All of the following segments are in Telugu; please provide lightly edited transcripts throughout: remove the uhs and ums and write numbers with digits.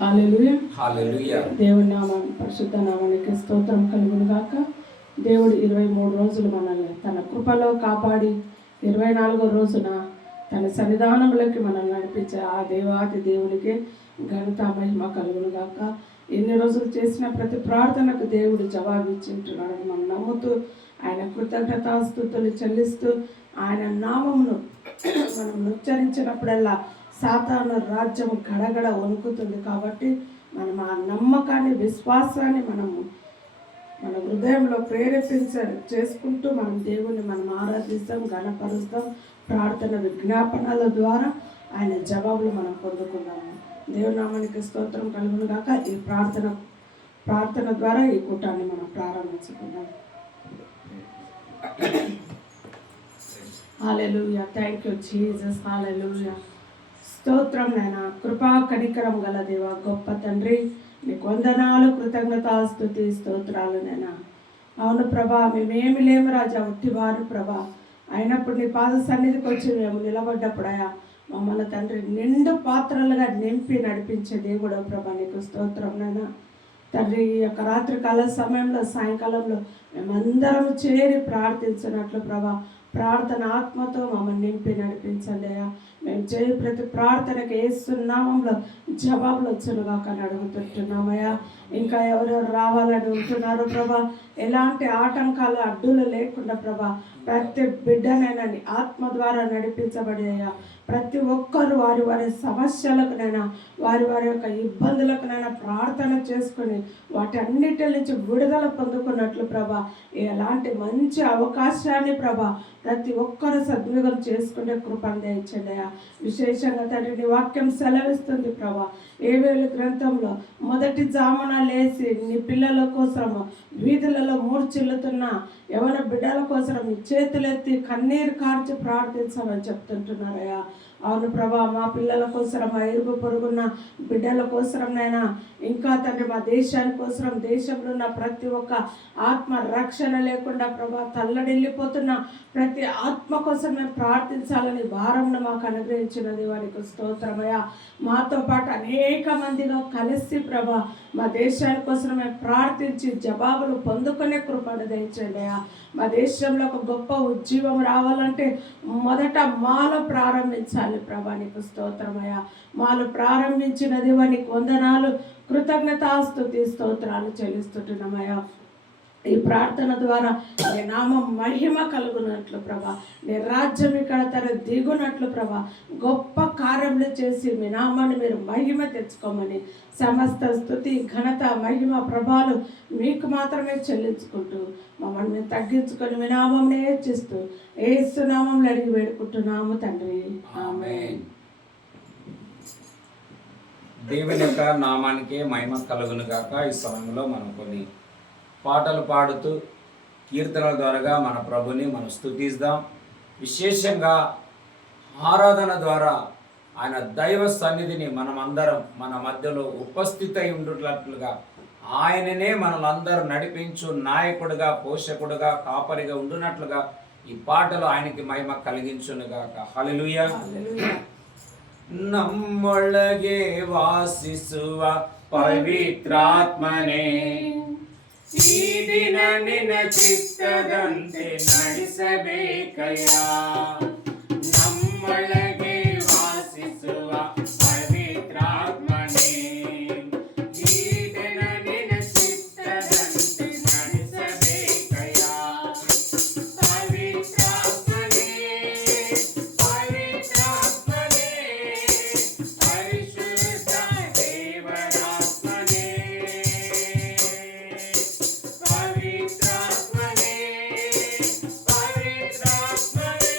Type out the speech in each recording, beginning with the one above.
హల్లెలూయా హల్లెలూయా. దేవుని నామానికి పరిశుద్ధ నామానికి స్తోత్రం కలుగును గాక. దేవుడు 23 రోజులు మనల్ని తన కృపలో కాపాడి 24వ రోజున తన సన్నిధానంలోకి మనల్ని నడిపించే ఆ దేవాది దేవునికి ఘనత మహిమ కలుగును గాక. ఎన్ని రోజులు చేసిన ప్రతి ప్రార్థనకు దేవుడు జవాబు ఇచ్చింటున్నాడని మనం నమ్ముతూ ఆయన కృతజ్ఞతాస్తుతులు చెల్లిస్తూ ఆయన నామమును మనం ఉచ్చరించినప్పుడల్లా సాతాను రాజ్యం గడగడ వణుకుతుంది. కాబట్టి మనం ఆ నమ్మకాన్ని విశ్వాసాన్ని మనము మన హృదయంలో చేసుకుంటూ మనం దేవుణ్ణి మనం ఆరాధిస్తాం, ఘనపరుస్తాం. ప్రార్థన విజ్ఞాపనల ద్వారా ఆయన జవాబులు మనం పొందుకున్నాము. దేవునామానికి స్తోత్రం కలుగును గాక. ఈ ప్రార్థన ద్వారా ఈ కూటాన్ని మనం ప్రారంభించుకుందాం. హల్లెలూయా. Thank you Jesus. హల్లెలూయా. స్తోత్రం నాయనా. కృపా కనికరం గల దేవ, గొప్ప తండ్రి, నీకు వందనాలు, కృతజ్ఞతాస్తుతి స్తోత్రాలు నాయనా. అవును ప్రభా, మేమేమి లేము రాజా, ఉట్టివారు ప్రభా. అయినప్పుడు నీ పాద సన్నిధికి వచ్చి మేము నిలబడ్డప్పుడయా మమ్మల్ని తండ్రి నిండు పాత్రలుగా నింపి నడిపించే దేవుడు ప్రభా, నీకు స్తోత్రం నాయనా. తండ్రి, ఈ యొక్క రాత్రికాల సమయంలో సాయంకాలంలో మేమందరం చేరి ప్రార్థించినట్లు ప్రభా, ప్రార్థన ఆత్మతో మమ్మల్ని నింపి నడిపించండి అయ్యా. మేము చేయి ప్రతి ప్రార్థనకి యేసు నామములో జవాబులు వచ్చునుగాక అడుగుతుంటున్నామయ్యా. ఇంకా ఎవరెవరు రావాలని ఉంటున్నారు ప్రభా, ఎలాంటి ఆటంకాలు అడ్డులు లేకుండా ప్రభా, ప్రతి బిడ్డనైనా ఆత్మ ద్వారా నడిపించబడేయ్యా. ప్రతి ఒక్కరు వారి వారి సమస్యలకునైనా వారి వారి యొక్క ఇబ్బందులకునైనా ప్రార్థన చేసుకుని వాటి అన్నిటి నుంచి విడుదల పొందుకున్నట్లు ప్రభా, ఎలాంటి మంచి అవకాశాన్ని ప్రభా ప్రతి ఒక్కరు సద్వినియోగం చేసుకునే కృపను దయచేయండి. విశేషంగా తండ్రి, నీ వాక్యం సెలవిస్తుంది ప్రభా, యోవేలు గ్రంథంలో మొదటి జామున లేచి నీ పిల్లల కోసం వీధులలో మూర్చిల్లుతున్న యవన బిడ్డల కోసం నీ చేతులెత్తి కన్నీరు కార్చి ప్రార్థించమని చెప్తుంటున్నారయ్యా. అవును ప్రభా, మా పిల్లల కోసం, మా ఇరుగు పొరుగున్న బిడ్డల కోసరంనైనా, ఇంకా తండ్రి మా దేశాని కోసం, దేశంలో ఉన్న ప్రతి ఒక్క ఆత్మ రక్షణ లేకుండా ప్రభా తల్లడిల్లిపోతున్న ప్రతి ఆత్మ కోసం మేము ప్రార్థించాలని భారంను మాకు అనుగ్రహించిన దేవానికి స్తోత్రమయ్యా. మాతో పాటు అనేక మందిగా కలిసి ప్రభా మా దేశాని కోసం మేము ప్రార్థించి జవాబులు పొందుకునే కృపను దయచేయండి అయ్యా. మా దేశంలో ఒక గొప్ప ఉజ్జీవం రావాలంటే మొదట మాలో ప్రారంభించాలి ప్రభా, నీకు స్తోత్రమయ్యా. మాలో ప్రారంభించినది నీకు వందనాలు, కృతజ్ఞతాస్తుతి స్తోత్రాలు చెల్లిస్తుంటున్నామయ్యా. ఈ ప్రార్థన ద్వారా నీ నామం మహిమ కలుగునట్లు ప్రభా, నీ రాజ్యం ఇక్కడ తన దిగునట్లు ప్రభా, గొప్ప కార్యములు చేసి మీ నామాన్ని మీరు మహిమ తెచ్చుకోమని సమస్త స్తుతి ఘనత మహిమ ప్రభాలు మీకు మాత్రమే చెల్లించుకుంటూ మమ్మల్ని మేము తగ్గించుకొని మీ నామంని హెచ్చిస్తూ యేసు నామంలో అడిగి వేడుకుంటున్నాము తండ్రి, ఆమేన్. దేవుని యొక్క నామానికి మహిమ కలుగును గాక. ఈ సమయంలో మనం కొన్ని పాటలు పాడుతూ కీర్తనల ద్వారా మన ప్రభుని మనం స్తుతిద్దాం. విశేషంగా ఆరాధన ద్వారా ఆయన దైవ సన్నిధిని మనమందరం మన మధ్యలో ఉపస్థితై ఉండునట్లుగా, ఆయననే మనలందరూ నడిపించు నాయకుడిగా, పోషకుడుగా, కాపరిగా ఉండునట్లుగా ఈ పాటలు ఆయనకి మహిమ కలిగించునుగాక. హల్లెలూయా. ನಮ್ಮೊಳಗೆ ವಾಸಿಸುವ ಪವಿತ್ರಾತ್ಮನೇ, ಈ ದಿನ ನಿನ್ನ ಚಿತ್ತದಂತೆ ನಡೆಸಬೇಕಯ್ಯ. ನಮ್ಮೊಳಗೆ ವಾಸಿಸುವ ಪವಿತ್ರಾತ್ಮನೇ, ಈ ದಿನ ನಿನ್ನ ಚಿತ್ತದಂತೆ ನಡೆಸಬೇಕಯ್ಯ. ಪವಿತ್ರಾತ್ಮನೇ, ಪವಿತ್ರಾತ್ಮನೇ, ಪರಿಶುದ್ಧ ದೇವರಾತ್ಮನೇ, ಪವಿತ್ರಾತ್ಮನೇ, ಪವಿತ್ರಾತ್ಮನೇ,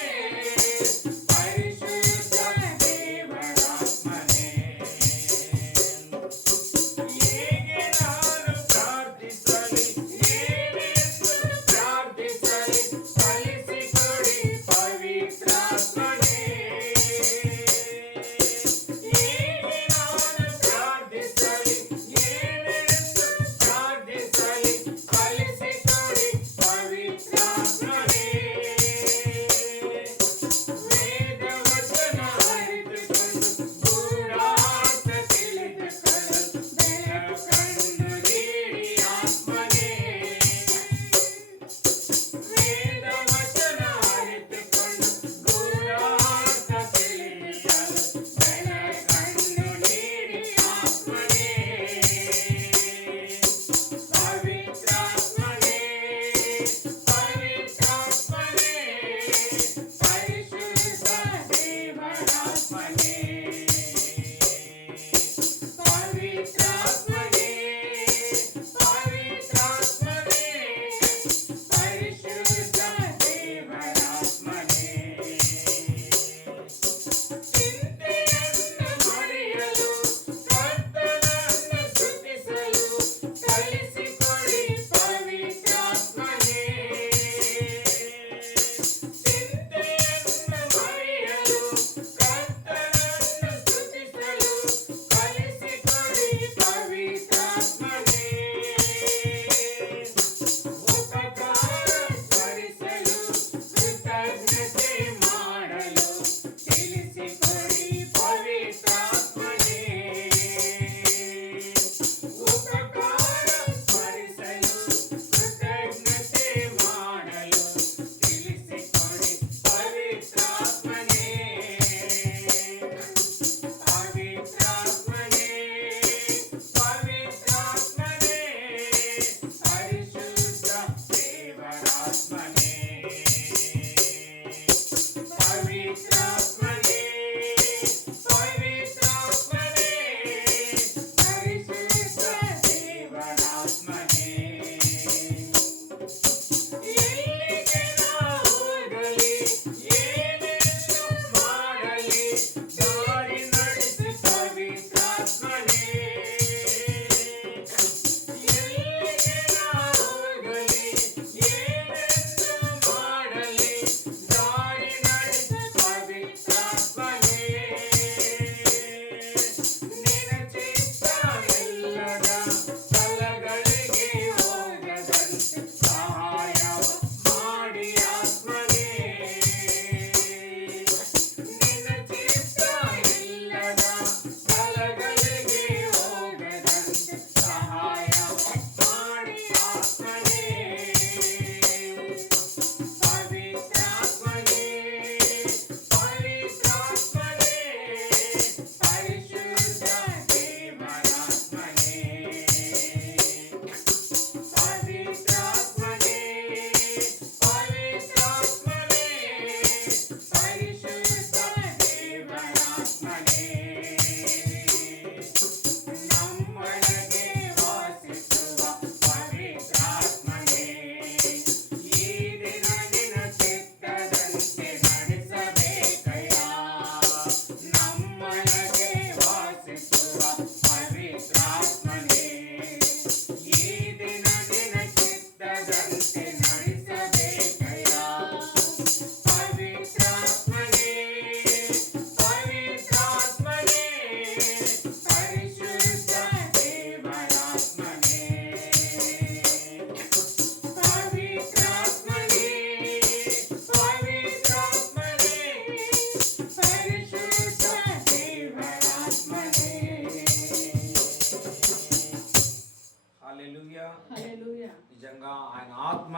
ఆత్మ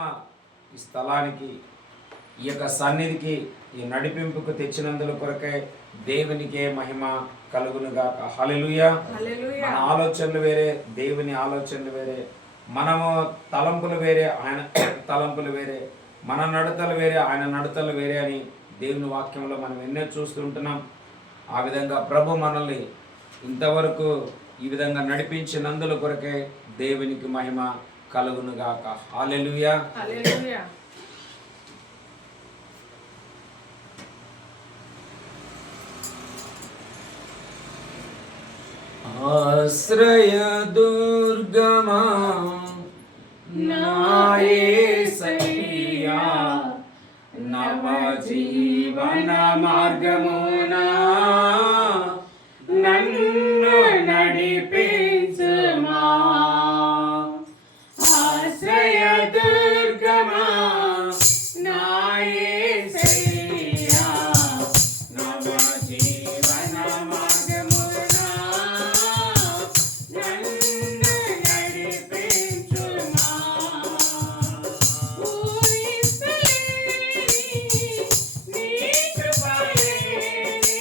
ఈ స్థలానికి, ఈ యొక్క సన్నిధికి, ఈ నడిపింపుకు తెచ్చినందుల కొరకే దేవునికే మహిమ కలుగునుగాక. హల్లెలూయా. హల్లెలూయా. మన ఆలోచనలు వేరే, దేవుని ఆలోచనలు వేరే. మనము తలంపులు వేరే, ఆయన తలంపులు వేరే. మన నడతలు వేరే, ఆయన నడతలు వేరే అని దేవుని వాక్యంలో మనం ఎన్నో చూస్తుంటున్నాం. ఆ విధంగా ప్రభు మనల్ని ఇంతవరకు ఈ విధంగా నడిపించినందుల కొరకే దేవునికి మహిమ కలుగునుగాక. హల్లెలూయా. హల్లెలూయా. ఆశ్రయ దుర్గమా నా యేసయ్యా, నవ జీవన మార్గమునా నన్ను నడిపించుమా. ఆశ్రయ దుర్గమా నా యేసయ్యా, నవ జీవన మార్గమునా నన్ను నడిపించుమా. నీ కృపలేని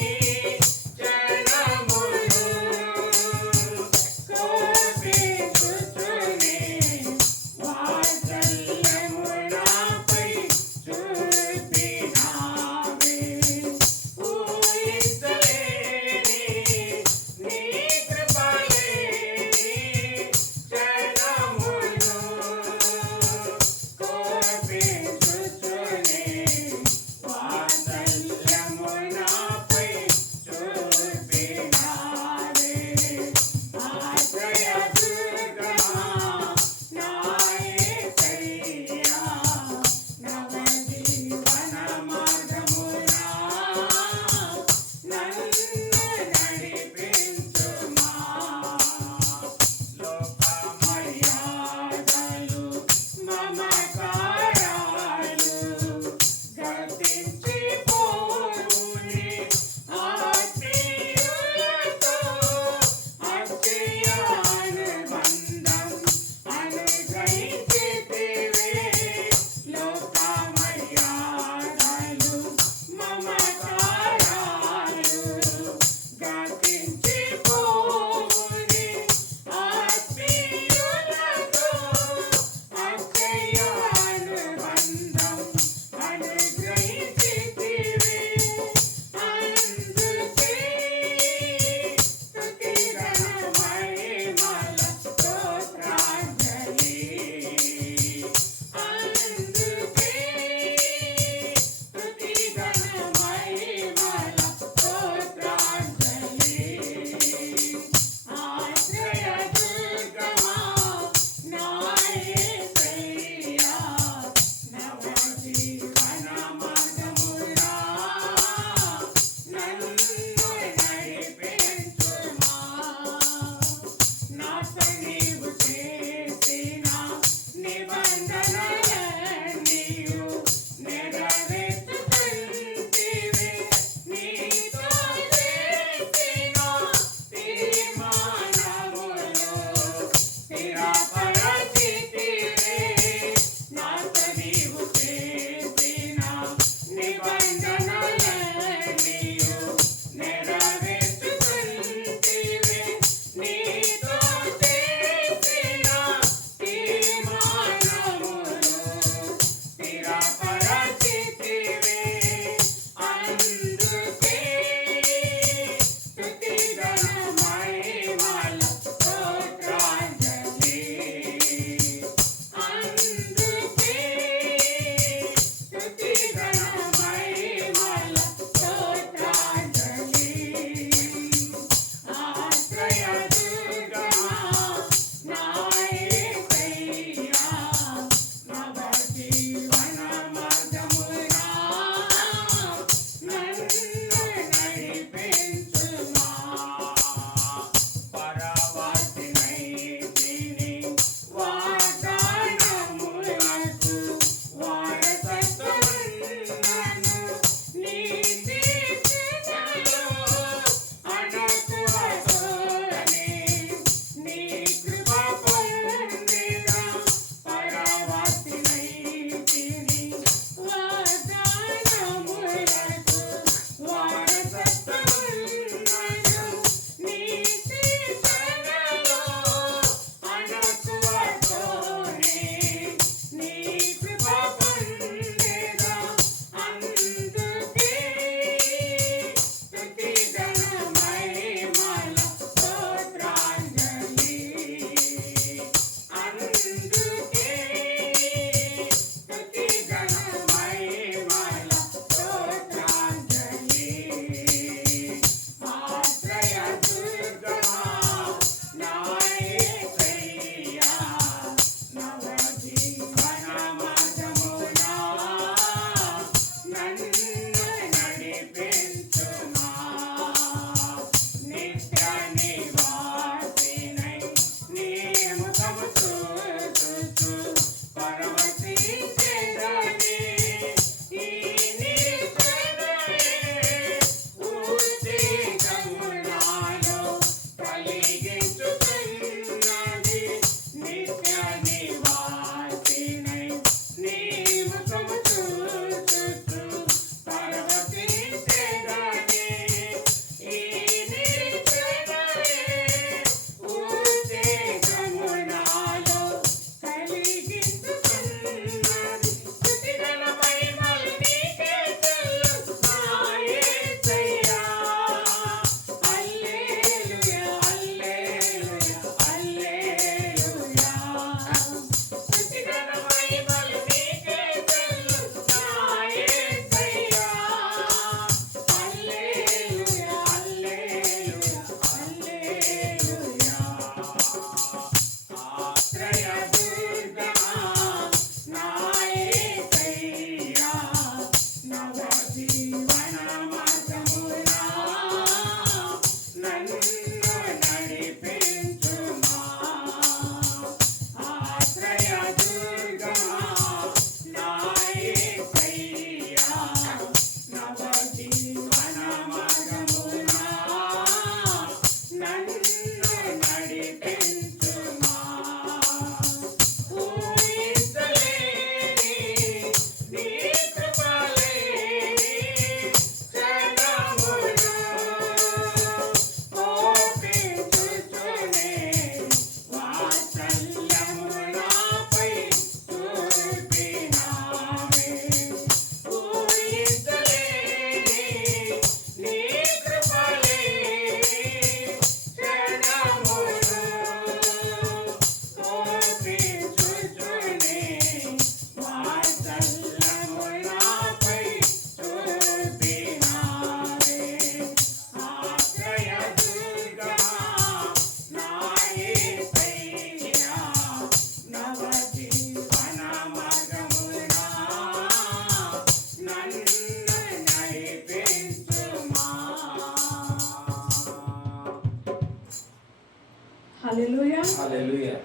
హల్లెలూయా. హల్లెలూయా.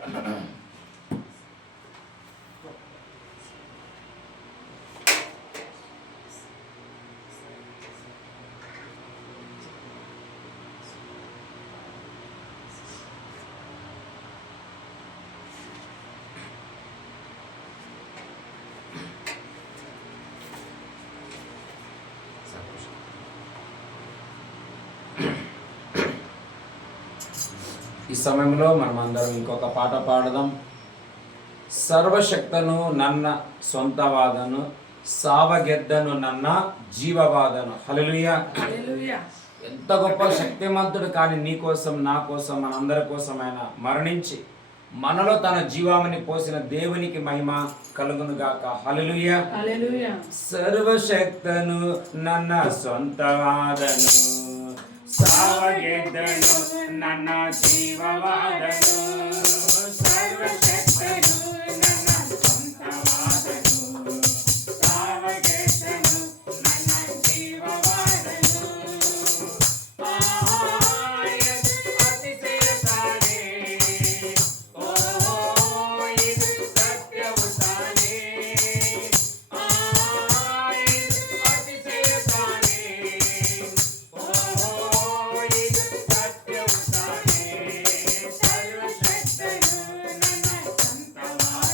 ఈ సమయంలో మనం అందరం ఇంకొక పాట పాడదాం. సర్వశక్తను నన్న సొంతవాదను, సావగెద్దను నన్న జీవవాదను. హల్లెలూయా. హల్లెలూయా. ఎంత గొప్ప శక్తిమంతుడు కానీ నీ కోసం, నా కోసం, మనందరి కోసం ఆయన మరణించి మనలో తన జీవామని పోసిన దేవునికి మహిమ కలుగునుగాక. హల్లెలూయా. హల్లెలూయా. సర్వశక్తను నన్న సొంతవాదను, సావగెద్దను నన్న జీవవాదను. సర్వశక్తను నన్న సొంతవాదను, సావగెద్దను నన్న జీవవాదను. అతిశయతానే, ఓ ఇది సత్యము తానే. అతిశయతానే, ఓ ఇది సత్యము తానే. సర్వశక్తను నన్న సొంతవాదను.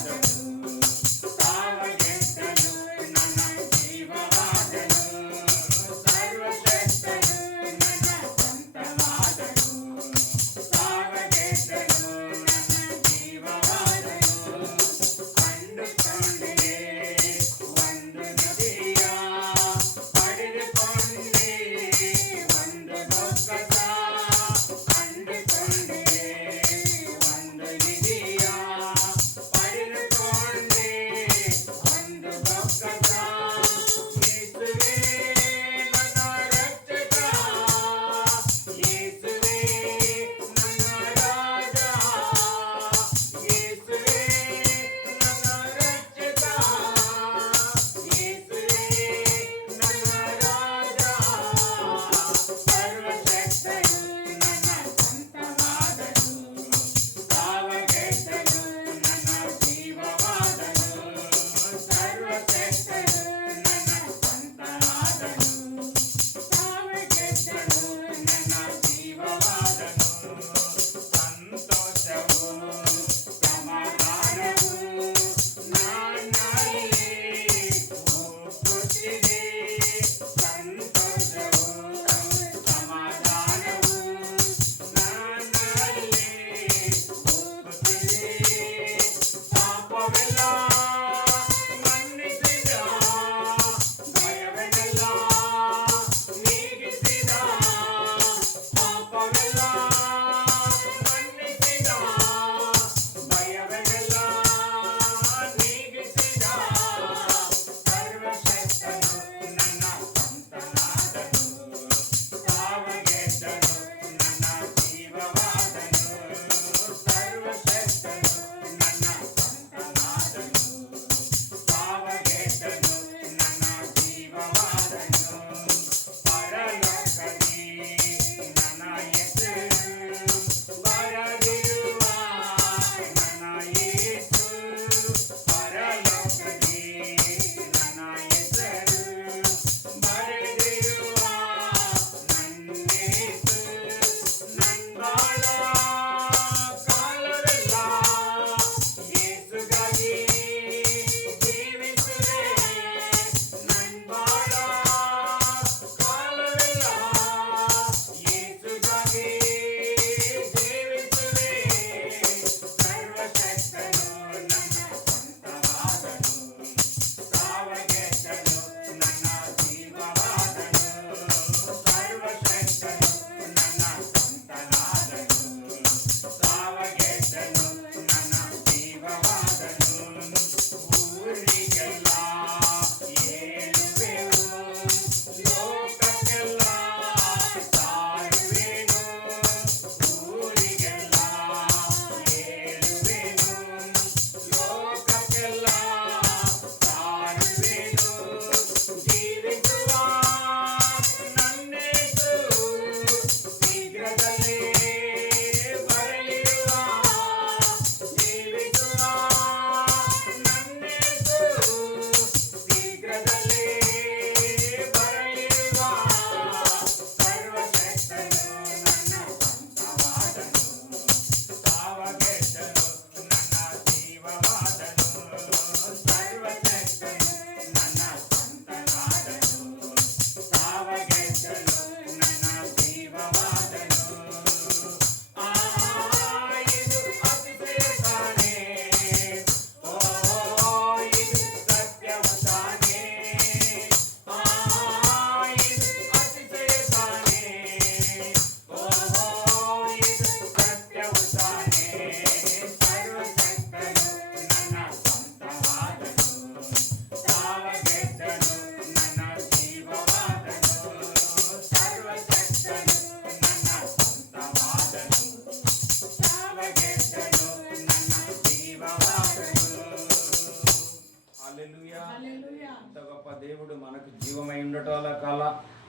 మనకు జీవమై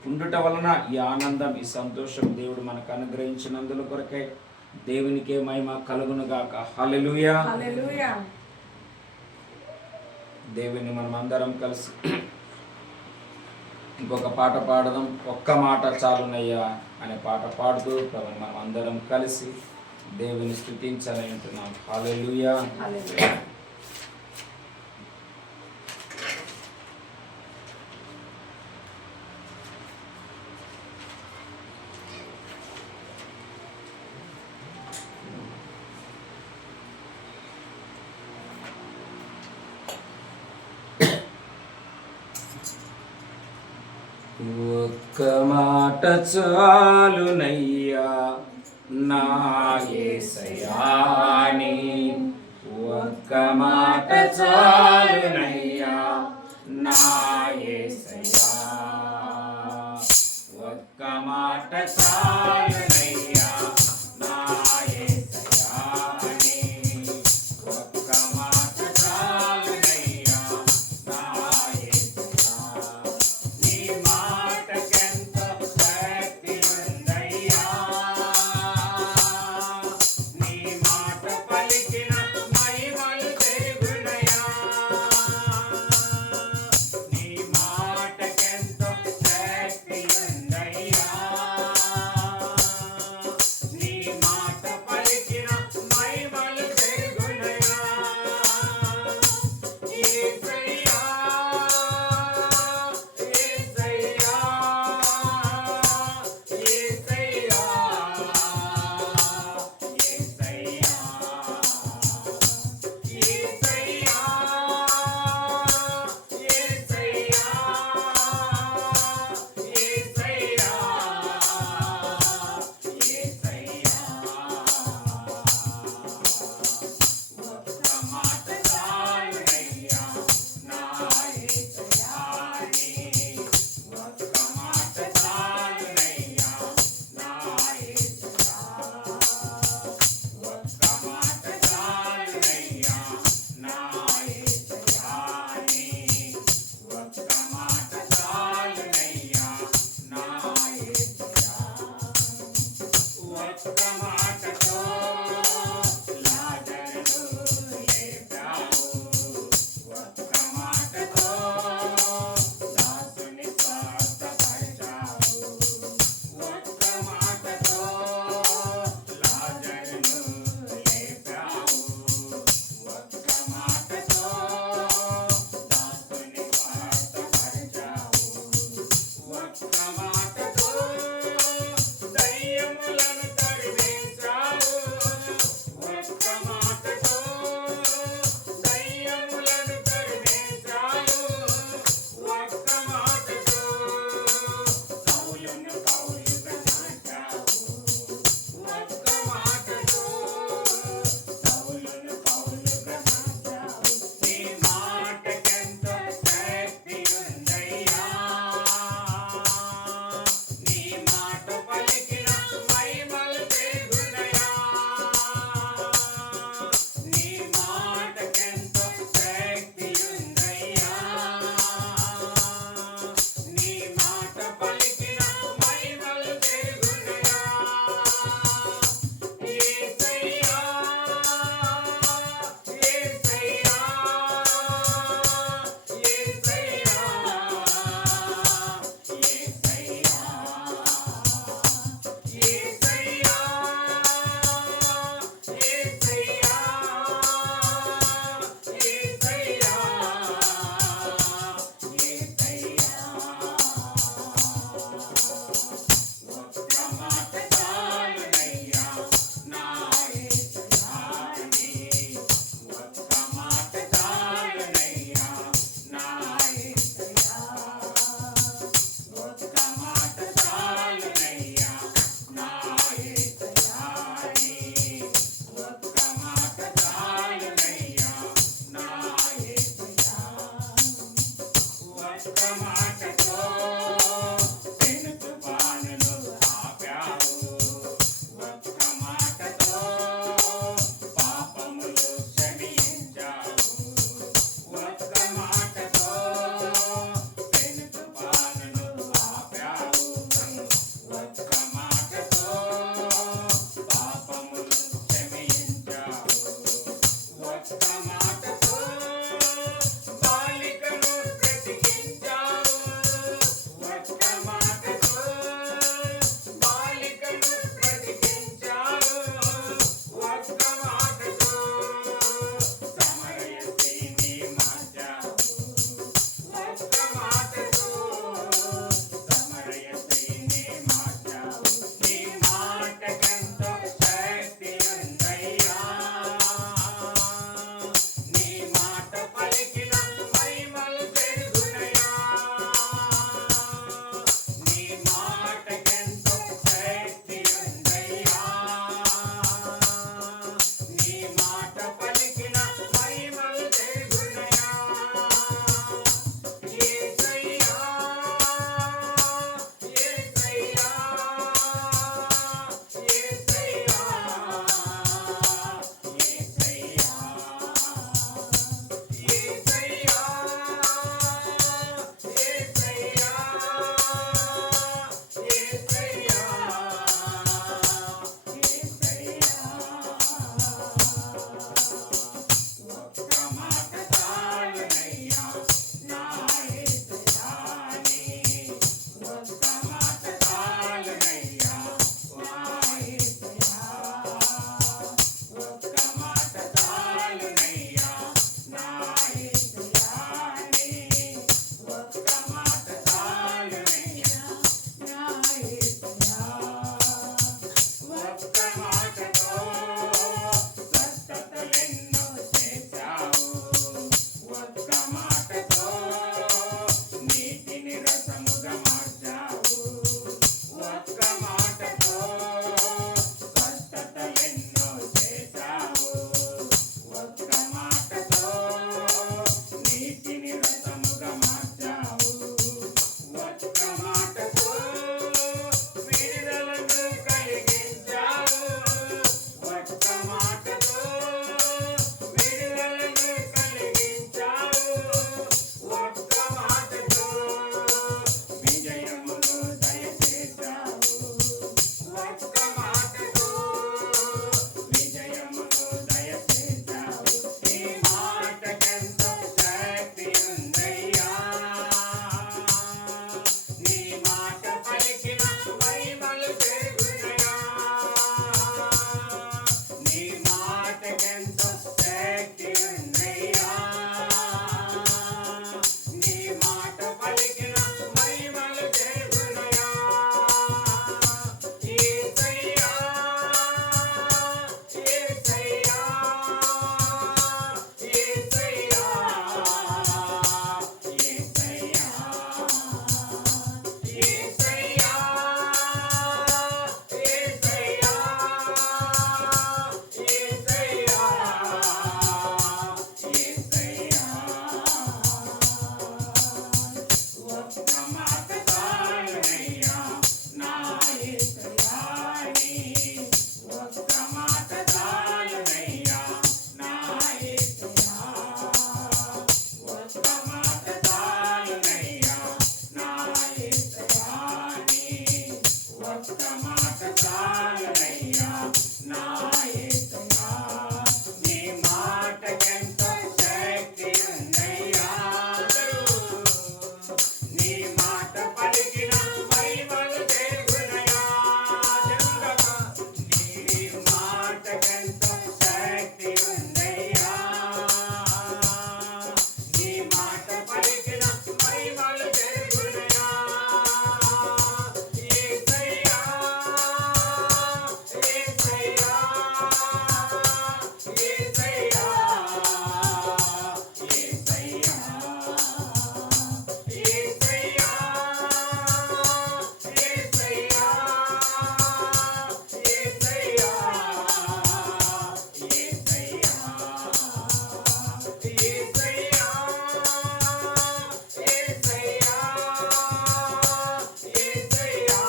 ఉండుట వలన ఈ ఆనందం, ఈ సంతోషం దేవుడు మనకు అనుగ్రహించినందుల కొరకే దేవునికే మహిమ కలుగును గాక. హల్లెలూయా. హల్లెలూయా. దేవుని మనం అందరం కలిసి ఇంకొక పాట పాడదాం. ఒక్క మాట చాలునయ్యా అనే పాట పాడుతూ ప్రభుని మనం అందరం కలిసి దేవుని స్తుతించాలని అంటున్నాం. హల్లెలూయా. హల్లెలూయా. ఒక్క మాట చాలునయ్యా నా యేసయ్యా నీ ఒక్క మాట చాలునయ్యా నా యేసయ్యా ఒక్క మాట చాలునయ్యా నా యేసయ్యా నీ ఒక్క మాట చాలునయ్యా నా యేసయ్యా నీ మాటకెంతో శక్తి ఉందయ్యా నీ మాట పలికిన మహిమలు పెరుగునయ్యా నీ మాటకెంతో శక్తి ఉందయ్యా నీ మాట పలికిన మహిమలు పెరుగునయ్యా యేసయ్యా యేసయ్యా యేసయ్యా యేసయ్యా యేసయ్యా యేసయ్యా యేసయ్యా ఒక్క మాట చాలునయ్యా నా యేసయ్యా నీ ఒక్క మాట చాలునయ్యా నా యేసయ్యా ఒక్క మాట చాలునయ్యా నా యేసయ్యా నీ ఒక్క మాట చాలునయ్యా నా యేసయ్యా ఒక్క మాటతో లాజరును లేపావు ఒక్క మాటతో దాసుని స్వస్థపరిచావు ఒక్క మాటతో లాజరును లేపావు ఒక్క మాటతో దాసుని స్వస్థపరిచావు ఒక్క మాటతో దయ్యములను తరిమేశావు ఒక్క మాటతో దయ్యములను తరిమేశావు ఒక్క మాటతో సౌలును పౌలుగా మార్చావు ఒక్క మాటతో సౌలును పౌలుగా మార్చావు నీ మాటకెంతో శక్తి ఉందయ్యా నీ మాట పలికిన మహిమలు పెరుగునయ్యా నీ మాటకెంతో శక్తి ఉందయ్యా నీ మాట పలికిన మహిమలు పెరుగునయ్యా యేసయ్యా యేసయ్యా యేసయ్యా యేసయ్యా యేసయ్యా యేసయ్యా యేసయ్యా యేసయ్యా ఒక్క మాట చాలునయ్యా నా యేసయ్యా నీ ఒక్క మాట చాలునయ్యా నా యేసయ్యా ఒక్క మాట చాలునయ్యా నా యేసయ్యా నీ ఒక్క మాట చాలునయ్యా నా యేసయ్యా ఒక్క మాటతో పెను తుఫానును ఆపావు ఒక్క మాటతో పాపములు క్షమించావు ఒక్క మాటతో పెను రసముగా మార్చావు. ఒక్క మాటతో స్వస్థతలెన్నో చేశావు. ఒక్క మాటతో నీతిని రసముగా మార్చావు. ఒక్క మాటతో విడుదలను కలిగించావు. ఒక్క మాటతో విడుదలను కలిగించావు. ఒక్క మాటతో విజయమును దయచేశావు. ఒక్క మాటతో విజయమును దయచేశావు. నీ మాటకెంతో శక్తి ఉందయ్యా. నీ మాట పలికిన మహిమలు జరుగునయా. నీ మాటకెంతో శక్తి ఉందయ్యా. నీ మాట పలికిన మహిమలు జరుగునయా. యేసయ్యా, యేసయ్యా, యేసయ్యా, యేసయ్యా, యేసయ్యా, యేసయ్యా, యేసయ్యా, యేసయ్యా. ఒక్క మాట చాలునయ్యా నా యేసయ్యాని. ఒక్క మాట చాలునయ్యా నా యేసయ్యా. ఒక్క మాట చాలునయ్యా నా యేసయ్యాని. ఒక్క మాట చాలునయ్యా నా యేసయ్యా. నీ మాటకెంతో శక్తి ఉందయ్యా. నీ మాట పలికిన మహిమలు జరుగునయా. నీ మాటకెంతో శక్తి ఉందయ్యా. నీ మాట పలికిన మహిమలు జరుగునయా. యేసయ్యా, యేసయ్యా, యేసయ్యా, యేసయ్యా, యేసయ్యా, యేసయ్యా, యేసయ్యా, యేసయ్యా, యేసయ్యా, యేసయ్యా,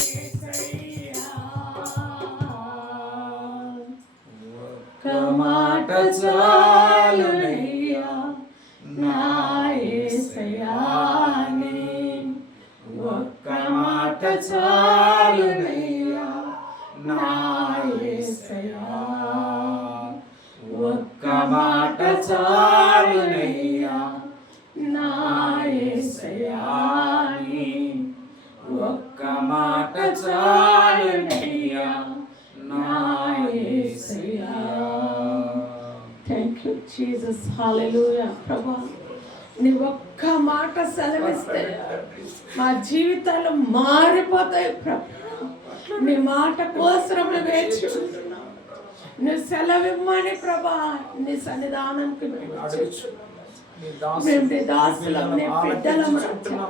యేసయ్యా, ఒక్క మాట చాలునయ్యా నా యేసయ్యాని. ఒక్క మాట చాలునయ్యా నా యేసయ్యా. ఒక్క మాట చాలునయ్యా నా యేసయ్యాని. ఒక్క మాట చాలునయ్యా నా యేసయ్యా. Thank you Jesus. హల్లెలూయా. ప్రభా, నీ ఒక్క మాట సెలవిస్తే మా జీవితాలు మారిపోతాయి ప్రభా. నీ మాట కోసం వేచి ఉంటున్నాం. నువ్వు సెలవిమ్మని ప్రభా నీ సన్నిధానంకి మేము నీ దాసులం, నీ బిడ్డలం రాజా.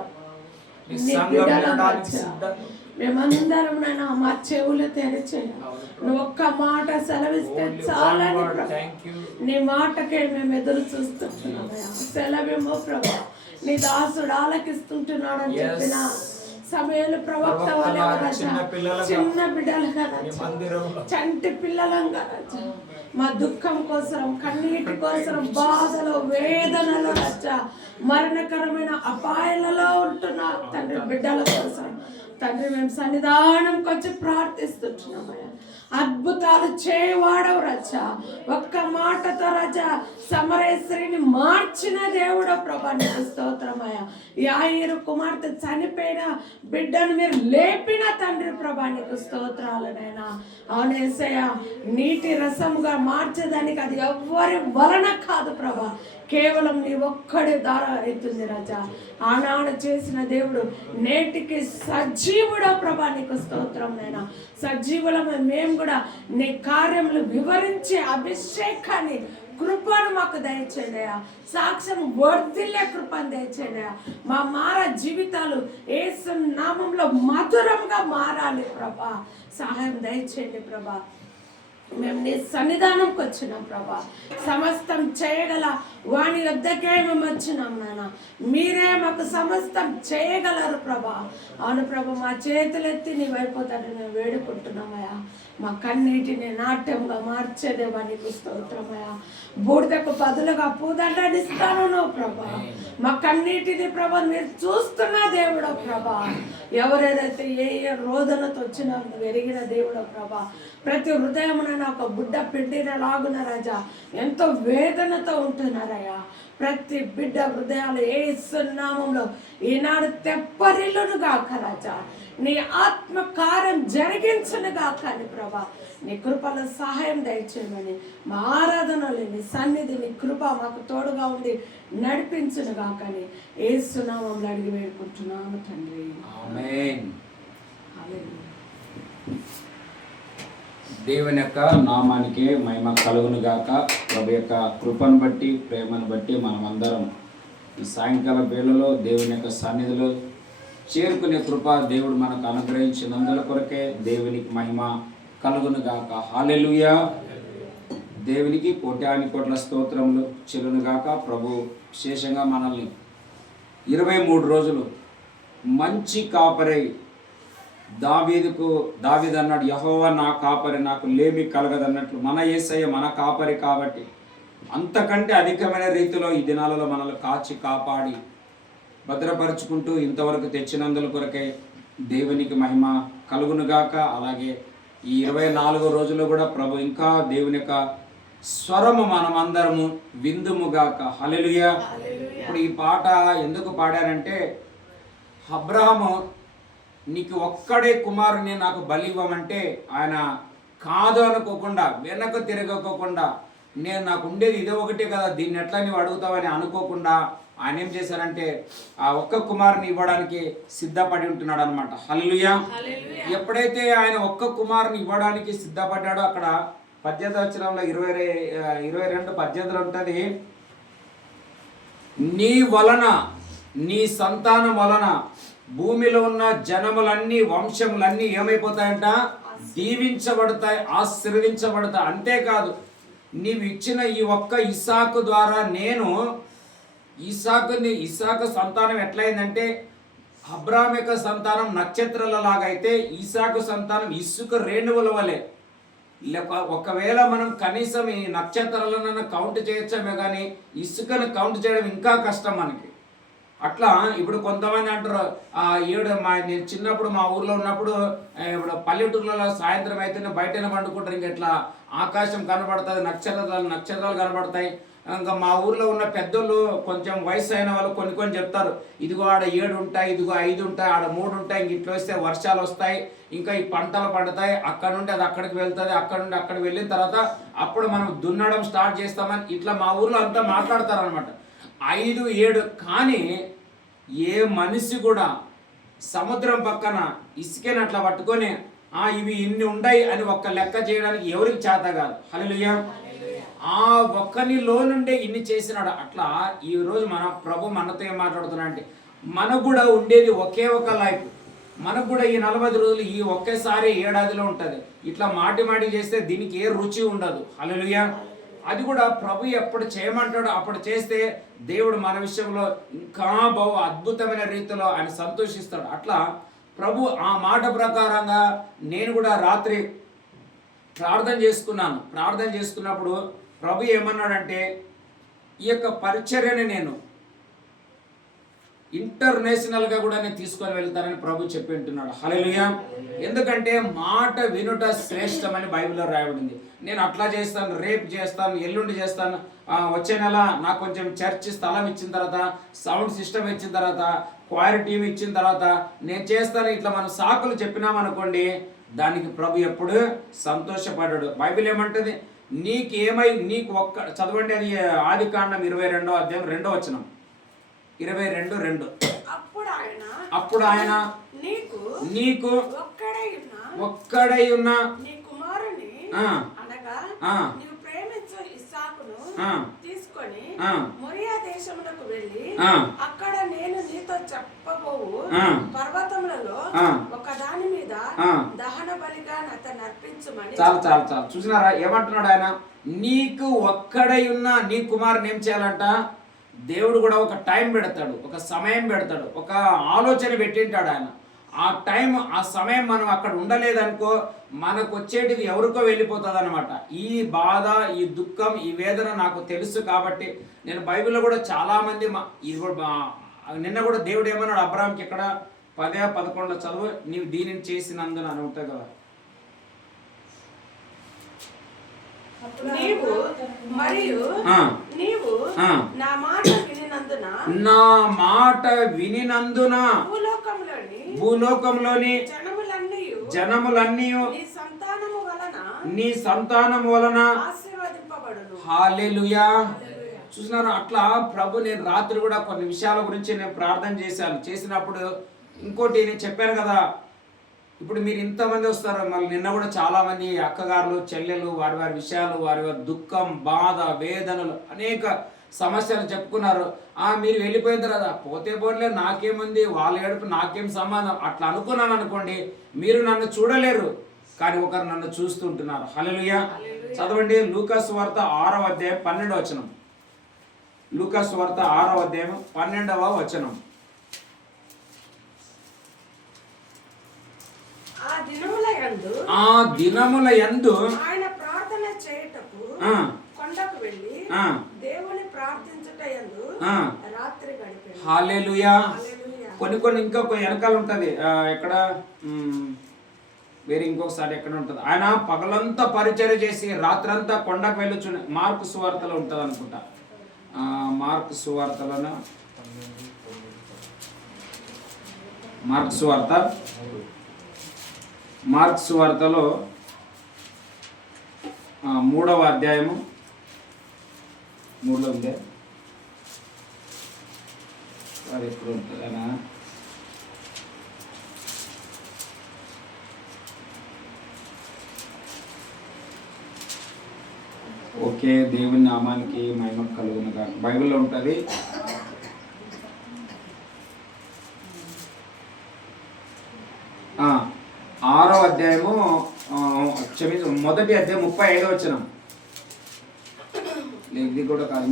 నీ బిడ్డలం రాజా. మేమందరం నైనా మా చెవులు తెరిచేయాలి. నువ్వు ఒక్క మాట సెలవిస్తే చాలని ప్రభా. నీ మాటకే మేము ఎదురు చూస్తుంటున్నామయ్యా. సెలవేమో ప్రభా. నీ దాసుడు ఆలకిస్తుంటున్నాడని చెప్పిన సమయంలో ప్రవక్త వలె చిన్న బిడ్డలుగా చంటి పిల్లలంగా మా దుఃఖం కోసం, కన్నీటి కోసం, బాధలో, వేదనలో మరణకరమైన అపాయాలలో ఉంటున్న తండ్రి బిడ్డల కోసం తండ్రి మేము సన్నిధానంకి వచ్చి ప్రార్థిస్తున్నామయ్యా. అద్భుతాలు చేయవాడవు రజా. ఒక్క మాటతో రజా సమరేశ్వరిని మార్చిన దేవుడు ప్రభా, నీకు స్తోత్రమయ్యా. యాయిరు కుమార్తె చనిపోయిన బిడ్డను మీరు లేపిన తండ్రి ప్రభా, నీకు స్తోత్రాలనైనా. అవునేసయ్య, నీటి రసముగా మార్చేదానికి అది ఎవ్వరి వలన కాదు ప్రభా, కేవలం నీ ఒక్కడి ద్వారా అవుతుంది రాజా. ఆనాడు చేసిన దేవుడు నేటికి సజీవుడా ప్రభా, నీకు స్తోత్రం నైనా. సజీవులమే మేము కూడా నీ కార్యములు వివరించే అభిషేకాన్ని కృపను మాకు దయచేయండి అయ్యా. సాక్ష్యం వర్ధిల్లే కృపను దయచేయండి అయ్యా. మార జీవితాలు యేసు నామంలో మధురంగా మారాలి ప్రభా. సహాయం దయచేయండి ప్రభా. మేము నీ సన్నిధానంకి వచ్చినాం ప్రభా. సమస్తం చేయగల వాణి వద్దకే మేము వచ్చినాం నాన్న. మీరే మాకు సమస్తం చేయగలరు ప్రభా. అవును ప్రభా, మా చేతులెత్తి నీ వైపోతాడని మేము వేడుకుంటున్నామయ్యా. మా కన్నీటిని నాట్యంగా మార్చేదేవా నీకు స్తోత్రమయ్యా. బూడిదకు బదులుగా పూదండని ఇస్తాను ప్రభా. మా కన్నీటిని ప్రభా మీరు చూస్తున్న దేవుడో ప్రభా. ఎవరెవరైతే ఏ ఏ రోదనతో వచ్చినా ఎరిగిన దేవుడో ప్రభా. ప్రతి హృదయమున ఒక బుడ్డ పిండిన లాగున రాజా ఎంతో వేదనతో ఉంటున్నారయ్యా. ప్రతి బిడ్డ హృదయాలు యేసు నామములో ఈనాడు తెప్పరిల్లును గాక రాజా. నీ ఆత్మ కార్యం జరిగించును గాక అని ప్రభా. నీ కృపలో సహాయం దయచేయమని మా ఆరాధనలు నీ సన్నిధి నీ కృప మాకు తోడుగా ఉండి నడిపించును గాక అని యేసు నామములో అడిగి వేడుకుంటున్నాము తండ్రి. ఆమేన్. హల్లెలూయా. దేవుని యొక్క నామానికి మహిమ కలుగును గాక. ప్రభు యొక్క కృపను బట్టి ప్రేమను బట్టి మనమందరం ఈ సాయంకాల వేళలో దేవుని యొక్క సన్నిధిలో చేరుకునే కృప దేవుడు మనకు అనుగ్రహించినందుల కొరకే దేవునికి మహిమ కలుగును గాక. హల్లెలూయా. దేవునికి కోటాని కోట్ల స్తోత్రములు చెల్లును గాక. ప్రభు విశేషంగా మనల్ని 23 రోజులు మంచి కాపరై దావీదు అన్నాడు, యెహోవా నా కాపరి, నాకు లేమి కలగదన్నట్లు మన యేసయ్య మన కాపరి కాబట్టి అంతకంటే అధికమైన రీతిలో ఈ దినాలలో మనల్ని కాచి కాపాడి భద్రపరుచుకుంటూ ఇంతవరకు తెచ్చినందుల కొరకే దేవునికి మహిమ కలుగునుగాక. అలాగే ఈ 24 రోజుల్లో కూడా ప్రభు ఇంకా దేవుని యొక్క స్వరము మనమందరము విందుముగాక. హల్లెలూయా. ఇప్పుడు ఈ పాట ఎందుకు పాడారంటే, అబ్రహాము నీకు ఒక్కడే కుమారుని నాకు బలి ఇవ్వమంటే ఆయన కాదు అనుకోకుండా వెనక తిరగకోకుండా, నేను నాకు ఉండేది ఇదే ఒకటే కదా, దీన్ని ఎట్లా నీవు అడుగుతావని అనుకోకుండా ఆయన ఏం చేశారంటే ఆ ఒక్క కుమారుని ఇవ్వడానికి సిద్ధపడి ఉంటున్నాడు అనమాట. హల్లెలూయా. ఎప్పుడైతే ఆయన ఒక్క కుమారుని ఇవ్వడానికి సిద్ధపడ్డాడో అక్కడ 18వ వచనంలో 22:18 ఉంటుంది, నీ వలన నీ సంతానం వలన భూమిలో ఉన్న జనములన్నీ వంశములన్నీ ఏమైపోతాయంట, దీవించబడతాయి, ఆశీర్వదించబడతాయి. అంతేకాదు నీవు ఇచ్చిన ఈ ఒక్క ఇస్సాకు ద్వారా నేను ఇస్సాకు సంతానం ఎట్లయిందంటే అబ్రాహాము యొక్క సంతానం నక్షత్రాల లాగైతే ఇస్సాకు సంతానం ఇసుక రేణువుల వలె. ఒకవేళ మనం కనీసం ఈ నక్షత్రాలను కౌంట్ చేయొచ్చామే కానీ ఇసుకను కౌంట్ చేయడం ఇంకా కష్టం మనకి. అట్లా ఇప్పుడు కొంతమంది అంటారు, నేను చిన్నప్పుడు మా ఊర్లో ఉన్నప్పుడు ఇప్పుడు పల్లెటూర్లలో సాయంత్రం అయితే బయటనే పండుకుంటారు, ఇంకెట్లా ఆకాశం కనబడుతుంది, నక్షత్రాలు కనబడతాయి. ఇంకా మా ఊర్లో ఉన్న పెద్దోళ్ళు కొంచెం వయసు అయిన వాళ్ళు కొన్ని చెప్తారు, ఇదిగో ఆడ 7 ఉంటాయి, ఇదిగో 5 ఉంటాయి, ఆడ 3 ఉంటాయి, ఇంక ఇట్లా వస్తే వర్షాలు వస్తాయి, ఇంకా ఈ పంటలు పండుతాయి, అక్కడ నుండి అది అక్కడికి వెళ్తుంది, అక్కడ నుండి అక్కడికి వెళ్ళిన తర్వాత అప్పుడు మనం దున్నడం స్టార్ట్ చేస్తామని ఇట్లా మా ఊర్లో అంతా మాట్లాడతారు అనమాట. 5, 7 కానీ ఏ మనిషి కూడా సముద్రం పక్కన ఇసుకని అట్లా పట్టుకొని ఇవి ఇన్ని ఉన్నాయి అని ఒక్క లెక్క చేయడానికి ఎవరికి చేత కాదు. హల్లెలూయా. ఆ ఒక్కనిలో నుండే ఇన్ని చేసినాడు. అట్లా ఈరోజు మన ప్రభు మనతో ఏం మాట్లాడుతున్నా అంటే, మనకు కూడా ఉండేది ఒకే ఒక లైఫ్, మనకు కూడా ఈ 40 రోజులు ఈ ఒకేసారి ఏడాదిలో ఉంటుంది. ఇట్లా మాటి చేస్తే దీనికి ఏ రుచి ఉండదు. హల్లెలూయా. అది కూడా ప్రభు ఎప్పుడు చేయమంటాడో అప్పుడు చేస్తే దేవుడు మన విషయంలో ఇంకా బహు అద్భుతమైన రీతిలో ఆయన సంతోషిస్తాడు. అట్లా ప్రభు ఆ మాట ప్రకారంగా నేను కూడా రాత్రి ప్రార్థన చేసుకున్నప్పుడు ప్రభు ఏమన్నాడంటే, ఈ యొక్క పరిచర్యని నేను ఇంటర్నేషనల్గా కూడా నేను తీసుకొని వెళ్తానని ప్రభు చెప్పి ఉంటున్నాడు. హల్లెలూయా. ఎందుకంటే మాట వినుట శ్రేష్టమని బైబిల్లో రాయబడింది. నేను అట్లా చేస్తాను, రేపు చేస్తాను, ఎల్లుండి చేస్తాను, వచ్చే నెల నాకు కొంచెం చర్చ్ స్థలం ఇచ్చిన తర్వాత, సౌండ్ సిస్టమ్ ఇచ్చిన తర్వాత, క్వైర్ టీవీ ఇచ్చిన తర్వాత నేను చేస్తాను, ఇట్లా మనం సాకులు చెప్పినామనుకోండి, దానికి ప్రభు ఎప్పుడు సంతోషపడ్డాడు. బైబిల్ ఏమంటుంది, నీకు ఒక్క చదవండి, అది ఆదికాండం 22వ అధ్యాయం 2వ వచనం. 22:2. అప్పుడు ఆయన నీకు ఒక్కడై ఉన్న తీసుకొని ఆ. మొరియా దేశమునకు వెళ్ళి ఆ. అక్కడ నేను నీతో చెప్పబోవు పర్వతములలో ఒక దాని మీద దహన బలిగా అతను అర్పించమని. చాలు చాలు చాలు, చూసినారా ఏమంటున్నాడు ఆయన? నీకు ఒక్కడై ఉన్న నీ కుమారుని ఏం చేయాలంట? దేవుడు కూడా ఒక టైం పెడతాడు, ఒక సమయం పెడతాడు, ఒక ఆలోచన పెట్టింటాడు ఆయన. ఆ టైం, ఆ సమయం మనం అక్కడ ఉండలేదనుకో మనకు వచ్చేటిది ఎవరికో వెళ్ళిపోతుంది అనమాట. ఈ బాధ, ఈ దుఃఖం, ఈ వేదన నాకు తెలుసు కాబట్టి నేను బైబిల్లో కూడా చాలామంది నిన్న కూడా దేవుడు ఏమన్నాడు అబ్రాహాంకి, ఇక్కడ 10-11 చదువు, నీవు దీనిని చేసినందున అని ఉంటుంది కదా. నీవు మరియు నీవు నా మాట వినినందున, నా మాట వినినందున భూలోకంలోని జనములన్నీ నీ సంతానము వలన ఆశీర్వదింపబడును. హల్లెలూయా. చూసినారా? అట్లా ప్రభు, నేను రాత్రి కూడా కొన్ని విషయాల గురించి నేను ప్రార్థన చేసినప్పుడు ఇంకోటి నేను చెప్పాను కదా, ఇప్పుడు మీరు ఇంతమంది వస్తారు, మళ్ళీ నిన్న కూడా చాలా మంది అక్కగారులు, చెల్లెలు వారి వారి విషయాలు, వారి వారి దుఃఖం, బాధ, వేదనలు, అనేక సమస్యలు చెప్పుకున్నారు. మీరు వెళ్ళిపోయిన తర్వాత పోతే పోలే, నాకేముంది, వాళ్ళ ఏడుపు నాకేం సంబంధం అట్లా అనుకున్నాను అనుకోండి, మీరు నన్ను చూడలేరు, కానీ ఒకరు నన్ను చూస్తుంటున్నారు. హల్లెలూయా. చదవండి లూకాసు వార్త 6వ అధ్యాయం 12వ వచనం. లూకాసు వార్త 6వ అధ్యాయం 12వ వచనం. ఆ దినముల యందు ఆయన ప్రార్థన చేయుటకు కొండకు వెళ్ళి దేవుని ప్రార్థించుటయందు రాత్రి గడిపాడు. హల్లెలూయా. కొన్ని ఇంకా వెనకాల ఉంటది, ఎక్కడ వేరే ఇంకొకసారి ఎక్కడ ఉంటది, ఆయన పగలంతా పరిచర్య చేసి రాత్రంతా కొండకు వెళ్ళొచ్చు. మార్కు సువార్తలో ఉంటది అనుకుంటా, మార్కు సువార్తలోన, మార్కు సువార్తలో 3వ అధ్యాయము 3లో ఉంది. అది ఎప్పుడు ఉంటుంది అనా? ఓకే, దేవుని నామానికి మహిమ కలుగునుగా. బైబిల్లో ఉంటుంది. ఆరో అధ్యాయము, మొదటి అధ్యాయం 35వ వచనం. ఇది కూడా కాదు,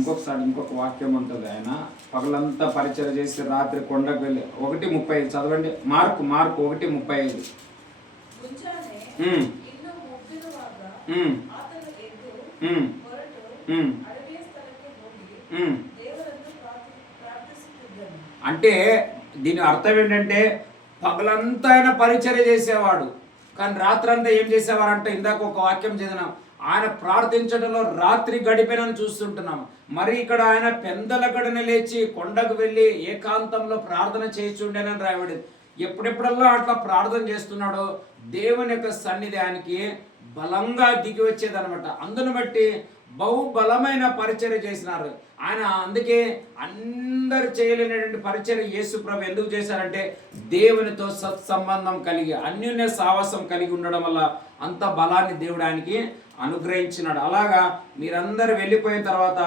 ఇంకొక వాక్యం ఉంటుంది. ఆయన పగలంతా పరిచయం చేసి రాత్రి కొండకు వెళ్ళి 1:35 చదవండి. మార్కు 1:35. అంటే దీని అర్థం ఏంటంటే, పగలంతా ఆయన పరిచర్య చేసేవాడు, కానీ రాత్రంతా ఏం చేసేవారంటే, ఇందాక ఒక వాక్యం చదివినాం, ఆయన ప్రార్థించడంలో రాత్రి గడిపినని చూస్తుంటున్నాం. మరి ఇక్కడ ఆయన పెందల గడిన లేచి కొండకు వెళ్ళి ఏకాంతంలో ప్రార్థన చేయించుండేనని రాయబడి. ఎప్పుడెప్పుడల్లా అట్లా ప్రార్థన చేస్తున్నాడో దేవుని యొక్క సన్నిధి ఆయనకి బలంగా దిగి వచ్చేదనమాట. అందును బట్టి బహుబలమైన పరిచర్య చేసినారు ఆయన. అందుకే అందరు చేయలేనటువంటి పరిచర్య యేసు ప్రభు ఎందుకు చేశారంటే, దేవునితో సత్సంబంధం కలిగి, అన్యోన్య సావాసం కలిగి ఉండడం వల్ల అంత బలాన్ని దేవుడు ఆయనకి అనుగ్రహించినాడు. అలాగా మీరందరూ వెళ్ళిపోయిన తర్వాత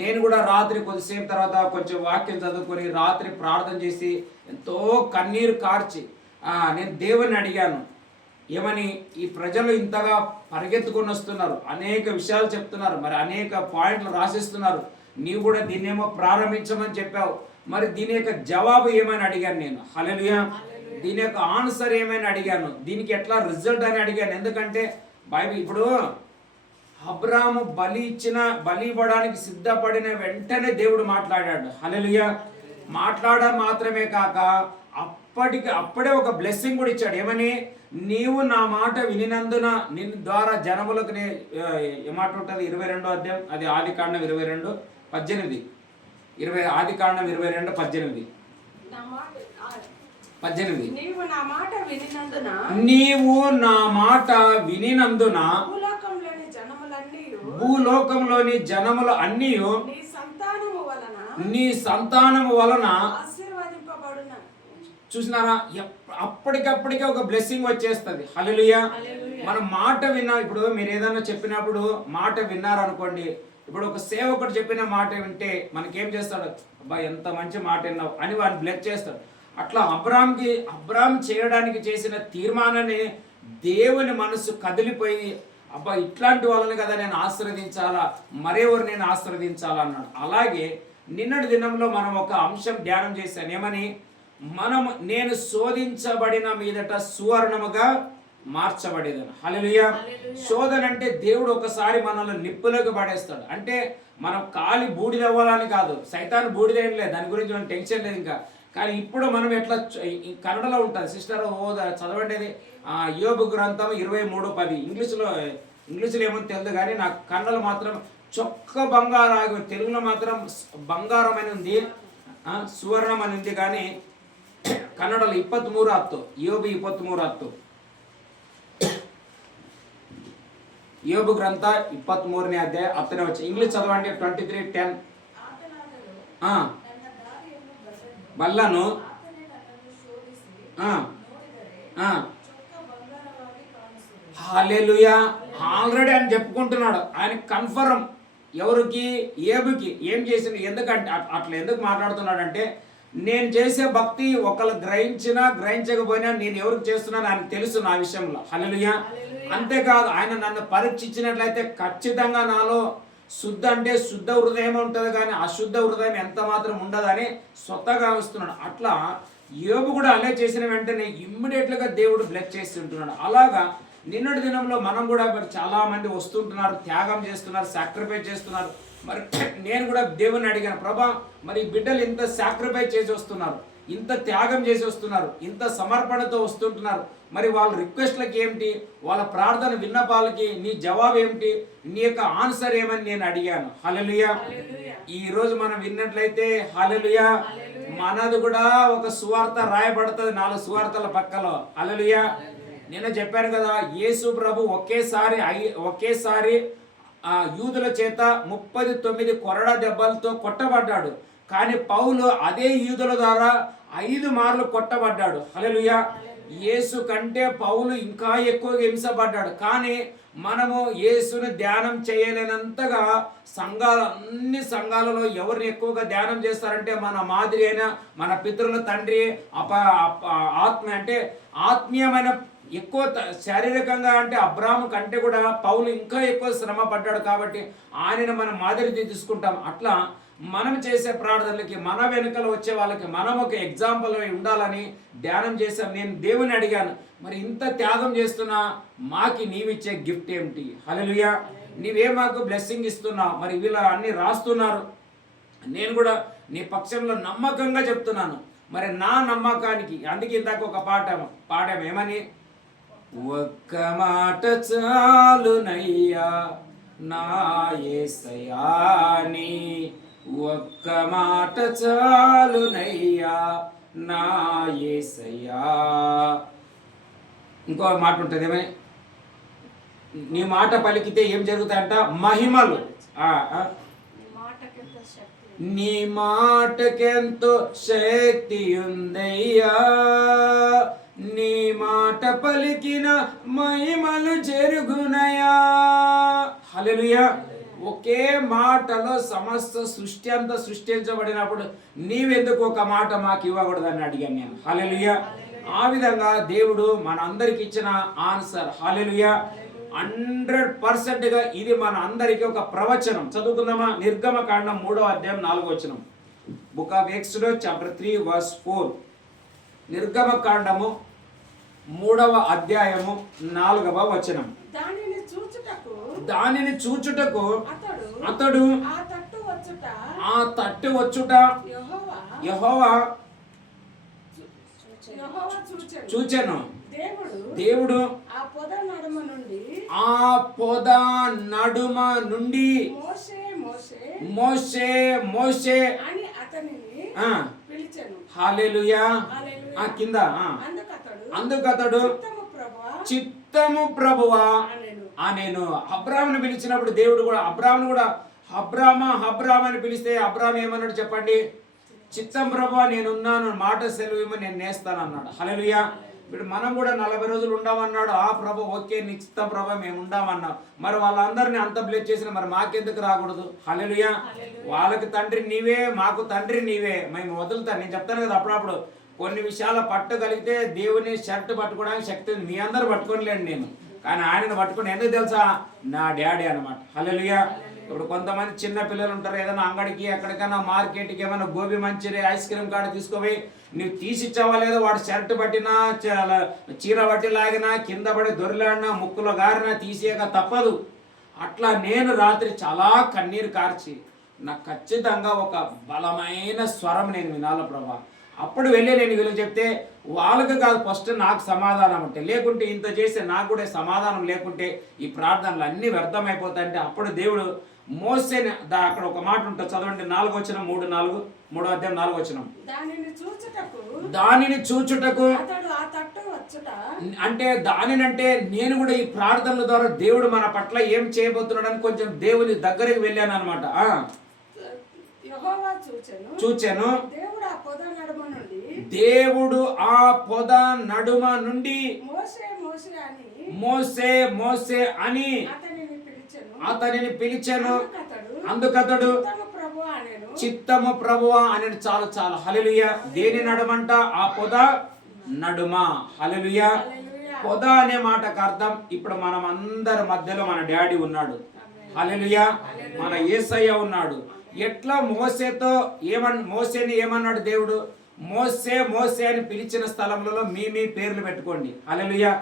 నేను కూడా రాత్రి కొద్దిసేపు తర్వాత కొంచెం వాక్యం చదువుకొని రాత్రి ప్రార్థన చేసి ఎంతో కన్నీరు కార్చి నేను దేవుని అడిగాను, ఏమని, ఈ ప్రజలు ఇంతగా పరిగెత్తుకొని వస్తున్నారు, అనేక విషయాలు చెప్తున్నారు, మరి అనేక పాయింట్లు రాసిస్తున్నారు, నీవు కూడా దీన్నేమో ప్రారంభించమని చెప్పావు, మరి దీని యొక్క జవాబు ఏమని అడిగాను నేను. హల్లెలూయా. దీని యొక్క ఆన్సర్ ఏమైనా అడిగాను, దీనికి ఎట్లా రిజల్ట్ అని అడిగాను. ఎందుకంటే బైబిల్ ఇప్పుడు అబ్రాహాము బలి ఇవ్వడానికి సిద్ధపడిన వెంటనే దేవుడు మాట్లాడాడు. హల్లెలూయా. మాట్లాడడం మాత్రమే కాక అప్పుడే ఒక బ్లెస్సింగ్ కూడా ఇచ్చాడు. ఏమని, నీవు నా మాట వినినందున నిన్ను ద్వారా జనములకు ఏమాట ఉంటుంది 22వ అధ్యాయం, అది ఆదికాండం 22:18. ఆదికాండం 22:18. నీవు నా మాట వినినందున భూలోకంలోని జనములు అన్నీ నీ సంతానము వలన చూసినారా, అప్పటికప్పటికే ఒక బ్లెస్సింగ్ వచ్చేస్తుంది. హల్లెలూయా. మనం మాట విన్నా, ఇప్పుడు మీరు ఏదైనా చెప్పినప్పుడు మాట విన్నారనుకోండి, ఇప్పుడు ఒక సేవకుడు చెప్పిన మాట వింటే మనకేం చేస్తాడు, అబ్బా ఎంత మంచి మాట విన్నావు అని వాడిని బ్లెస్ చేస్తాడు. అట్లా అబ్రామ్ చేయడానికి చేసిన తీర్మానాన్ని దేవుని మనసు కదిలిపోయి, అబ్బా ఇట్లాంటి వాళ్ళని కదా నేను ఆశీర్వదించాలా, మరెవరు నేను ఆశీర్వదించాలా అన్నాడు. అలాగే నిన్నటి దినంలో మనం ఒక అంశం ధ్యానం చేశాను. ఏమని? నేను శోధించబడిన మీదట సువర్ణముగా మార్చబడేదని. హల్లెలూయా. శోధన అంటే దేవుడు ఒకసారి మనల్ని నిప్పులోకి పడేస్తాడు. అంటే మనం కాలి బూడిదవ్వాలని కాదు, సైతాన్ బూడిదేం లేదు, దాని గురించి మనం టెన్షన్ లేదు ఇంకా. కానీ ఇప్పుడు మనం ఎట్లా, కన్నడలో ఉంటుంది సిస్టర్ చదవండి, యోబు గ్రంథం 23:10. ఇంగ్లీష్లో ఏమో తెలియదు కానీ నాకు కన్నడలో మాత్రం చొక్క బంగారం, తెలుగులో మాత్రం బంగారం అని ఉంది, సువర్ణం అని ఉంది, కానీ కన్నడలో 23:10. యోబు 23:10. యోబు గ్రంథ 23ನೇ అధ్యాయ 10ನೇ వచ్చి ఇంగ్లీష్ చదవండి. 23:10. బల్లను హల్లెలూయా. ఆల్రెడీ ఆయన చెప్పుకుంటున్నాడు, ఆయన కన్ఫర్మ్. ఎవరికి? ఏబుకి. ఏం చేసింది? ఎందుకంటే అట్లా ఎందుకు మాట్లాడుతున్నాడంటే, నేను చేసే భక్తి ఒకళ్ళు గ్రహించకపోయినా నేను ఎవరికి చేస్తున్నాను ఆయనకు తెలుసు నా విషయంలో. హల్లెలూయా. అంతేకాదు ఆయన నన్ను పరీక్షించినట్లయితే ఖచ్చితంగా నాలో శుద్ధ హృదయం ఉంటుంది, కానీ అశుద్ధ హృదయం ఎంత మాత్రం ఉండదని స్వతగా వస్తున్నాడు. అట్లా యోబు కూడా అలా చేసిన వెంటనే ఇమ్మీడియట్లుగా దేవుడు బ్లెస్ చేసి ఉంటున్నాడు. అలాగా నిన్నటి దినంలో మనం కూడా చాలా మంది వస్తుంటున్నారు, త్యాగం చేస్తున్నారు, సాక్రిఫైస్ చేస్తున్నారు. మరి నేను కూడా దేవుని అడిగాను, ప్రభా మరి బిడ్డలు ఇంత సాక్రిఫైస్ చేసి వస్తున్నారు, ఇంత త్యాగం చేసి వస్తున్నారు, ఇంత సమర్పణతో వస్తుంటున్నారు, మరి వాళ్ళ రిక్వెస్ట్లకి ఏమిటి, వాళ్ళ ప్రార్థన విన్నపాలకి నీ జవాబు ఏమిటి, నీ యొక్క ఆన్సర్ ఏమని నేను అడిగాను. హల్లెలూయా. ఈ రోజు మనం విన్నట్లయితే హల్లెలూయా, మనది కూడా ఒక సువార్త రాయబడుతుంది 4 సువార్తల పక్కలో. హల్లెలూయా. నేను చెప్పాను కదా, యేసు ప్రభు ఒకేసారి యూదుల చేత 39 కొరడా దెబ్బలతో కొట్టబడ్డాడు. కానీ పౌలు అదే యూదుల ద్వారా 5 మార్లు కొట్టబడ్డాడు. హల్లెలూయా. యేసు కంటే పౌలు ఇంకా ఎక్కువగా హింసపడ్డాడు. కానీ మనము యేసును ధ్యానం చేయలేనంతగా అన్ని సంఘాలలో ఎవరిని ఎక్కువగా ధ్యానం చేస్తారంటే మన మాదిరి అయిన మన పితరుల తండ్రి ఆత్మ అంటే ఆత్మీయమైన ఎక్కువ శారీరకంగా అంటే అబ్రాహాము కంటే కూడా పౌలు ఇంకా ఎక్కువ శ్రమ పడ్డాడు. కాబట్టి ఆయనను మనం మాదిరి తీసుకుంటాం. అట్లా మనం చేసే ప్రార్థనలకి మన వెనుకలు వచ్చే వాళ్ళకి మనం ఒక ఎగ్జాంపుల్ ఉండాలని ధ్యానం చేశాం. నేను దేవుని అడిగాను, మరి ఇంత త్యాగం చేస్తున్నా మాకి నీవిచ్చే గిఫ్ట్ ఏమిటి? హల్లెలూయా. నీవే మాకు బ్లెస్సింగ్ ఇస్తున్నావు. మరి వీళ్ళ అన్ని రాస్తున్నారు, నేను కూడా నీ పక్షంలో నమ్మకంగా చెప్తున్నాను. మరి నా నమ్మకానికి అందుకే ఇందాక ఒక పాఠం ఏమని, ఒక్క మాట చాలునయ్యా నా యేసయ్యా నీ ఒక్క మాట చాలునయ్యా నా యేసయ్యా. ఇంకో మాట ఉంటుంది ఏమని, నీ మాట పలికితే ఏం జరుగుతాయంట? మహిమలు. నీ మాటకెంతో శక్తి ఉందయ్యా, నీ మాట పలికిన మహిమలు జరుగునయా. హల్లెలూయా. ఒకే మాటలో సమస్త సృష్టి అంతా సృష్టించబడినప్పుడు నీవెందుకు ఒక మాట మాకు ఇవ్వకూడదని అడిగాను నేను. హల్లెలూయా. ఆ విధంగా దేవుడు మన అందరికి ఇచ్చిన ఆన్సర్. హల్లెలూయా. 100%గా ఇది మన అందరికీ ఒక ప్రవచనం. చదువుకుందామా? నిర్గమకాండం 3వ అధ్యాయం 4వ వచనం. Book of Exodus chapter 3 verse 4. నిర్గమకాండము 3వ అధ్యాయము 4వ వచనం. దానిని చూచుటకు అతడు ఆ తట్టు వచ్చుట యెహోవా చూచెను. దేవుడు ఆ పొద నడుమ నుండి మోషే మోషే హల్లెలూయా. కింద అందుకతడు చిత్తము ప్రభువా నేను అబ్రాహామును పిలిచినప్పుడు దేవుడు కూడా అబ్రాహామును కూడా అబ్రామా అని పిలిస్తే అబ్రాహాము ఏమన్నాడు చెప్పండి? చిత్తం ప్రభువా నేనున్నాను, మాట సెలవు నేను నేస్తాను అన్నాడు. హల్లెలూయా. ఇప్పుడు మనం కూడా 40 రోజులు ఉండమన్నాడు. ఆ ప్రభు ఓకే నిశ్చితం ప్రభు మేము ఉండామన్నాం. మరి వాళ్ళందరినీ అంత బ్లెస్ చేసిన మరి మాకెందుకు రాకూడదు? హల్లెలూయా. వాళ్ళకి తండ్రి నీవే, మాకు తండ్రి నీవే, మేము వదులుతాను. నేను చెప్తాను కదా అప్పుడప్పుడు కొన్ని విషయాలు పట్టగలిగితే దేవుని షర్ట్ పట్టుకోవడానికి శక్తి ఉంది. మీ అందరూ పట్టుకోలేండి నేను, కానీ ఆయనను పట్టుకుని ఎందుకు తెలుసా? నా డాడీ అనమాట. హల్లెలూయా. ఇప్పుడు కొంతమంది చిన్న పిల్లలు ఉంటారు, ఏదైనా అంగడికి ఎక్కడికైనా మార్కెట్కి ఏమైనా గోబీ మంచూరియా ఐస్ క్రీమ్ కాడ తీసుకుపోయి నువ్వు తీసిచ్చావా లేదో, వాడు షర్ట్ పట్టినా చీర పట్టి లాగినా కింద పడి దొరిలాడినా ముక్కులో గారినా తీసేయక తప్పదు. అట్లా నేను రాత్రి చాలా కన్నీరు కార్చి నాకు ఖచ్చితంగా ఒక బలమైన స్వరం నేను వినాల ప్రభా. అప్పుడు వెళ్ళి నేను వీళ్ళకి చెప్తే వాళ్ళకి కాదు ఫస్ట్ నాకు సమాధానం ఉంటే, లేకుంటే ఇంత చేస్తే నాకు కూడా సమాధానం లేకుంటే ఈ ప్రార్థనలు అన్నీ వ్యర్థమైపోతాయంటే అప్పుడు దేవుడు మోసేని అక్కడ ఒక మాట ఉంటుంది చదవండి, 4వ వచనం 3:4, 3వ అధ్యాయం 4వ వచనం. దానిని చూచుటకు అంటే దానినంటే నేను కూడా ఈ ప్రార్థనల ద్వారా దేవుడు మన పట్ల ఏం చేయబోతున్నాడని కొంచెం దేవుని దగ్గరికి వెళ్ళాను అనమాట. చూచాను దేవుడు ఆ పొద నడుమ నుండి మోసే మోసే అని అతనిని పిలిచాను. అందుకతడు చిత్తము ప్రభువా అని. చాలు చాలు. హల్లెలూయా. దేని నడుమంట? ఆ పొద నడుమ. హల్లెలూయా. పొద అనే మాటకు అర్థం ఇప్పుడు మనం అందరి మధ్యలో మన డాడీ ఉన్నాడు. హల్లెలూయా. మన యేసయ్య ఉన్నాడు. ఎట్లా మోసేతో మోసేని ఏమన్నాడు దేవుడు? మోసే మోసే అని పిలిచిన స్థలంలో మీ పేర్లు పెట్టుకోండి. హల్లెలూయా.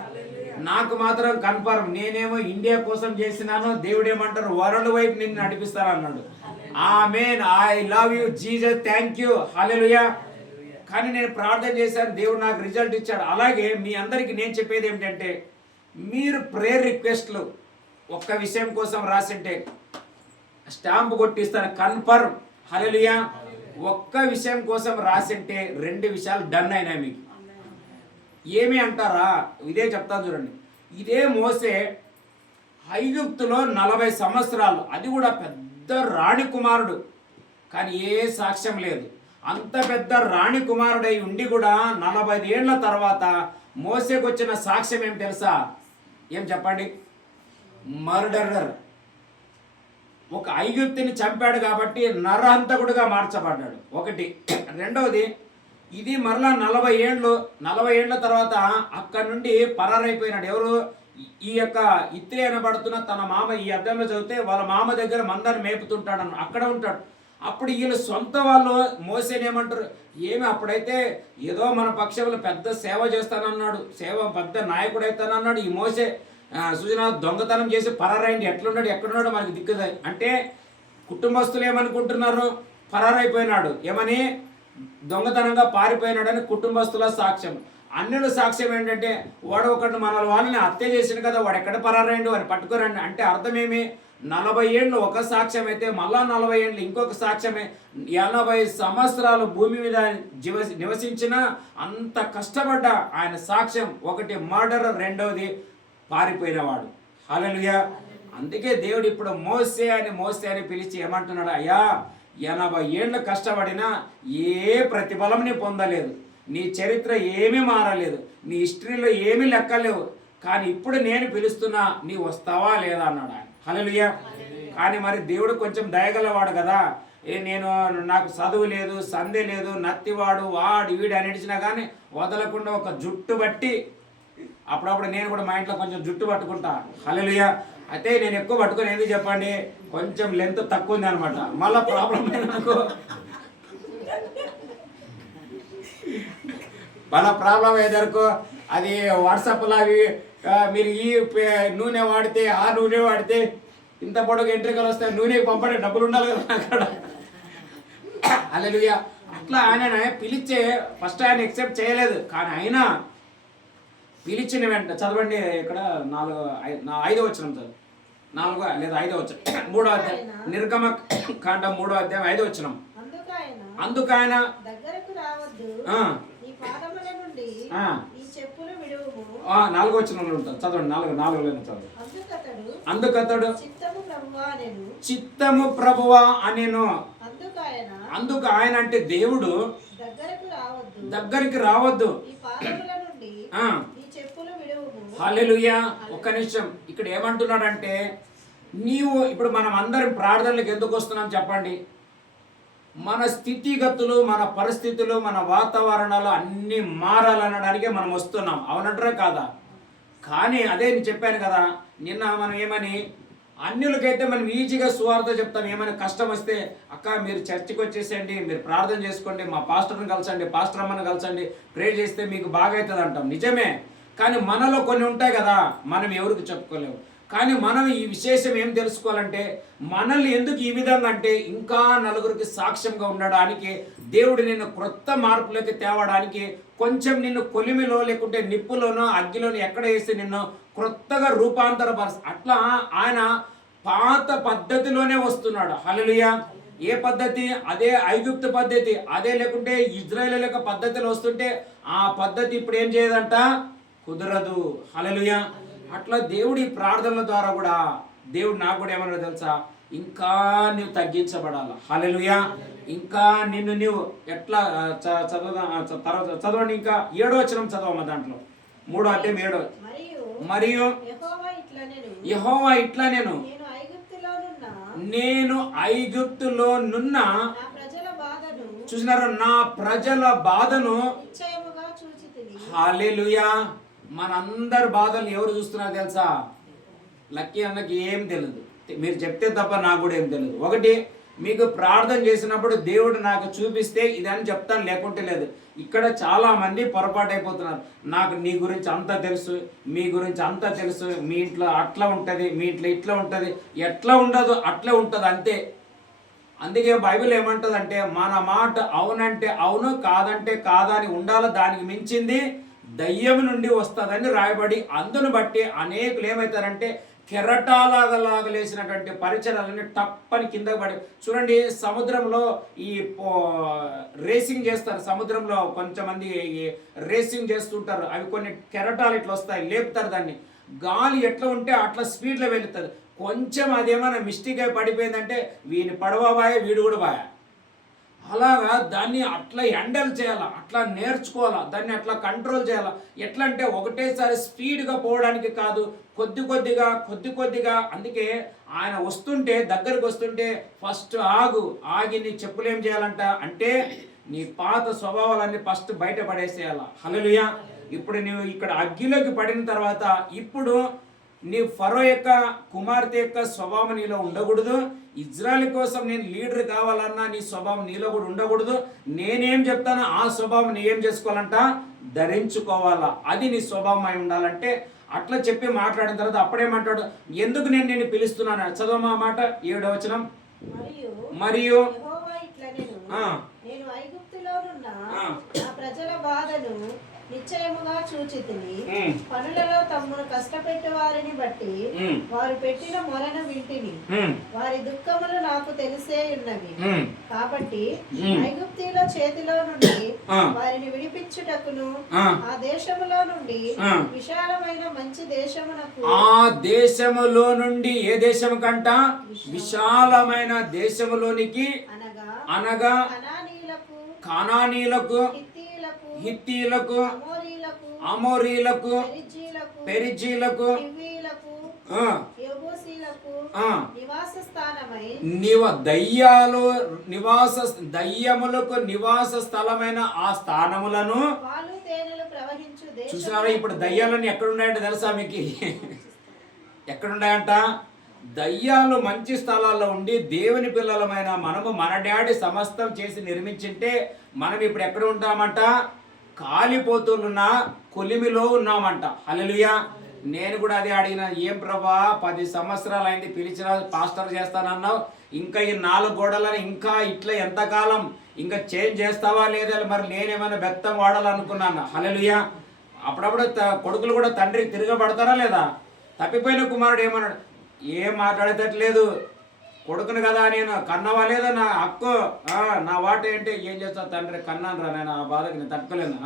నాకు మాత్రం కన్ఫర్మ్, నేనేమో ఇండియా కోసం చేసినాను, దేవుడు ఏమంటారు వరల్డ్ వైపు నిన్ను నడిపిస్తాను అన్నాడు. ఆమేన్. I love you Jesus, thank you. హల్లెలూయా. కానీ నేను ప్రార్థన చేశాను, దేవుడు నాకు రిజల్ట్ ఇచ్చాడు. అలాగే మీ అందరికీ నేను చెప్పేది ఏమిటంటే, మీరు ప్రేయర్ రిక్వెస్ట్లు ఒక్క విషయం కోసం రాసింటే స్టాంప్ కొట్టిస్తాను కన్ఫర్మ్. హల్లెలూయా. ఒక్క విషయం కోసం రాసింటే 2 విషయాలు డన్ అయినాయి మీకు. ఏమి అంటారా? ఇదే చెప్తాను చూడండి. ఇదే మోసే ఐగుప్తులో 40 సంవత్సరాలు, అది కూడా పెద్ద రాణి కుమారుడు, కానీ ఏ సాక్ష్యం లేదు. అంత పెద్ద రాణి కుమారుడై ఉండి కూడా 40 ఏళ్ల తర్వాత మోసేకు వచ్చిన సాక్ష్యం ఏం తెలుసా? ఏం చెప్పండి? మర్డరర్. ఒక ఐగుప్తుని చంపాడు కాబట్టి నరహంతకుడుగా మార్చబడ్డాడు. ఒకటి. రెండవది, ఇది మరలా 40 ఏళ్ల తర్వాత అక్కడి నుండి పరారైపోయినాడు. ఎవరు? ఈ యొక్క ఇత్రి అనబడుతున్న తన మామ. ఈ అద్దంలో చదివితే వాళ్ళ మామ దగ్గర మందాన్ని మేపుతుంటాడు, అక్కడ ఉంటాడు. అప్పుడు వీళ్ళు సొంత వాళ్ళు మోసేని ఏమంటారు? ఏమి అప్పుడైతే ఏదో మన పక్షంలో పెద్ద సేవ చేస్తానన్నాడు, పెద్ద నాయకుడు అవుతానన్నాడు. ఈ మోసే సూచన దొంగతనం చేసి పరారైంది. ఎట్లున్నాడు, ఎక్కడున్నాడు మనకి దిక్కుదా అంటే కుటుంబస్తులు ఏమనుకుంటున్నారు? పరారైపోయినాడు, ఏమని దొంగతనంగా పారిపోయినాడని కుటుంబస్తుల సాక్ష్యం. అన్యుల సాక్ష్యం ఏంటంటే వాడు ఒకటి మన వాళ్ళని హత్య చేసిన కదా, వాడు ఎక్కడ పరారైండు అని పట్టుకోరండి. అంటే అర్థమేమి? 40 ఏళ్ళు ఒక సాక్ష్యం అయితే మళ్ళా 40 ఏళ్ళు ఇంకొక సాక్ష్యమే. 80 సంవత్సరాలు భూమి మీద నివసించిన అంత కష్టపడ్డ ఆయన సాక్ష్యం. ఒకటి మర్డర్, రెండవది పారిపోయినవాడు. హల్లెలూయా. అందుకే దేవుడు ఇప్పుడు మోసే అని పిలిచి ఏమంటున్నాడు? అయ్యా 80 ఏళ్ళు కష్టపడినా ఏ ప్రతిఫలం నీ పొందలేదు, నీ చరిత్ర ఏమీ మారలేదు, నీ హిస్టరీలో ఏమీ లెక్కలేవు, కానీ ఇప్పుడు నేను పిలుస్తున్నా, నీ వస్తావా లేదా అన్నాడు ఆయన. హల్లెలూయా. కానీ మరి దేవుడు కొంచెం దయగలవాడు కదా. నేను నాకు చదువు లేదు, సందే లేదు, నత్తివాడు వీడు అనిడిచినా కానీ వదలకుండా ఒక జుట్టు బట్టి, అప్పుడప్పుడు నేను కూడా మా ఇంట్లో కొంచెం జుట్టు పట్టుకుంటా. హల్లెలూయా. అయితే నేను ఎక్కువ పట్టుకుని ఎందుకు చెప్పండి, కొంచెం లెంత్ తక్కువ ఉంది అనమాట. మళ్ళీ ప్రాబ్లం నాకు మళ్ళీ ప్రాబ్లం ఏదనుకో, అది వాట్సాప్లో అవి మీరు ఈ నూనె వాడితే ఆ నూనె వాడితే ఇంత పొడవు ఎంట్రికలు వస్తాయి, నూనె పంపడే డబ్బులు ఉండాలి కదా అక్కడ. హల్లెలూయా. అట్లా ఆయన పిలిచే ఫస్ట్ ఆయన ఎక్సెప్ట్ చేయలేదు, కానీ ఆయన పిలిచిన వెంట చదవండి ఇక్కడ 5వ వచనం చదువు. 4వ లేదా 5వ వచనం, 3వ అధ్యాయం నిర్గమ కాండం 3వ అధ్యాయం 5వ వచనం. అందుకు ఆయన దగ్గరకు రావద్దు, నీ పాదముల నుండి ఈ చెప్పులు విడువుము. 4వ వచనంలో ఉంటుంది, చదవండి. 4లో చదవండి. అందుకతడు చిత్తము ప్రభువా అనెను. అందుకు ఆయన అంటే దేవుడు దగ్గరికి రావద్దు, నుండి ఆ, నీ చెప్పులు విడువుము. హల్లెలూయా. ఒక్క నిమిషం, ఇక్కడ ఏమంటున్నాడంటే నీవు ఇప్పుడు మనం అందరం ప్రార్థనలకు ఎందుకు వస్తున్నాం చెప్పండి? మన స్థితిగతులు, మన పరిస్థితులు, మన వాతావరణాలు అన్నీ మారాలనడానికే మనం వస్తున్నాం. అవునంటారా కాదా? కానీ అదే నేను చెప్పాను కదా నిన్న, మనం ఏమని అన్యులకైతే మనం ఈజీగా సువార్త చెప్తాం. ఏమైనా కష్టం వస్తే అక్క మీరు చర్చికి వచ్చేసేయండి, మీరు ప్రార్థన చేసుకోండి, మా పాస్టర్ని కలిసండి, పాస్టర్ అమ్మని కలిసండి, ప్రే చేస్తే మీకు బాగా అవుతుంది అంటాం. నిజమే. కానీ మనలో కొన్ని ఉంటాయి కదా, మనం ఎవరికి చెప్పుకోలేము. కానీ మనం ఈ విశేషం ఏం తెలుసుకోవాలంటే, మనల్ని ఎందుకు ఈ విధంగా అంటే ఇంకా నలుగురికి సాక్ష్యంగా ఉండడానికి, దేవుడు నిన్ను క్రొత్త మార్పులోకి తేవడానికి, కొంచెం నిన్ను కొలిమిలో లేకుంటే నిప్పులోనో అగ్గిలోనో ఎక్కడ వేసి నిన్ను క్రొత్తగా రూపాంతరపరచ, అట్లా ఆయన పాత పద్ధతిలోనే వస్తున్నాడు. హల్లెలూయా. ఏ పద్ధతి? అదే ఐగుప్తు పద్ధతి, అదే లేకుంటే ఇజ్రాయేల్ యొక్క పద్ధతిలో వస్తుంటే ఆ పద్ధతి ఇప్పుడు ఏం చేయదంట, కుదరదు. హల్లెలూయా. అట్లా దేవుడి ప్రార్థనల ద్వారా కూడా దేవుడు నాకు కూడా ఏమన్నా తెలుసా, ఇంకా నువ్వు తగ్గించబడాల. హల్లెలూయా. ఇంకా నిన్ను నువ్వు ఎట్లా తర్వాత చదవండి, ఇంకా 7వ వచనం చదవమ్మ. దాంట్లో 3వ అధ్యాయం 7వ. మరియు యెహోవా ఇట్లా నేను ఐగుప్తులో నున్న చూసినారు నా ప్రజల బాధను. హల్లెలూయా. మనందరి బాధలు ఎవరు చూస్తున్నారు తెలుసా? లక్కీ అన్నకి ఏం తెలియదు, మీరు చెప్తే తప్ప నాకు కూడా ఏం తెలియదు. ఒకటి, మీకు ప్రార్థన చేసినప్పుడు దేవుడు నాకు చూపిస్తే ఇదని చెప్తాను, లేకుంటే లేదు. ఇక్కడ చాలా మంది పొరపాటు అయిపోతున్నారు. నాకు నీ గురించి అంతా తెలుసు, మీ గురించి అంతా తెలుసు, మీ ఇంట్లో అట్లా ఉంటుంది, మీ ఇంట్లో ఇట్లా ఉంటుంది, ఎట్లా ఉండదు అట్లా ఉంటుంది అంతే. అందుకే బైబిల్ ఏమంటుంది అంటే, మన మాట అవునంటే అవును, కాదంటే కాదా అని ఉండాలి. దానికి మించింది దయ్యం నుండి వస్తుందని రాయబడి, అందును బట్టి అనేకులు ఏమవుతారంటే కెరటాలాగలేసినటువంటి పరిచయాలన్నీ టప్పని కిందకి పడి. చూడండి, సముద్రంలో ఈ రేసింగ్ చేస్తారు, సముద్రంలో కొంతమంది రేసింగ్ చేస్తుంటారు. అవి కొన్ని కెరటాలు ఇట్లా వస్తాయి, లేపుతారు దాన్ని. గాలి ఎట్లా ఉంటే అట్లా స్పీడ్లో వెళుతుంది. కొంచెం అదేమైనా మిస్టేక్ అయి పడిపోయిందంటే వీని పడవ బాయ, వీడు కూడా బాయ. అలాగా దాన్ని అట్లా హ్యాండిల్ చేయాలా, అట్లా నేర్చుకోవాలా, దాన్ని అట్లా కంట్రోల్ చేయాలా. ఎట్లా అంటే ఒకటేసారి స్పీడ్గా పోవడానికి కాదు, కొద్ది కొద్దిగా. అందుకే ఆయన వస్తుంటే, దగ్గరికి వస్తుంటే ఫస్ట్ ఆగి నీ చెప్పులు ఏం చేయాలంట అంటే నీ పాత స్వభావాలన్నీ ఫస్ట్ బయట పడేసేయాలా. హల్లెలూయా. ఇప్పుడు నువ్వు ఇక్కడ అగ్గిలోకి పడిన తర్వాత ఇప్పుడు నీ ఫరో యొక్క కుమార్తె యొక్క స్వభావం నీలో ఉండకూడదు. ఇజ్రాయెల్ కోసం నేను లీడర్ కావాలన్నా నీ స్వభావం నీలో కూడా ఉండకూడదు. నేనేం చెప్తానో ఆ స్వభావం నీ ఏం చేసుకోవాలంట, ధరించుకోవాలా. అది నీ స్వభావం అయి ఉండాలంటే అట్లా చెప్పి మాట్లాడిన తర్వాత అప్పుడేమంటాడు, ఎందుకు నేను నిన్ను పిలుస్తున్నాను. చదవమా మాట 7వ వచనం. మరియు నేను ఐగుప్తులోనున్న నా ప్రజల బాధను నిశ్చయముగా చూచితిని. పనులలో తమ్మును కష్టపెట్టే వారిని బట్టి వారు పెట్టిన మొరను వింటిని. వారి దుఃఖములు నాకు తెలిసే ఉన్నవి. కాబట్టి ఐగుప్తీయుల చేతిలో నుండి వారిని విడిపించుటకును ఆ దేశములో నుండి విశాలమైన మంచి దేశమునకు, ఆ దేశములో నుండి ఏ దేశము కంట, విశాలమైన దేశములోనికి, అనగా కనానీయులకు, హిత్తీయులకు, అమోరీలకు, పెరిజీలకు దయ్యములకు నివాస స్థలమైన ఆ స్థానములను చూసారా. ఇప్పుడు దయ్యాలని ఎక్కడున్నాయంటే తెలుసా మీకు? ఎక్కడున్నాయంట? దయ్యాలు మంచి స్థలాల్లో ఉండి దేవుని పిల్లలమైన మనము మన డాడీ సమస్తం చేసి నిర్మించింటే మనం ఇప్పుడు ఎక్కడ ఉంటామంట, కాలిపోతున్న కొలిమిలో ఉన్నామంట. హల్లెలూయా. నేను కూడా అదే అడిగిన, ఏం ప్రభా 10 సంవత్సరాలు అయింది పిలిచిన పాస్టర్ చేస్తానన్నావు, ఇంకా ఈ 4 గోడలను ఇంకా ఇట్లా ఎంతకాలం ఇంకా చేంజ్ చేస్తావా లేదా, మరి నేనేమైనా బెత్తం వాడాలనుకున్నాను. హల్లెలూయా. అప్పుడప్పుడు కొడుకులు కూడా తండ్రికి తిరగబడతారా లేదా? తప్పిపోయిన కుమారుడు ఏమన్నాడు, ఏం మాట్లాడేటట్లేదు, కొడుకును కదా నేను, కన్నవా లేదా నా హక్కు, నా వాట ఏంటి, ఏం చేస్తావు తండ్రి, కన్నాను రా నేను, ఆ బాధకి నేను తట్టుకోలేను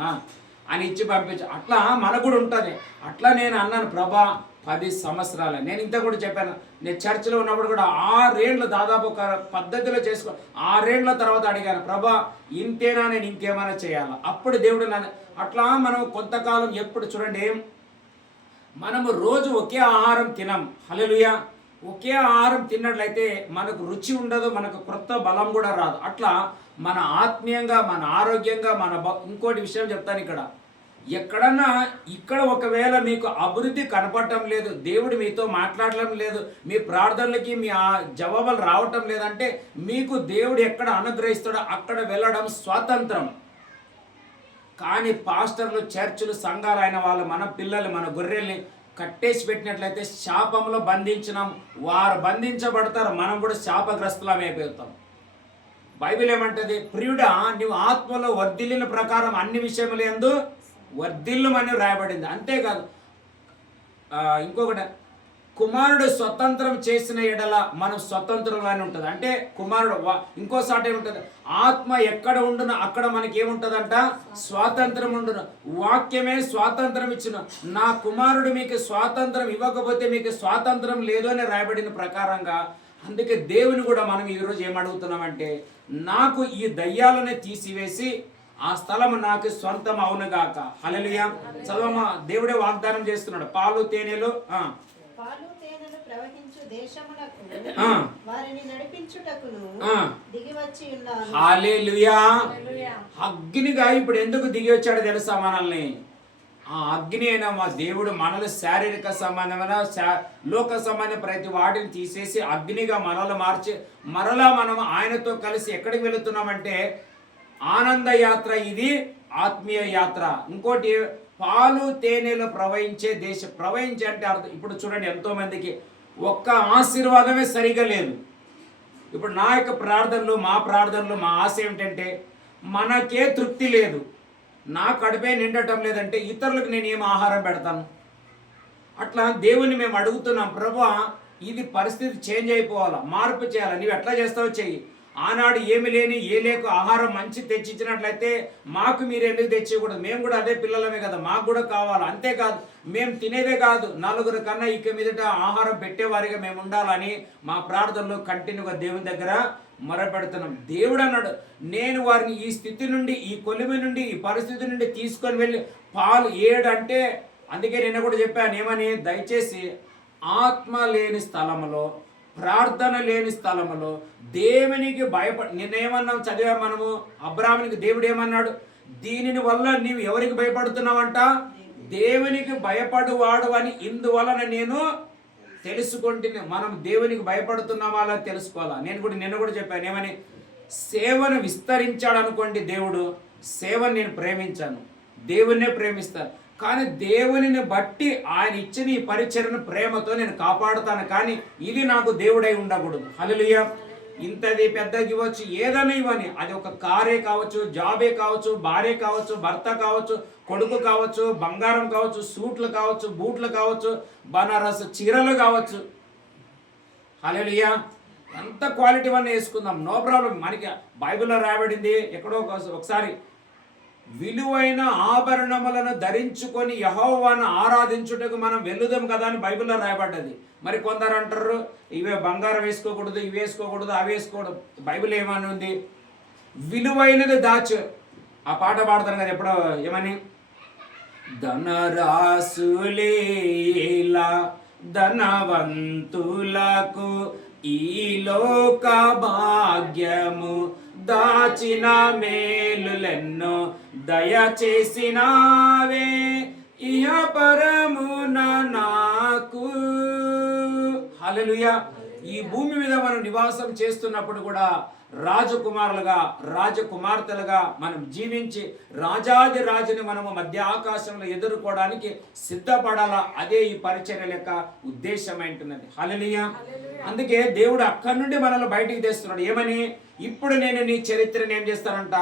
అని ఇచ్చి పంపించు. అట్లా మనకు కూడా ఉంటుంది. అట్లా నేను అన్నాను, ప్రభా 10 సంవత్సరాలు. నేను ఇంత కూడా చెప్పాను, నేను చర్చిలో ఉన్నప్పుడు కూడా 6 ఏళ్ళు దాదాపు ఒక పద్ధతిలో చేసుకో, 6 ఏళ్ళ తర్వాత అడిగాను, ప్రభా ఇంతేనా, నేను ఇంకేమైనా చేయాలా? అప్పుడు దేవుడు నన్ను అట్లా మనం కొంతకాలం ఎప్పుడు చూడండి, మనము రోజు ఒకే ఆహారం తినం. హల్లెలూయా. ఒకే ఆహారం తిన్నట్లయితే మనకు రుచి ఉండదు, మనకు క్రొత్త బలం కూడా రాదు. అట్లా మన ఆత్మీయంగా, మన ఆరోగ్యంగా, ఇంకోటి విషయం చెప్తాను ఇక్కడ, ఎక్కడన్నా ఇక్కడ ఒకవేళ మీకు అభివృద్ధి కనపడటం లేదు, దేవుడు మీతో మాట్లాడటం లేదు, మీ ప్రార్థనలకి మీ జవాబులు రావటం లేదంటే మీకు దేవుడు ఎక్కడ అనుగ్రహిస్తాడో అక్కడ వెళ్ళడం స్వాతంత్రం. కానీ పాస్టర్లు, చర్చిలు, సంఘాలు అయిన వాళ్ళు మన పిల్లలు, మన గొర్రెల్ని కట్టేసి పెట్టినట్లయితే శాపంలో బంధించినాం, వారు బంధించబడతారు, మనం కూడా శాపగ్రస్తులం అయిపోతాం. బైబిల్ ఏమంటది? ప్రియుడా, నువ్వు ఆత్మలో వర్ధిల్లిన ప్రకారం అన్ని విషయములు యందు వర్ధిల్లుమని రాయబడింది. అంతేకాదు, ఇంకొకటి, కుమారుడు స్వతంత్రం చేసిన ఎడల మనం స్వతంత్రులు అని ఉంటుంది. అంటే కుమారుడు ఇంకోసారి ఏముంటుంది, ఆత్మ ఎక్కడ ఉండును అక్కడ మనకి ఏముంటుందంట? స్వాతంత్రం ఉండును. వాక్యమే స్వాతంత్రం ఇచ్చును. నా కుమారుడు మీకు స్వాతంత్రం ఇవ్వకపోతే మీకు స్వాతంత్రం లేదు అని రాయబడిన ప్రకారంగా, అందుకే దేవుని కూడా మనం ఈరోజు ఏమడుగుతున్నామంటే, నాకు ఈ దయ్యాలనే తీసివేసి ఆ స్థలం నాకు సొంతం అవునుగాక. హల్లెలూయా. చదవమా. దేవుడే వాగ్దానం చేస్తున్నాడు. పాలు తేనెలు ప్రవహించు దేశమునకు వారిని నడిపించుటకును దిగి వచ్చి ఉన్నాను. హల్లెలూయా. అగ్నిగా ఇప్పుడు ఎందుకు దిగి వచ్చాడో తెలుసా మనల్ని? ఆ అగ్ని అయినా మా దేవుడు మనల్ని శారీరక సంబంధమైన, లోక సంబంధమైన ప్రతి వాటిని తీసేసి అగ్నిగా మనల్ని మార్చి మరలా మనం ఆయనతో కలిసి ఎక్కడికి వెళుతున్నామంటే ఆనంద యాత్ర. ఇది ఆత్మీయ యాత్ర. ఇంకోటి, పాలు తేనెలు ప్రవహించే దేశం. ప్రవహించే అంటే అర్థం, ఇప్పుడు చూడండి, ఎంతో మందికి ఒక్క ఆశీర్వాదమే సరిగా లేదు. ఇప్పుడు నా యొక్క ప్రార్థనలు, మా ప్రార్థనలు, మా ఆశ ఏమిటంటే, మనకే తృప్తి లేదు, నా కడుపే నిండటం లేదంటే ఇతరులకు నేను ఏం ఆహారం పెడతాను? అట్లా దేవుని మేము అడుగుతున్నాం, ప్రభువా ఇది పరిస్థితి చేంజ్ అయిపోవాలా, మార్పు చేయాలా, నువ్వు ఎట్లా చేస్తావో చెయ్యి. ఆనాడు ఏమి లేని ఏ లేకు ఆహారం మంచి తెచ్చిచ్చినట్లయితే మాకు మీరు ఎందుకు తెచ్చకూడదు? మేము కూడా అదే పిల్లలమే కదా, మాకు కూడా కావాలి. అంతేకాదు, మేము తినేదే కాదు, నలుగురు కన్నా ఇక మీదట ఆహారం పెట్టేవారిగా మేము ఉండాలని మా ప్రార్థనలు కంటిన్యూగా దేవుని దగ్గర మొరపెడుతున్నాం. దేవుడు అన్నాడు, నేను వారిని ఈ స్థితి నుండి, ఈ కొలిమి నుండి, ఈ పరిస్థితి నుండి తీసుకొని వెళ్ళి పాలు అంటే, అందుకే నిన్న కూడా చెప్పాను ఏమని, దయచేసి ఆత్మ లేని స్థలములో, ప్రార్థన లేని స్థలములో దేవునికి నిన్నేమన్నాం, చదివా మనము, అబ్రాహామునికి దేవుడు ఏమన్నాడు? దీనిని వల్ల నీవు ఎవరికి భయపడుతున్నావంట? దేవునికి భయపడువాడు అని ఇందువలన నేను తెలుసుకుంటున్నా. మనం దేవునికి భయపడుతున్నామా అలా తెలుసుకోవాలా. నిన్న కూడా చెప్పాను ఏమని, సేవను విస్తరించాడు అనుకోండి దేవుడు, సేవను నేను ప్రేమించాను, దేవుణ్ణే ప్రేమిస్తాను, కానీ దేవునిని బట్టి ఆయన ఇచ్చిన ఈ పరిచర్ను ప్రేమతో నేను కాపాడుతాను, కానీ ఇది నాకు దేవుడై ఉండకూడదు. హల్లెలూయా. ఇంతది పెద్దది ఇవ్వచ్చు, ఏదైనా ఇవ్వని, అది ఒక కారే కావచ్చు, జాబే కావచ్చు, భార్య కావచ్చు, భర్త కావచ్చు, కొడుకు కావచ్చు, బంగారం కావచ్చు, సూట్లు కావచ్చు, బూట్లు కావచ్చు, బనారస్ చీరలు కావచ్చు. హల్లెలూయా. ఎంత క్వాలిటీ వన్ వేసుకుందాం, నో ప్రాబ్లం. మనకి బైబిల్లో రాయబడింది ఎక్కడో ఒకసారి, విలువైన ఆభరణములను ధరించుకొని యెహోవాను ఆరాధించుటకు మనం వెళ్ళుదాం కదా అని బైబిల్లో రాయబడ్డది. మరి కొందరు అంటారు ఇవే బంగారం వేసుకోకూడదు, ఇవి వేసుకోకూడదు, అవి వేసుకోకూడదు. బైబిల్ ఏమని ఉంది? విలువైనది దాచు. ఆ పాట పాడతాను కదా ఎప్పుడో, ఏమని, ధనరాసులేలా ధనవంతులకు ఈ లోక భాగ్యము దాచిన మేలులెన్నో దయచేసినావే ఇహ పరమున నాకు. హల్లెలూయా. ఈ భూమి మీద మనం నివాసం చేస్తున్నప్పుడు కూడా రాజకుమారులుగా, రాజకుమార్తెలుగా మనం జీవించి రాజాది రాజుని మనము మధ్య ఆకాశంలో ఎదుర్కోవడానికి సిద్ధపడాలా. అదే ఈ పరిచర్య యొక్క ఉద్దేశం అంటున్నది. హల్లెలూయా. అందుకే దేవుడు అక్కడి నుండి మనల్ని బయటికి తెస్తున్నాడు. ఏమని? ఇప్పుడు నేను నీ చరిత్రను ఏం చేస్తానంట?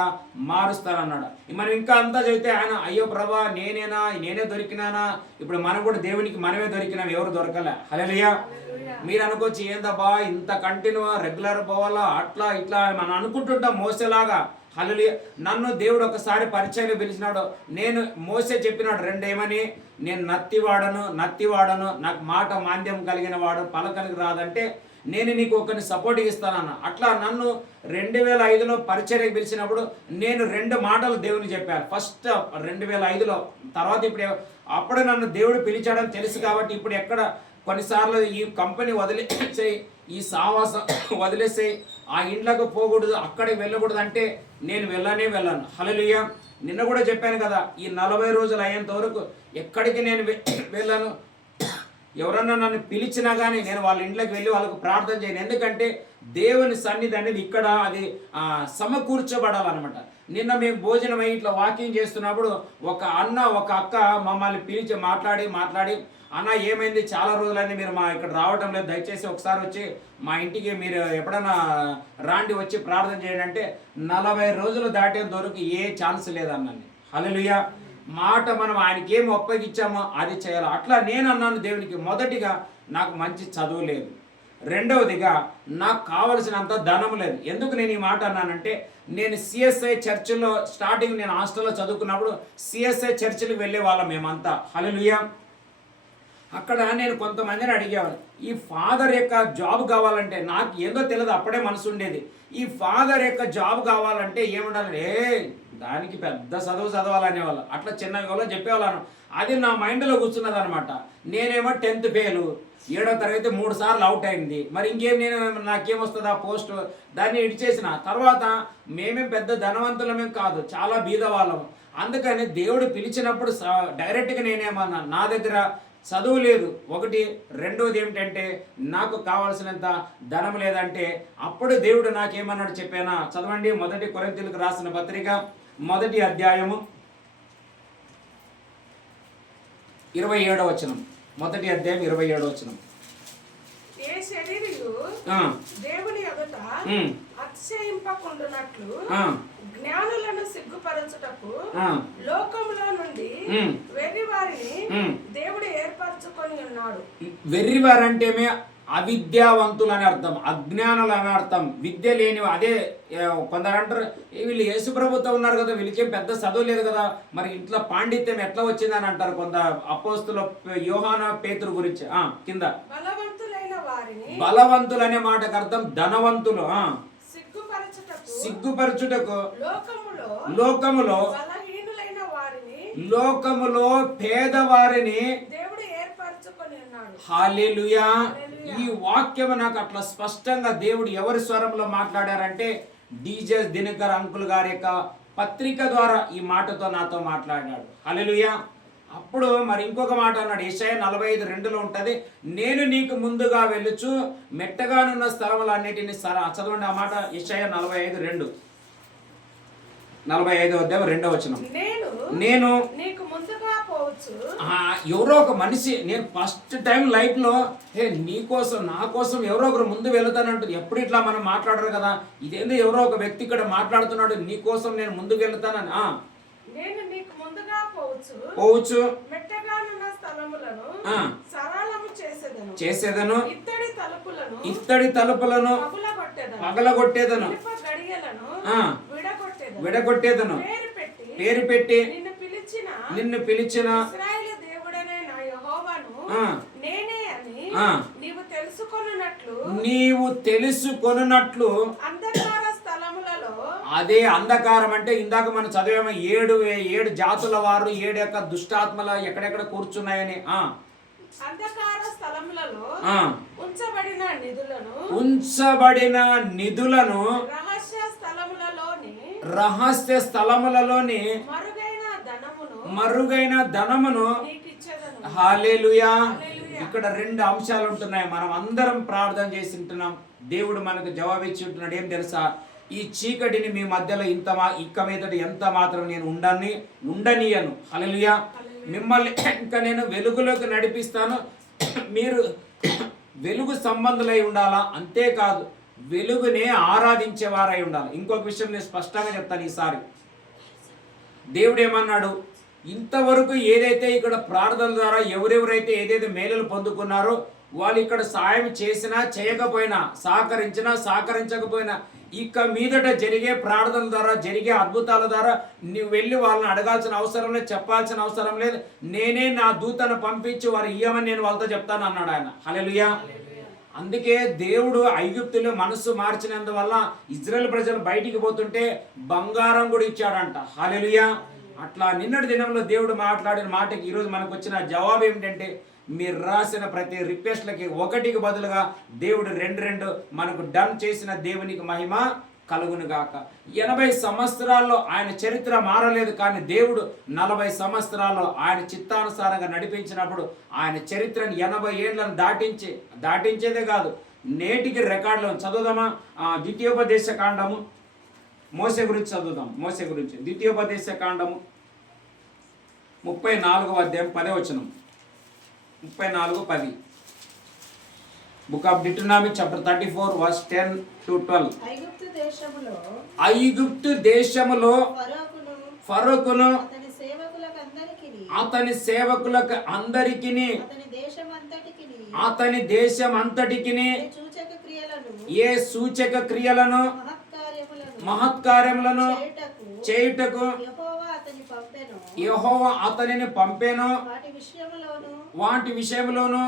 మారుస్తానన్నాడు. మనం ఇంకా అంతా చదివితే ఆయన, అయ్యో ప్రభా నేనే దొరికినానా? ఇప్పుడు మనం కూడా దేవునికి మనమే దొరికినాం, ఎవరు దొరకలే. హల్లెలూయా. మీరు అనుకోవచ్చు, ఏందబ్బా ఇంత కంటిన్యూ రెగ్యులర్ పోవాలా, అట్లా ఇట్లా మనం అనుకుంటుంటాం మోసేలాగా. హల్లెలూయా. నన్ను దేవుడు ఒకసారి పరిచయం పిలిచినాడు. నేను మోసే చెప్పినాడు రెండేమని, నేను నత్తివాడను, నాకు మాట మాంద్యం కలిగిన వాడు, పలకనికి రాదంటే నేను నీకు ఒకరిని సపోర్ట్ ఇస్తానన్న. అట్లా నన్ను 2005లో పరిచర్యకు పిలిచినప్పుడు నేను 2 మాటలు దేవుని చెప్పాను. ఫస్ట్ 2005లో, తర్వాత ఇప్పుడు అప్పుడు నన్ను దేవుడు పిలిచాడని తెలుసు కాబట్టి ఇప్పుడు ఎక్కడ కొన్నిసార్లు ఈ కంపెనీ వదిలేసేయి, ఈ సావాసం వదిలేసేయి, ఆ ఇంట్లోకి పోకూడదు, అక్కడికి వెళ్ళకూడదు అంటే నేను వెళ్ళను. హల్లెలూయా. నిన్న కూడా చెప్పాను కదా, ఈ 40 రోజులు అయ్యేంత వరకు ఎక్కడికి నేను వెళ్ళను. ఎవరన్నా నన్ను పిలిచినా కానీ నేను వాళ్ళ ఇంట్లోకి వెళ్ళి వాళ్ళకు ప్రార్థన చేయను. ఎందుకంటే దేవుని సన్నిధి అనేది ఇక్కడ అది సమకూర్చబడాలన్నమాట. నిన్న మేము భోజనం అయ్యి ఇట్లా వాకింగ్ చేస్తున్నప్పుడు ఒక అన్న ఒక అక్క మమ్మల్ని పిలిచి మాట్లాడి అన్న ఏమైంది, చాలా రోజులైంది మీరు మా ఇక్కడ రావటం లేదు, దయచేసి ఒకసారి వచ్చి మా ఇంటికి మీరు ఎప్పుడైనా రాండి, వచ్చి ప్రార్థన చేయండి అంటే 40 రోజులు దాటేంత వరకు ఏ ఛాన్స్ లేదన్నాను. హల్లెలూయా. మాట మనం ఆయనకి ఏం ఒప్పగిచ్చామో అది చేయాలి. అట్లా నేను అన్నాను దేవునికి, మొదటిగా నాకు మంచి చదువు లేదు, రెండవదిగా నాకు కావలసినంత ధనం లేదు. ఎందుకు నేను ఈ మాట అన్నానంటే, నేను సిఎస్ఐ చర్చిలో స్టార్టింగ్ నేను హాస్టల్లో చదువుకున్నప్పుడు సిఎస్ఐ చర్చిలకు వెళ్ళే వాళ్ళం మేమంతా. హల్లెలూయా. అక్కడ నేను కొంతమందిని అడిగేవాళ్ళు, ఈ ఫాదర్ యొక్క జాబ్ కావాలంటే నాకు ఏదో తెలియదు, అప్పుడే మనసు ఉండేది. ఈ ఫాదర్ యొక్క జాబ్ కావాలంటే ఏముండాలి, దానికి పెద్ద చదవాలనేవాళ్ళు. అట్లా చిన్నగా చెప్పేవాళ్ళను. అది నా మైండ్లో కూర్చున్నది అనమాట. నేనేమో 10th ఫెయిల్, 7వ తరగతి 3 సార్లు అవుట్ అయింది. మరి ఇంకేం నాకేమొస్తుంది ఆ పోస్ట్, దాన్ని ఇడిచేసిన తర్వాత మేమేం పెద్ద ధనవంతులమేం కాదు, చాలా బీద వాళ్ళం. అందుకని దేవుడు పిలిచినప్పుడు డైరెక్ట్గా నేనేమన్నా, నా దగ్గర చదువు లేదు ఒకటి, రెండోది ఏమిటంటే నాకు కావాల్సినంత ధనం లేదంటే అప్పుడు దేవుడు నాకేమన్నాడు చెప్పానా, చదవండి. 1 కొరింథీయులకు రాసిన పత్రిక 1వ అధ్యాయము 27వ వచనం. 1వ అధ్యాయం 27వ వచనం. ఏ శరీరియు దేవుని ఎదుట అతిశయింపకుండునట్లు జ్ఞానులను సిగ్గుపరచుటకు లోకములో నుండి వెర్రివారిని దేవుడు ఏర్పరచుకొని ఉన్నాడు. వెర్రివారంటే అవిద్యావంతులు అని అర్థం, అజ్ఞానులు అని అర్థం, విద్య లేని. అదే కొందరు అంటారు, వీళ్ళు యేసు ప్రభుతో ఉన్నారు కదా, వీళ్ళకేం పెద్ద చదువు లేదు కదా, మరి ఇంట్లో పాండిత్యం ఎట్లా వచ్చిందని అంటారు కొంత అపోస్తుల యోహాను పేతురు గురించి. కింద బలవంతులు అనే మాటకు అర్థం ధనవంతులు. సిగ్గుపరచుటకు లోకములో పేదవారిని. హల్లెలూయా. ఈ వాక్యం నాకు అట్లా స్పష్టంగా దేవుడు ఎవరి స్వరంలో మాట్లాడారంటే డీజే దినకర్ అంకుల్ గారి యొక్క పత్రిక ద్వారా ఈ మాటతో నాతో మాట్లాడాడు. హల్లెలూయా. అప్పుడు మరి ఇంకొక మాట అన్నాడు, యెషయా 45:2లో ఉంటుంది, నేను నీకు ముందుగా వెళ్ళుచు మెట్టగానున్న స్థలములన్నిటిని. చదవండి ఆ మాట. యెషయా 45:2, 45వ అధ్యాయం 2వ వచనం. నేను నీకు ముందుగా పోవచ్చు. ఎవరో ఒక మనిషి, నేను ఫస్ట్ టైం లైఫ్ లో నీకోసం నా కోసం ఎవరో ఒకరు ముందు వెళతానంటుంది. ఎప్పుడు ఇట్లా మనం మాట్లాడరు కదా, ఇదేందో ఎవరో ఒక వ్యక్తి ఇక్కడ మాట్లాడుతున్నాడు, నీకోసం నేను ముందుకు వెళతానని. నేను నీకు ముందుగా పోవచ్చు మెట్టగానున్న స్థలములను సరళము చేసేదను, ఇత్తడి తలుపులను పగలగొట్టేదను, విడగొట్టేదను, పేరు పెట్టి నిన్ను పిలిచిన నీవు తెలుసుకొనున్నట్లు. అదే అంధకారం అంటే ఇందాక మనం చదివాము, 7 జాతుల వారు, 7 యొక్క దుష్టాత్మల ఎక్కడెక్కడ కూర్చున్నాయని. అంధకార స్థలములలో ఉంచబడిన నిధులను రహస్య స్థలములలోని మరుగైన ధనమును. హల్లెలూయా. ఇక్కడ 2 అంశాలు ఉంటున్నాయి. మనం అందరం ప్రార్థన చేసి ఉంటున్నాం, దేవుడు మనకు జవాబిచ్చి ఉంటున్నాడు. ఏం తెలుసా, ఈ చీకటిని మీ మధ్యలో ఇక్క మీదట ఎంత మాత్రం నేను ఉండనియను. హల్లెలూయా. మిమ్మల్ని ఇంకా నేను వెలుగులోకి నడిపిస్తాను. మీరు వెలుగు సంబంధులై ఉండాలా, అంతేకాదు వెలుగునే ఆరాధించేవారై ఉండాలి. ఇంకొక విషయం నేను స్పష్టంగా చెప్తాను ఈసారి. దేవుడు ఏమన్నాడు, ఇంతవరకు ఏదైతే ఇక్కడ ప్రార్థన ద్వారా ఎవరెవరైతే ఏదైతే మేలులు పొందుకున్నారో వాళ్ళు ఇక్కడ సాయం చేసినా చేయకపోయినా, సహకరించకపోయినా, ఇక మీదట జరిగే ప్రార్థన ద్వారా, జరిగే అద్భుతాల ద్వారా నువ్వు వెళ్ళి వాళ్ళని అడగాల్సిన అవసరం లేదు, చెప్పాల్సిన అవసరం లేదు. నేనే నా దూతను పంపించి వారు ఇయ్యమని నేను వాళ్ళతో చెప్తాను అన్నాడు ఆయన. హల్లెలూయా. అందుకే దేవుడు ఐగుప్తులో మనసు మార్చినందువల్ల ఇజ్రాయెల్ ప్రజలు బయటికి పోతుంటే బంగారం కూడా ఇచ్చాడంట. హల్లెలూయా. అట్లా నిన్నటి దినంలో దేవుడు మాట్లాడిన మాటకి ఈరోజు మనకు వచ్చిన జవాబు ఏమిటంటే, మీరు రాసిన ప్రతి రిక్వెస్ట్లకి ఒకటికి బదులుగా దేవుడు రెండు మనకు డన్ చేసిన దేవునికి మహిమ కలుగును గాక. 80 సంవత్సరాల్లో ఆయన చరిత్ర మారలేదు, కానీ దేవుడు 40 సంవత్సరాల్లో ఆయన చిత్తానుసారంగా నడిపించినప్పుడు ఆయన చరిత్రను 80 ఏళ్లను దాటించేదే కాదు, నేటికి రికార్డులో చదువుదామా? ద్వితీయోపదేశ కాండము, మోసే గురించి చదువుదాం. మోసే గురించి ద్వితీయోపదేశ కాండము 34వ అధ్యాయం 10వ వచనం. 34:10. Book of Deuteronomy chapter 34 verse 10 to 12. ఐగుప్తు దేశములో ఫరోకును అతని సేవకులకు అందరికిని అతని దేశం అంతటికిని ఏ సూచక క్రియలను మహత్కార్యములను చేయుటకు యెహోవా అతనిని పంపెను. వాటి విషయములోను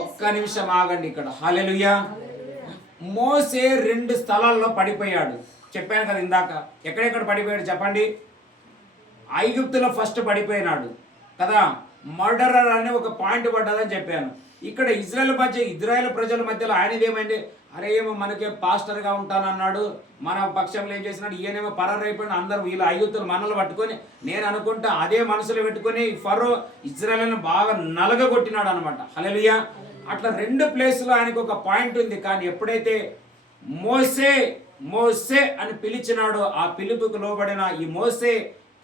ఒక్క నిమిషం ఆగండి ఇక్కడ. హల్లెలూయా. మోసే 2 స్థలాల్లో పడిపోయాడు, చెప్పాను కదా ఇందాక. ఎక్కడెక్కడ పడిపోయాడు చెప్పండి? ఐగుప్తులో ఫస్ట్ పడిపోయినాడు కదా, మర్డరర్ అనే ఒక పాయింట్ పడ్డదని చెప్పాను. ఇక్కడ ఇజ్రాయెల్ ప్రజల మధ్యలో ఆయనది ఏమైంది? అరే ఏమో మనకే పాస్టర్గా ఉంటానన్నాడు, మన పక్షంలో ఏం చేసినాడు, ఈయనేమో పరారైపోయిన అందరూ వీళ్ళు ఐగుప్తులు మనలు పట్టుకొని, నేను అనుకుంటా అదే మనసులో పెట్టుకొని ఫరో ఇజ్రాయెల్ని బాగా నలగగొట్టినాడు అనమాట. హల్లెలూయా. అట్లా 2 ప్లేసులో ఆయనకు ఒక పాయింట్ ఉంది. కానీ ఎప్పుడైతే మోసే మోసే అని పిలిచినాడో, ఆ పిలుపుకు లోబడిన ఈ మోసే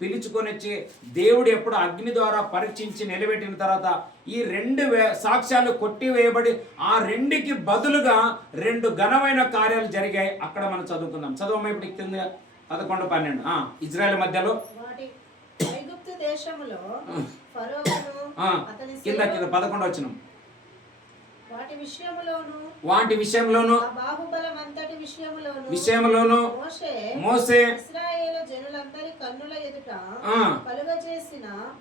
పిలుచుకొని వచ్చి దేవుడు ఎప్పుడు అగ్ని ద్వారా పరీక్షించి నిలబెట్టిన తర్వాత ఈ 2 సాక్ష్యాలు కొట్టివేయబడి ఆ 2కి బదులుగా 2 ఘనమైన కార్యాలు జరిగాయి. అక్కడ మనం చదువుకుందాం. చదవమ్మ ఇప్పుడు కింద 11-12. ఇజ్రాయెల్ మధ్యలో కింద 11 వచనం. వాటి విషయంలోను మోసే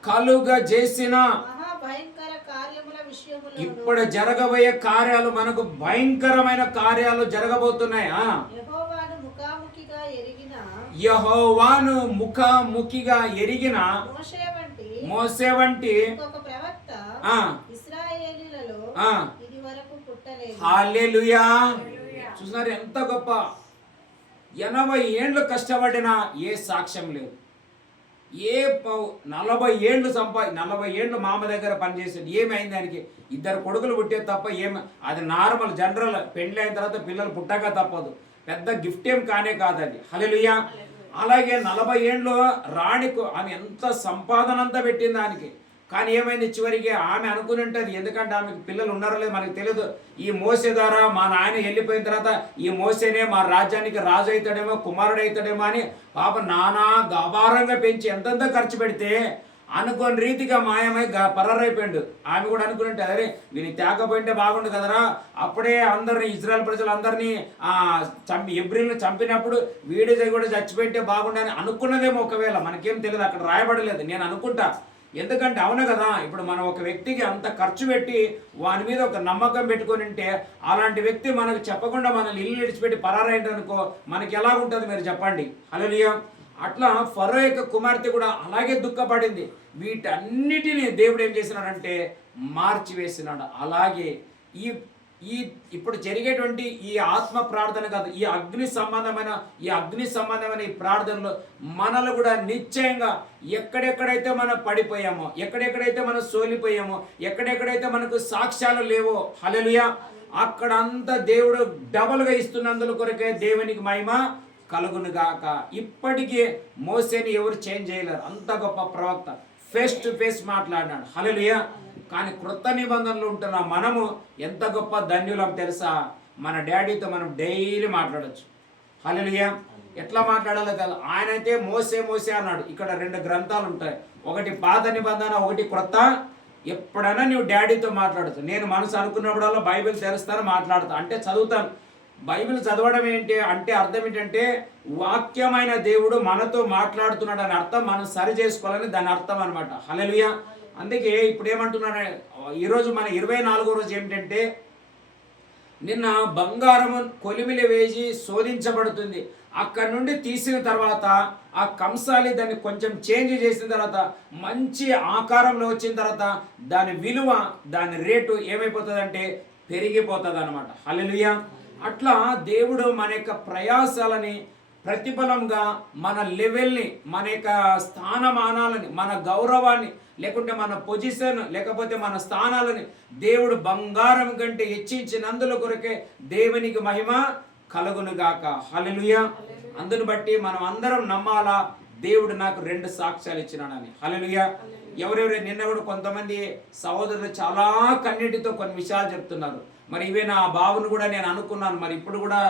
కలుగజేసిన ఇప్పుడు జరగబోయే కార్యాలు, మనకు భయంకరమైన కార్యాలు జరగబోతున్నాయి. యెహోవాను ముఖాముఖిగా ఎరిగిన మోసే వంటి హల్లెలూయా. చూస్తున్నారు ఎంత గొప్ప. 80 ఏళ్ళు కష్టపడినా ఏ సాక్ష్యం లేదు. 40 ఏళ్ళు 40 ఏళ్ళు మామ దగ్గర పనిచేసేది. ఏమైంది దానికి? 2 కొడుకులు పుట్టే తప్ప అది నార్మల్ జనరల్. పెళ్లి అయిన తర్వాత పిల్లలు పుట్టక తప్పదు, పెద్ద గిఫ్ట్ ఏం కానే కాదు అది. హల్లెలూయా. అలాగే 40 ఏళ్ళు రాణికు ఆమె ఎంత సంపాదన అంతా పెట్టింది దానికి. కానీ ఏమైంది? చివరికి ఆమె అనుకుని ఉంటుంది, ఎందుకంటే ఆమెకు పిల్లలు ఉన్నారో లేదు మనకు తెలియదు. ఈ మోసే ద్వారా మా నాయన వెళ్ళిపోయిన తర్వాత ఈ మోసేనే మా రాజ్యానికి రాజు అవుతాడేమో, కుమారుడు అవుతాడేమో అని పాప నానా గబారంగా పెంచి ఎంతంత ఖర్చు పెడితే అనుకోని రీతిగా మాయమై పరారైపోయాడు. ఆమె కూడా అనుకుని అరే వీని తేకపోయింటే బాగుండు కదరా, అప్పుడే అందరిని ఇజ్రాయెల్ ప్రజలందరినీ ఎబ్రిల్ని చంపినప్పుడు వీడి కూడా చచ్చిపోయింటే బాగుండని అనుకున్నదేమో. ఒకవేళ మనకేం తెలియదు, అక్కడ రాయబడలేదు. నేను అనుకుంటా, ఎందుకంటే అవును కదా, ఇప్పుడు మనం ఒక వ్యక్తికి అంత ఖర్చు పెట్టి వాని మీద ఒక నమ్మకం పెట్టుకొని ఉంటే అలాంటి వ్యక్తి మనకు చెప్పకుండా మనల్ని ఇల్లు విడిచిపెట్టి పరారైందనుకో మనకి ఎలా ఉంటుంది మీరు చెప్పండి. హల్లెలూయా. అట్లా ఫరో యొక్క కుమార్తె కూడా అలాగే దుఃఖపడింది. వీటన్నిటిని దేవుడు ఏం చేసినాడంటే మార్చివేసినాడు. అలాగే ఇప్పుడు జరిగేటువంటి ఈ ఆత్మ ప్రార్థన కాదు, ఈ అగ్ని సంబంధమైన ఈ ప్రార్థనలో మనల్ని కూడా నిశ్చయంగా ఎక్కడెక్కడైతే మనం పడిపోయామో, ఎక్కడెక్కడైతే మనం సోలిపోయామో, ఎక్కడెక్కడైతే మనకు సాక్ష్యాలు లేవో, హల్లెలూయా, అక్కడంతా దేవుడు డబల్గా ఇస్తున్నందుల కొరకే దేవునికి మహిమ కలుగునుగాక. ఇప్పటికీ మోసేని ఎవరు చేంజ్ చేయలేరు, అంత గొప్ప ప్రవక్త, ఫేస్ టు ఫేస్ మాట్లాడినాడు. హల్లెలూయా. కానీ క్రొత్త నిబంధనలు ఉంటున్న మనము ఎంత గొప్ప ధన్యులం తెలుసా? మన డాడీతో మనం డైలీ మాట్లాడచ్చు. హల్లెలూయా. ఎట్లా మాట్లాడాలో కదా. ఆయనైతే మోసే మోసే అన్నాడు. ఇక్కడ 2 గ్రంథాలు ఉంటాయి, ఒకటి పాత నిబంధన, ఒకటి క్రొత్త. ఎప్పుడైనా నువ్వు డాడీతో మాట్లాడచ్చు. నేను మనసు అనుకున్నప్పుడల్లా బైబిల్ తెరుస్తాను, మాట్లాడతాను, అంటే చదువుతాను. బైబిల్ చదవడం ఏంటి అంటే అర్థం ఏంటంటే వాక్యమైన దేవుడు మనతో మాట్లాడుతున్నాడు అని అర్థం, మనం సరి చేసుకోవాలని దాని అర్థం అనమాట. హల్లెలూయా. అందుకే ఇప్పుడు ఏమంటున్నాడు, ఈరోజు మన 24వ రోజు ఏమిటంటే నిన్న బంగారము కొలిమిలి వేసి శోధించబడుతుంది. అక్కడ నుండి తీసిన తర్వాత ఆ కంసాలి దాన్ని కొంచెం చేంజ్ చేసిన తర్వాత మంచి ఆకారంలో వచ్చిన తర్వాత దాని విలువ, దాని రేటు ఏమైపోతుందంటే పెరిగిపోతుంది అనమాట. హల్లెలూయా. అట్లా దేవుడు మన యొక్క ప్రయాసాలని ప్రతిఫలంగా మన లెవెల్ని, మన యొక్క స్థానమానాలని, మన గౌరవాన్ని, లేకుంటే మన పొజిషన్, లేకపోతే మన స్థానాలని దేవుడు బంగారం కంటే హెచ్చించినందుల కొరకే దేవునికి మహిమ కలుగును గాక. హల్లెలూయా. అందును బట్టి మనం అందరం నమ్మాలా, దేవుడు నాకు 2 సాక్ష్యాలు ఇచ్చినాడని. హల్లెలూయా. ఎవరెవరు నిన్న కూడా కొంతమంది సహోదరులు చాలా కన్నీటితో కొన్ని విషయాలు చెప్తున్నారు. మరి ఇవే నా బాబును కూడా నేను అనుకున్నాను, మరి ఇప్పుడు కూడా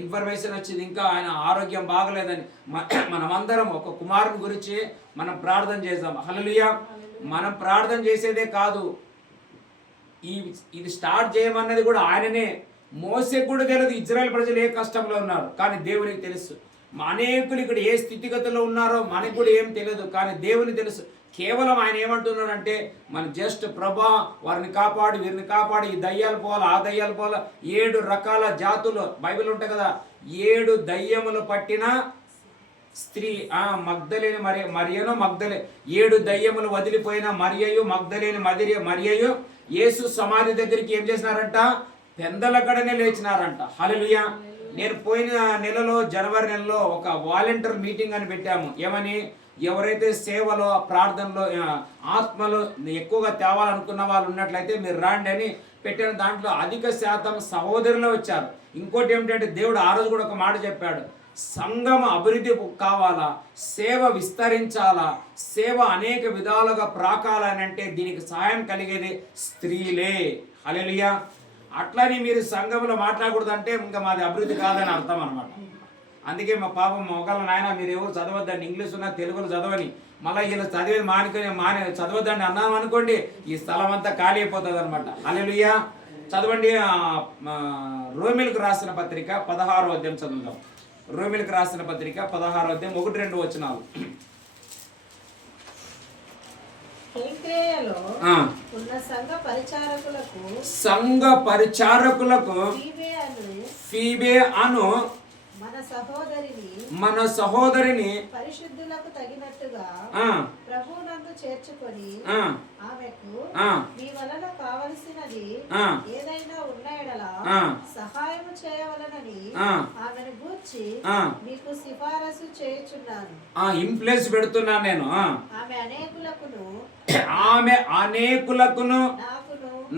ఇన్ఫర్మేషన్ వచ్చింది ఇంకా ఆయన ఆరోగ్యం బాగలేదని. మనమందరం ఒక కుమారుని గురించి మనం ప్రార్థన చేద్దాం. హల్లెలూయా. మనం ప్రార్థన చేసేదే కాదు, ఇది స్టార్ట్ చేయమన్నది కూడా ఆయననే. మోసేకు కూడా తెలియదు ఇజ్రాయెల్ ప్రజలు ఏ కష్టంలో ఉన్నారు, కానీ దేవునికి తెలుసు. అనేకులు ఇక్కడ ఏ స్థితిగతుల్లో ఉన్నారో మనకు కూడా ఏం తెలియదు, కానీ దేవునికి తెలుసు. కేవలం ఆయన ఏమంటున్నాడంటే మన జస్ట్ ప్రభా వారిని కాపాడు, వీరిని కాపాడు, ఈ దయ్యాలు పోవాలా, ఆ దయ్యాలు పోవాలా. 7 రకాల జాతులు బైబిల్ ఉంటాయి కదా, 7 దయ్యములు పట్టిన స్త్రీ మగ్దలేని మరియను, 7 దయ్యములు వదిలిపోయిన మరియయు, మగ్దలేని మరియయు యేసు సమాధి దగ్గరికి ఏం చేసినారంట, పెందలకడనే లేచినారంట. హల్లెలూయా. నేను పోయిన నెలలో జనవరి నెలలో ఒక వాలంటీర్ మీటింగ్ అని పెట్టాము. ఏమని, ఎవరైతే సేవలో ప్రార్థనలో ఆత్మలు ఎక్కువగా తేవాలనుకున్న వాళ్ళు ఉన్నట్లయితే మీరు రాండి అని పెట్టిన దాంట్లో అధిక శాతం సహోదరులు వచ్చారు. ఇంకోటి ఏమిటంటే దేవుడు ఆ రోజు కూడా ఒక మాట చెప్పాడు, సంఘం అభివృద్ధి కావాలా, సేవ విస్తరించాలా, సేవ అనేక విధాలుగా ప్రాకాలని అంటే దీనికి సహాయం కలిగేది స్త్రీలే. హల్లెలూయా. అట్లని మీరు సంఘంలో మాట్లాడకూడదంటే ఇంకా మాది అభివృద్ధి కాదని అర్థం అనమాట. అందుకే మా పాపం మొగల నాయన మీరు ఎవరు చదవద్దండి, ఇంగ్లీష్ ఉన్న తెలుగులో చదవని, మళ్ళీ ఇలా చదివేది మాని చదవద్దండి అన్నాం అనుకోండి, ఈ స్థలం అంతా ఖాళీ అయిపోతుంది అనమాట. హల్లెలూయా. చదవండి. రోమిలకు రాసిన పత్రిక 16వ అధ్యాయం చదువుదాం. రోమిలకు రాసిన పత్రిక 16వ అధ్యాయం 1-2 వచనాలు. ఉన్న సంఘ పరిచారకులకు ఫీబే అను మన సహోదరిని పరిశుద్ధులకు తగినట్టుగా ప్రభువునందు చేర్చుకొని ఆమెకు మీ వలన కావలసినది ఏదైనా ఉన్న ఎడల సహాయం చేయవలనని ఆమెను గూర్చి మీకు సిఫారసు చేయుచున్నాను. ఇంప్లేస్ పెడుతున్నాను నేను. ఆమె అనేకులకును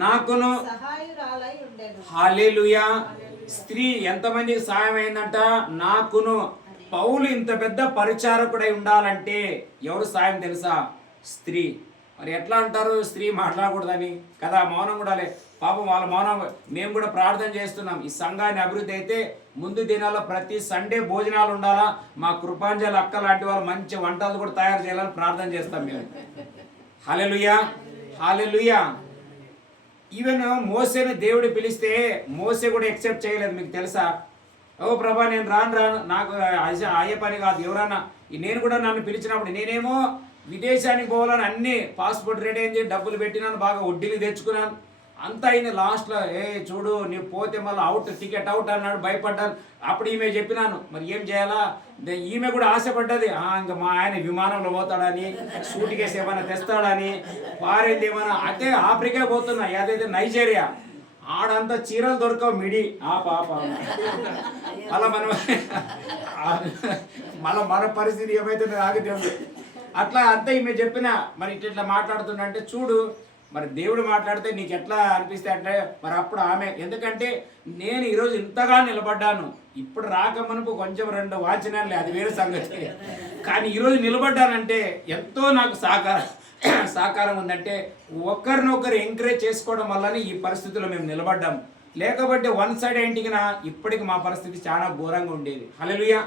నాకును సహాయురాలై ఉండెను. హల్లెలూయా. స్త్రీ ఎంతమందికి సాయం అయిందంట, నాకును. పౌలు ఇంత పెద్ద పరిచారకుడై ఉండాలంటే ఎవరు సాయం తెలుసా, స్త్రీ. మరి ఎట్లా అంటారు స్త్రీ మాట్లాడకూడదని కదా, మౌనం కూడా లే. పాపం వాళ్ళ మౌనం. మేము కూడా ప్రార్థన చేస్తున్నాం ఈ సంఘాన్ని అభివృద్ధి అయితే ముందు దినాల్లో ప్రతి సండే భోజనాలు ఉండాలా, మా కృపాంజలి అక్క లాంటి వాళ్ళు మంచి వంటలు కూడా తయారు చేయాలని ప్రార్థన చేస్తాం మేము. హల్లెలూయా. హల్లెలూయా. ఈవెన్ మోసేని దేవుడు పిలిస్తే మోసే కూడా ఎక్సెప్ట్ చేయలేదు. మీకు తెలుసా, ఓ ప్రభా నేను రాను నాకు అయ్యే పని కాదు, ఎవరన్నా నేను కూడా నన్ను పిలిచినప్పుడు నేనేమో విదేశానికి పోవాలని అన్ని పాస్పోర్ట్ రెడీ అయింది, డబ్బులు పెట్టినాను, బాగా వడ్డీలు తెచ్చుకున్నాను, అంతా అయింది. లాస్ట్లో చూడు నీవు పోతే మళ్ళీ టికెట్ అవుట్ అన్నాడు, భయపడ్డాను. అప్పుడు ఈమె చెప్పినాను మరి ఏం చేయాలా, ఈమె కూడా ఆశపడ్డది, ఇంకా మా ఆయన విమానంలో పోతాడని, సూట్ కేసు ఏమైనా తెస్తాడని, పారేది ఏమైనా. అయితే ఆఫ్రికా పోతున్నా, ఏదైతే నైజీరియా, ఆడంతా చీరలు దొరకవు మిడి పాప. అలా మన పరిస్థితి ఏమైతే ఆగితే అట్లా అంతా ఈమె చెప్పిన. మరి ఇట్లా మాట్లాడుతుందంటే చూడు, మరి దేవుడు మాట్లాడితే నీకు ఎట్లా అనిపిస్తే అంటే మరి అప్పుడు ఆమె, ఎందుకంటే నేను ఈరోజు ఇంతగా నిలబడ్డాను, ఇప్పుడు రాకమనుపు కొంచెం 2 వాచనాలే, అది వేరే సంగతి, కానీ ఈరోజు నిలబడ్డానంటే ఎంతో నాకు సహకారం ఉందంటే ఒకరినొకరు ఎంకరేజ్ చేసుకోవడం వల్లనే ఈ పరిస్థితుల్లో మేము నిలబడ్డాము. లేకపోతే వన్ సైడ్ ఏంటికినా ఇప్పటికి మా పరిస్థితి చాలా ఘోరంగా ఉండేది. హల్లెలూయా.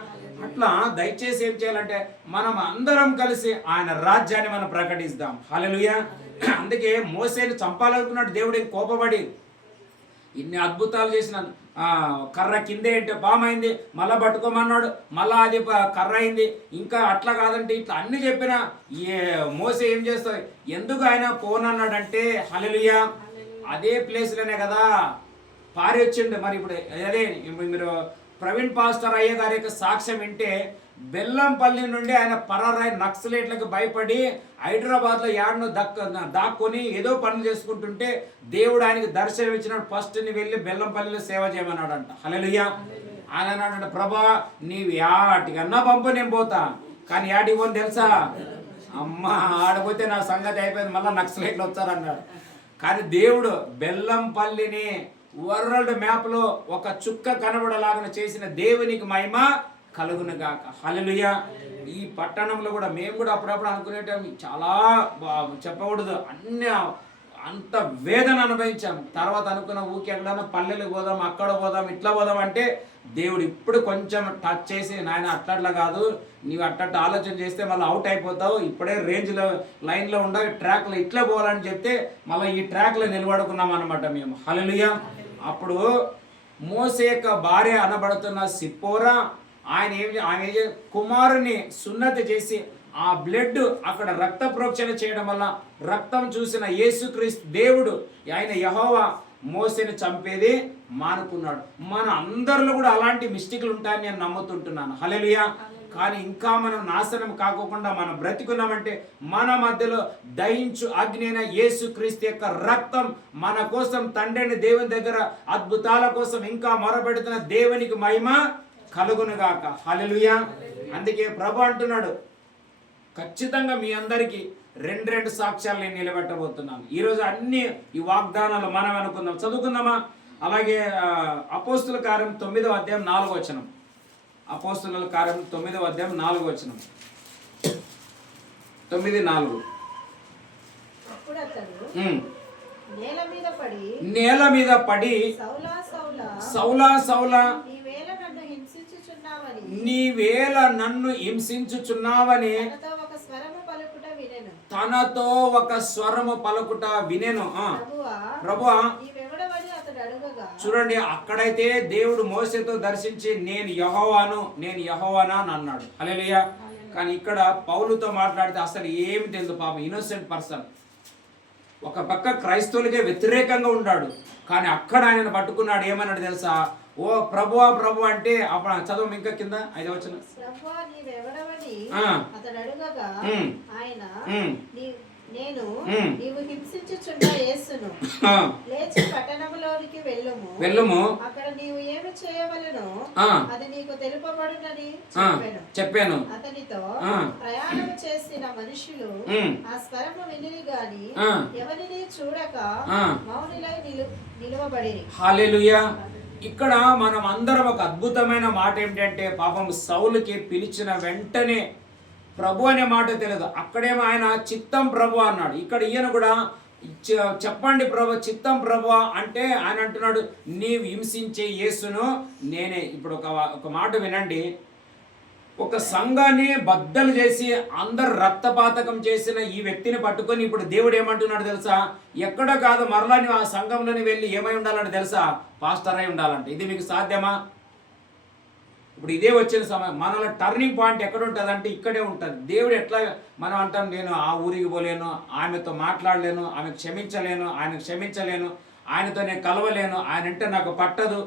అట్లా దయచేసి ఏం చేయాలంటే మనం అందరం కలిసి ఆయన రాజ్యాన్ని మనం ప్రకటిస్తాం. హల్లెలూయా. అందుకే మోసేని చంపాలనుకున్నాడు దేవుడికి కోపపడి, ఇన్ని అద్భుతాలు చేసిన కర్ర కిందే అంటే పామైంది, మళ్ళా పట్టుకోమన్నాడు, మళ్ళా అది కర్ర అయింది, ఇంకా అట్లా కాదంటే ఇట్లా అన్ని చెప్పిన మోసే ఏం చేస్తావు, ఎందుకు ఆయన పోనన్నాడంటే హల్లెలూయా అదే ప్లేస్లోనే కదా పారి వచ్చిండు. మరి ఇప్పుడు అదే మీరు ప్రవీణ్ పాస్టర్ అయ్య గారి యొక్క సాక్ష్యం వింటే బెల్లంపల్లి నుండి ఆయన పరారాయి నక్సలేట్లకు భయపడి హైదరాబాద్లో యాడ్ను దాక్కొని ఏదో పనులు చేసుకుంటుంటే దేవుడు ఆయనకి దర్శనం ఇచ్చినాడు. ఫస్ట్ ని వెళ్ళి బెల్లంపల్లిలో సేవ చేయమన్నాడంట. హల్లెలూయా. ఆయన అన్నాడంట, ప్రభా నీవు యాటికన్నా పంపు నేను పోతా, కానీ యాటికి పోని తెలుసా, అమ్మ ఆడపోతే నా సంగతి అయిపోయింది, మళ్ళీ నక్సలైట్లు వచ్చారన్నాడు. కానీ దేవుడు బెల్లంపల్లిని వరల్డ్ మ్యాప్లో ఒక చుక్క కనబడలాగా చేసిన దేవునికి మహిమ కలుగును గాక. హల్లెలూయా. ఈ పట్టణంలో కూడా మేము కూడా అప్పుడప్పుడు అనుకునేటం చాలా చెప్పకూడదు, అంత వేదన అనుభవించాం. తర్వాత అనుకున్న ఊరికి ఎక్కడైనా పల్లెలకు పోదాం, అక్కడ పోదాం, ఇట్లా పోదాం అంటే దేవుడు ఇప్పుడు కొంచెం టచ్ చేసి, నాయన అట్లా కాదు, నీవు అట్ట ఆలోచన చేస్తే మళ్ళీ అవుట్ అయిపోతావు, ఇప్పుడే రేంజ్లో లైన్లో ఉండవు, ట్రాక్లో ఇట్లా పోవాలని చెప్తే మళ్ళీ ఈ ట్రాక్లో నిలబడుకున్నాం అనమాట మేము. హల్లెలూయా. అప్పుడు మోసే యొక్క భార్య అనబడుతున్న సిప్పోరా ఆమె కుమారుని సున్నతి చేసి ఆ బ్లడ్ అక్కడ రక్త ప్రోక్షణ చేయడం వల్ల రక్తం చూసిన యేసుక్రీస్తు దేవుడు ఆయన యెహోవా మోసేని చంపేది మానుకున్నాడు. మన అందరిలో కూడా అలాంటి మిస్టేక్లు ఉంటాయని నేను నమ్ముతుంటున్నాను. హల్లెలూయా. కానీ ఇంకా మనం నాశనం కాకోకుండా మనం బ్రతికున్నామంటే మన మధ్యలో దహించు అగ్ని అయిన యేసుక్రీస్తు యొక్క రక్తం మన కోసం తండ్రిని దేవుని దగ్గర అద్భుతాల కోసం ఇంకా మొరపెడుతున్న దేవునికి మహిమ కలుగునుగాక. హల్లెలూయా. అందుకే ప్రభు అంటున్నాడు, ఖచ్చితంగా మీ అందరికీ రెండు సాక్ష్యాలు నేను నిలబెట్టబోతున్నాను. ఈరోజు అన్ని ఈ వాగ్దానాలు మనం అనుకుందాం, చదువుకుందామా? అలాగే అపోస్తుల కార్యం 9వ అధ్యాయం 4వ వచనం. అపోస్తుల కార్యం 9వ అధ్యాయం 4వ వచనం. 9:4. అప్పుడు అతడు నేల మీద పడి సౌలా సౌలా నీవేళ నన్ను హింసించుచున్నావని తనతో ఒక స్వరము పలుకుట వినెను. ప్రభువా, చూడండి, అక్కడైతే దేవుడు మోసేతో దర్శించి నేను యెహోవానా అని అన్నాడు. హల్లెలూయా. కానీ ఇక్కడ పౌలుతో మాట్లాడితే అసలు ఏమి తెలియదు, పాపం ఇన్నోసెంట్ పర్సన్. ఒక పక్క క్రైస్తవులకే వ్యతిరేకంగా ఉన్నాడు, కానీ అక్కడ ఆయనను పట్టుకున్నాడు. ఏమన్నాడు తెలుసా? ఓ ప్రభువా ప్రభు అంటే అప్పుడు చదువు ఇంకా కింద 5వ వచనం. నేను నీవు హింసించుచున్న యేసును లేచి పట్టణములోనికి వెళ్ళుము, అక్కడ నీవు ఏమి చేయవలెనో అది నీకు తెలుపబడునని చెప్పాను. అతనితో ప్రయాణం చేసిన మనుషులు ఆ స్వరము విని గాని ఎవరిని చూడక మౌనులై నిలువబడిరి. హల్లెలూయా. ఇక్కడ మనం అందరం ఒక అద్భుతమైన మాట ఏమిటంటే, పాపం సౌలుకి పిలిచిన వెంటనే ప్రభు అనే మాట తెలియదు, అక్కడేమో ఆయన చిత్తం ప్రభు అన్నాడు. ఇక్కడ ఈయన కూడా చెప్పండి ప్రభు, చిత్తం ప్రభు అంటే ఆయన అంటున్నాడు నీవు హింసించే యేసును నేనే. ఇప్పుడు ఒక మాట వినండి, ఒక సంఘాన్ని బద్దలు చేసి అందరు రక్తపాతకం చేసిన ఈ వ్యక్తిని పట్టుకొని ఇప్పుడు దేవుడు ఏమంటున్నాడు తెలుసా? ఎక్కడ కాదు, మరలా నువ్వు ఆ సంఘంలోని వెళ్ళి ఏమై ఉండాలంటే తెలుసా? పాస్టర్ అయి ఉండాలంటే. ఇది మీకు సాధ్యమా? ఇప్పుడు ఇదే వచ్చిన సమయం. మనలో టర్నింగ్ పాయింట్ ఎక్కడ ఉంటుంది అంటే ఇక్కడే ఉంటుంది. దేవుడు ఎట్లా మనం అంటాం, నేను ఆ ఊరికి పోలేను, ఆమెతో మాట్లాడలేను, ఆమెకు క్షమించలేను, ఆయనకు క్షమించలేను, ఆయనతో నేను కలవలేను, ఆయన అంటే నాకు పట్టదు.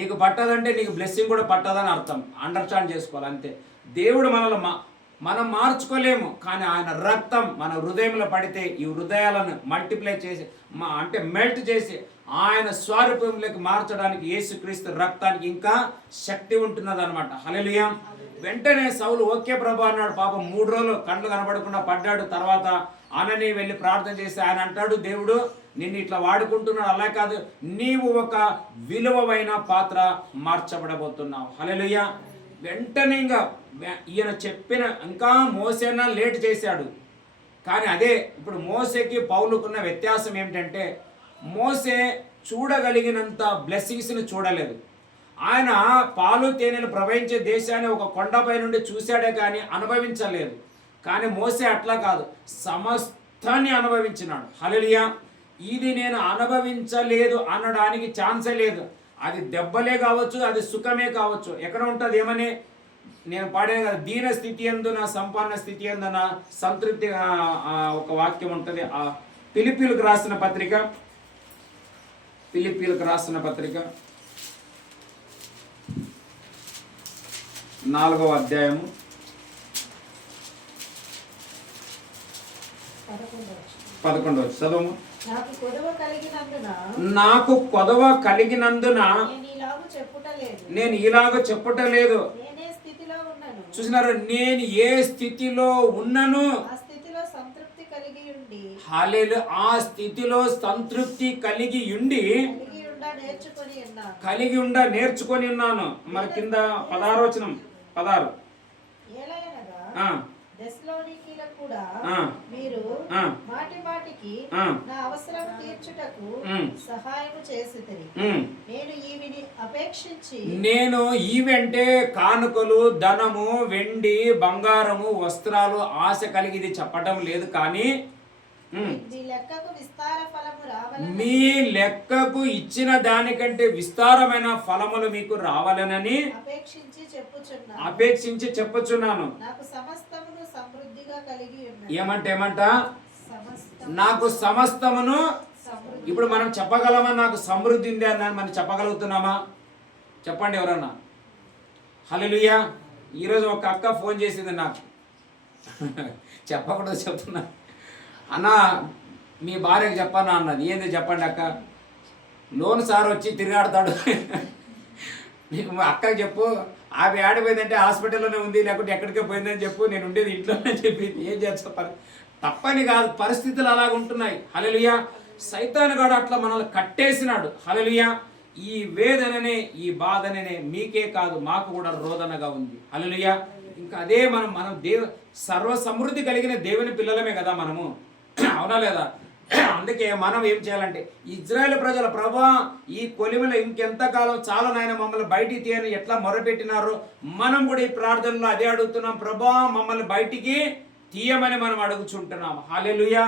నీకు పట్టదంటే నీకు బ్లెస్సింగ్ కూడా పట్టదని అర్థం. అండర్స్టాండ్ చేసుకోవాలి అంతే. దేవుడు మనం మార్చుకోలేము, కానీ ఆయన రక్తం మన హృదయంలో పడితే ఈ హృదయాలను మల్టిప్లై చేసి అంటే మెల్ట్ చేసి ఆయన స్వరూపంలోకి మార్చడానికి యేసుక్రీస్తు రక్తానికి ఇంకా శక్తి ఉంటున్నది అనమాట. హల్లెలూయా. వెంటనే సౌలు ఓకే ప్రభు అన్నాడు. పాపం 3 రోజులు కళ్ళు కనబడకుండా పడ్డాడు. తర్వాత అనని వెళ్ళి ప్రార్థన చేసి ఆయన అంటాడు, దేవుడు నిన్ను ఇట్లా వాడుకుంటున్నాడు, అలా కాదు, నీవు ఒక విలువైన పాత్ర మార్చబడబోతున్నావు. హల్లెలూయా. వెంటనే ఇంకా ఈయన చెప్పిన ఇంకా మోసేనా లేట్ చేశాడు. కానీ అదే ఇప్పుడు మోసేకి పౌలుకున్న వ్యత్యాసం ఏమిటంటే, మోసే చూడగలిగినంత బ్లెస్సింగ్స్ని చూడలేదు. ఆయన పాలు తేనెలు ప్రవహించే దేశాన్ని ఒక కొండపై నుండి చూశాడే కానీ అనుభవించలేదు. కానీ మోసే అట్లా కాదు, సమస్తాన్ని అనుభవించినాడు. హల్లెలూయా. ఇది నేను అనుభవించలేదు అనడానికి ఛాన్సే లేదు. అది దెబ్బలే కావచ్చు, అది సుఖమే కావచ్చు. ఎక్కడ ఉంటుంది ఏమని నేను పాడాను కదా, దీన స్థితి అందున సంపన్న స్థితి అందున సంతృప్తి ఒక వాక్యం ఉంటుంది. ఆ ఫిలిప్పీలకు రాసిన పత్రిక 4వ అధ్యాయము 11వ చదువు. నాకు కొదవ కలిగినందున నేను ఇలాగ చెప్పుటలేదు. నేనే స్థితిలో ఉన్నాను. చూసినారు, నేను ఏ స్థితిలో ఉన్నను ఆ స్థితిలో సంతృప్తి కలిగి ఉండి హల్లెలూయా, ఆ స్థితిలో సంతృప్తి కలిగి ఉండి నేర్చుకొని ఉన్నాను. మరి కింద 16వ వచనం 16. ఏలయనగా దెస్సలోనికీయులకు కూడా మీరు మాటి మాటికి నా అవసరం తీర్చుటకు సహాయము చేసితిరి. నేను ఈవెంటే కానుకలు, ధనము, వెండి, బంగారము, వస్త్రాలు ఆశ కలిగి ఇది చెప్పటం లేదు, కానీ మీ లెక్కకు ఇచ్చిన దానికంటే విస్తారమైన ఫలములు మీకు రావాలనని అపేక్షించి చెప్పుచున్నాను. ఏమంట నాకు సమస్తమును, ఇప్పుడు మనం చెప్పగలమా నాకు సమృద్ధి ఉంది అని మనం చెప్పగలుగుతున్నామా? చెప్పండి ఎవరన్నా. హల్లెలూయా. ఈరోజు ఒక అక్క ఫోన్ చేసింది నాకు, చెప్పకూడదు చెప్తున్నా. అన్న మీ భార్యకి చెప్పన్నా అన్నది. ఏంది చెప్పండి అక్క, లోన్ సార్ వచ్చి తిరిగాడతాడు. నీకు మా అక్కకి చెప్పు, ఆమె ఆడిపోయిందంటే హాస్పిటల్లోనే ఉంది, లేకుంటే ఎక్కడికే పోయిందని చెప్పు, నేను ఉండేది ఇంట్లోనే చెప్పి ఏం చేస్తా. తప్పని కాదు, పరిస్థితులు అలాగ ఉంటున్నాయి. హల్లెలూయా. సైతాను గాడు అట్లా మనల్ని కట్టేసినాడు. హల్లెలూయా. ఈ వేదననే, ఈ బాధననే మీకే కాదు మాకు కూడా రోదనగా ఉంది. హల్లెలూయా. ఇంకా అదే మనం సర్వ సమృద్ధి కలిగిన దేవుని పిల్లలమే కదా మనము, అవునా లేదా? అందుకే మనం ఏం చేయాలంటే, ఇజ్రాయేల్ ప్రజల ప్రభా ఈ కొలిమిలో ఇంకెంతకాలం చాలా నాయన మమ్మల్ని బయటికి తీయని ఎట్లా మొరపెట్టినారో మనం కూడా ఈ ప్రార్థనలో అదే అడుగుతున్నాం. ప్రభా మమ్మల్ని బయటికి తీయమని మనం అడుగుచుంటున్నాం. హల్లెలూయా.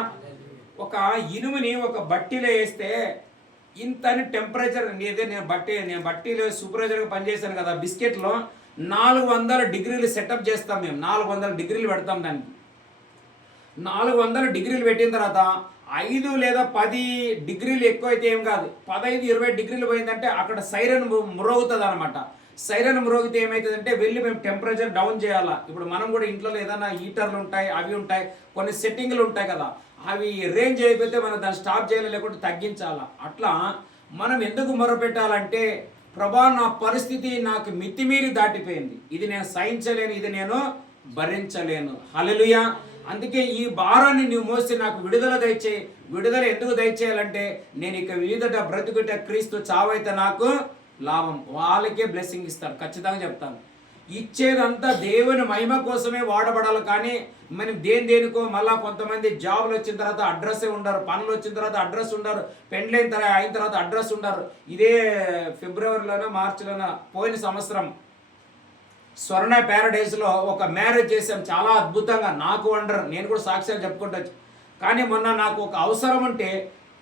ఒక ఇనుముని ఒక బట్టీలో వేస్తే ఇంతని టెంపరేచర్, నేను బట్టీలో సూపర్వైజర్గా పనిచేశాను కదా, బిస్కెట్లో 400 డిగ్రీలు సెటప్ చేస్తాం మేము. 400 డిగ్రీలు పెడతాం దానికి. 400 డిగ్రీలు పెట్టిన తర్వాత 5 లేదా 10 డిగ్రీలు ఎక్కువైతే ఏం కాదు, 15-20 డిగ్రీలు పోయిందంటే అక్కడ సైరన్ మురుగుతుంది అనమాట. సైరన్ మురోగితే ఏమవుతుందంటే వెళ్ళి మేము టెంపరేచర్ డౌన్ చేయాలా. ఇప్పుడు మనం కూడా ఇంట్లో ఏదైనా హీటర్లు ఉంటాయి, అవి ఉంటాయి, కొన్ని సెట్టింగ్లు ఉంటాయి కదా, అవి రేంజ్ అయిపోతే మనం దాన్ని స్టాప్ చేయాలి, లేకుంటే తగ్గించాలా. అట్లా మనం ఎందుకు మొరపెట్టాలంటే, ప్రభా నా పరిస్థితి నాకు మితిమీరి దాటిపోయింది, ఇది నేను సహించలేను, ఇది నేను భరించలేను. హల్లెలూయా. అందుకే ఈ భారాన్ని నువ్వు మోసి నాకు విడుదల దయచేయి. విడుదల ఎందుకు దయచేయాలంటే, నేను ఇక మీదట బ్రతుకుట క్రీస్తు, చావైతే నాకు లాభం. వాళ్ళకే బ్లెస్సింగ్ ఇస్తాడు, ఖచ్చితంగా చెప్తాను. ఇచ్చేదంతా దేవుని మహిమ కోసమే వాడబడాలి. కానీ మనం దేనికో, మళ్ళీ కొంతమంది జాబులు వచ్చిన తర్వాత అడ్రస్సే ఉండరు, పనులు వచ్చిన తర్వాత అడ్రస్ ఉండరు, పెండ్లైన అయిన తర్వాత అడ్రస్ ఉండరు. ఇదే ఫిబ్రవరిలోనో మార్చిలోనో పోయిన సంవత్సరం స్వర్ణ ప్యారడైజ్లో ఒక మ్యారేజ్ చేశాం, చాలా అద్భుతంగా. నాకు వండర్, నేను కూడా సాక్ష్యాలు చెప్పుకుంటచ్చు. కానీ మొన్న నాకు ఒక అవసరం ఉంటే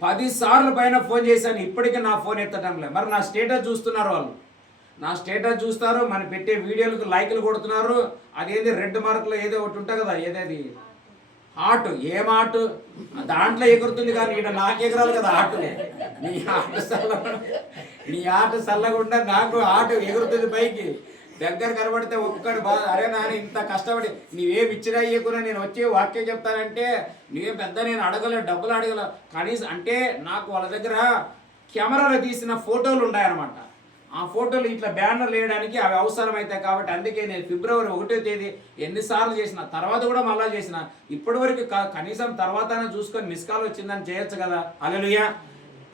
10 సార్లు పైన ఫోన్ చేశాను, ఇప్పటికీ నా ఫోన్ ఎత్తడం లేదు. మరి నా స్టేటస్ చూస్తున్నారు వాళ్ళు, నా స్టేటస్ చూస్తారు, మనం పెట్టే వీడియోలకు లైకులు కొడుతున్నారు. అదేది రెడ్ మార్కులో ఏదో ఒకటి ఉంటుంది కదా, ఏదేది ఆటు, ఏం ఆటు దాంట్లో ఎగురుతుంది, కానీ ఇక్కడ నాకు ఎగరాలి కదా ఆటు. నీ ఆట చల్లకుండా నాకు ఆట ఎగురుతుంది పైకి. దగ్గర కనబడితే ఒక్కడు బాధ, అరే నాన్న ఇంత కష్టపడి నీవేమి ఇచ్చినా ఇవ్వకున్నా నేను వచ్చి వాక్యం చెప్తానంటే నువ్వేం పెద్ద నేను అడగలే, డబ్బులు అడగల కనీసం. అంటే నాకు వాళ్ళ దగ్గర కెమెరాలో తీసిన ఫోటోలు ఉన్నాయన్నమాట. ఆ ఫోటోలు ఇట్లా బ్యానర్లు వేయడానికి అవి అవసరమవుతాయి. కాబట్టి అందుకే నేను ఫిబ్రవరి 1వ తేదీ ఎన్నిసార్లు చేసిన, తర్వాత కూడా మళ్ళా చేసిన, ఇప్పటి వరకు కనీసం తర్వాత చూసుకొని మిస్ కాల్ వచ్చిందని చేయొచ్చు కదా. హల్లెలూయా.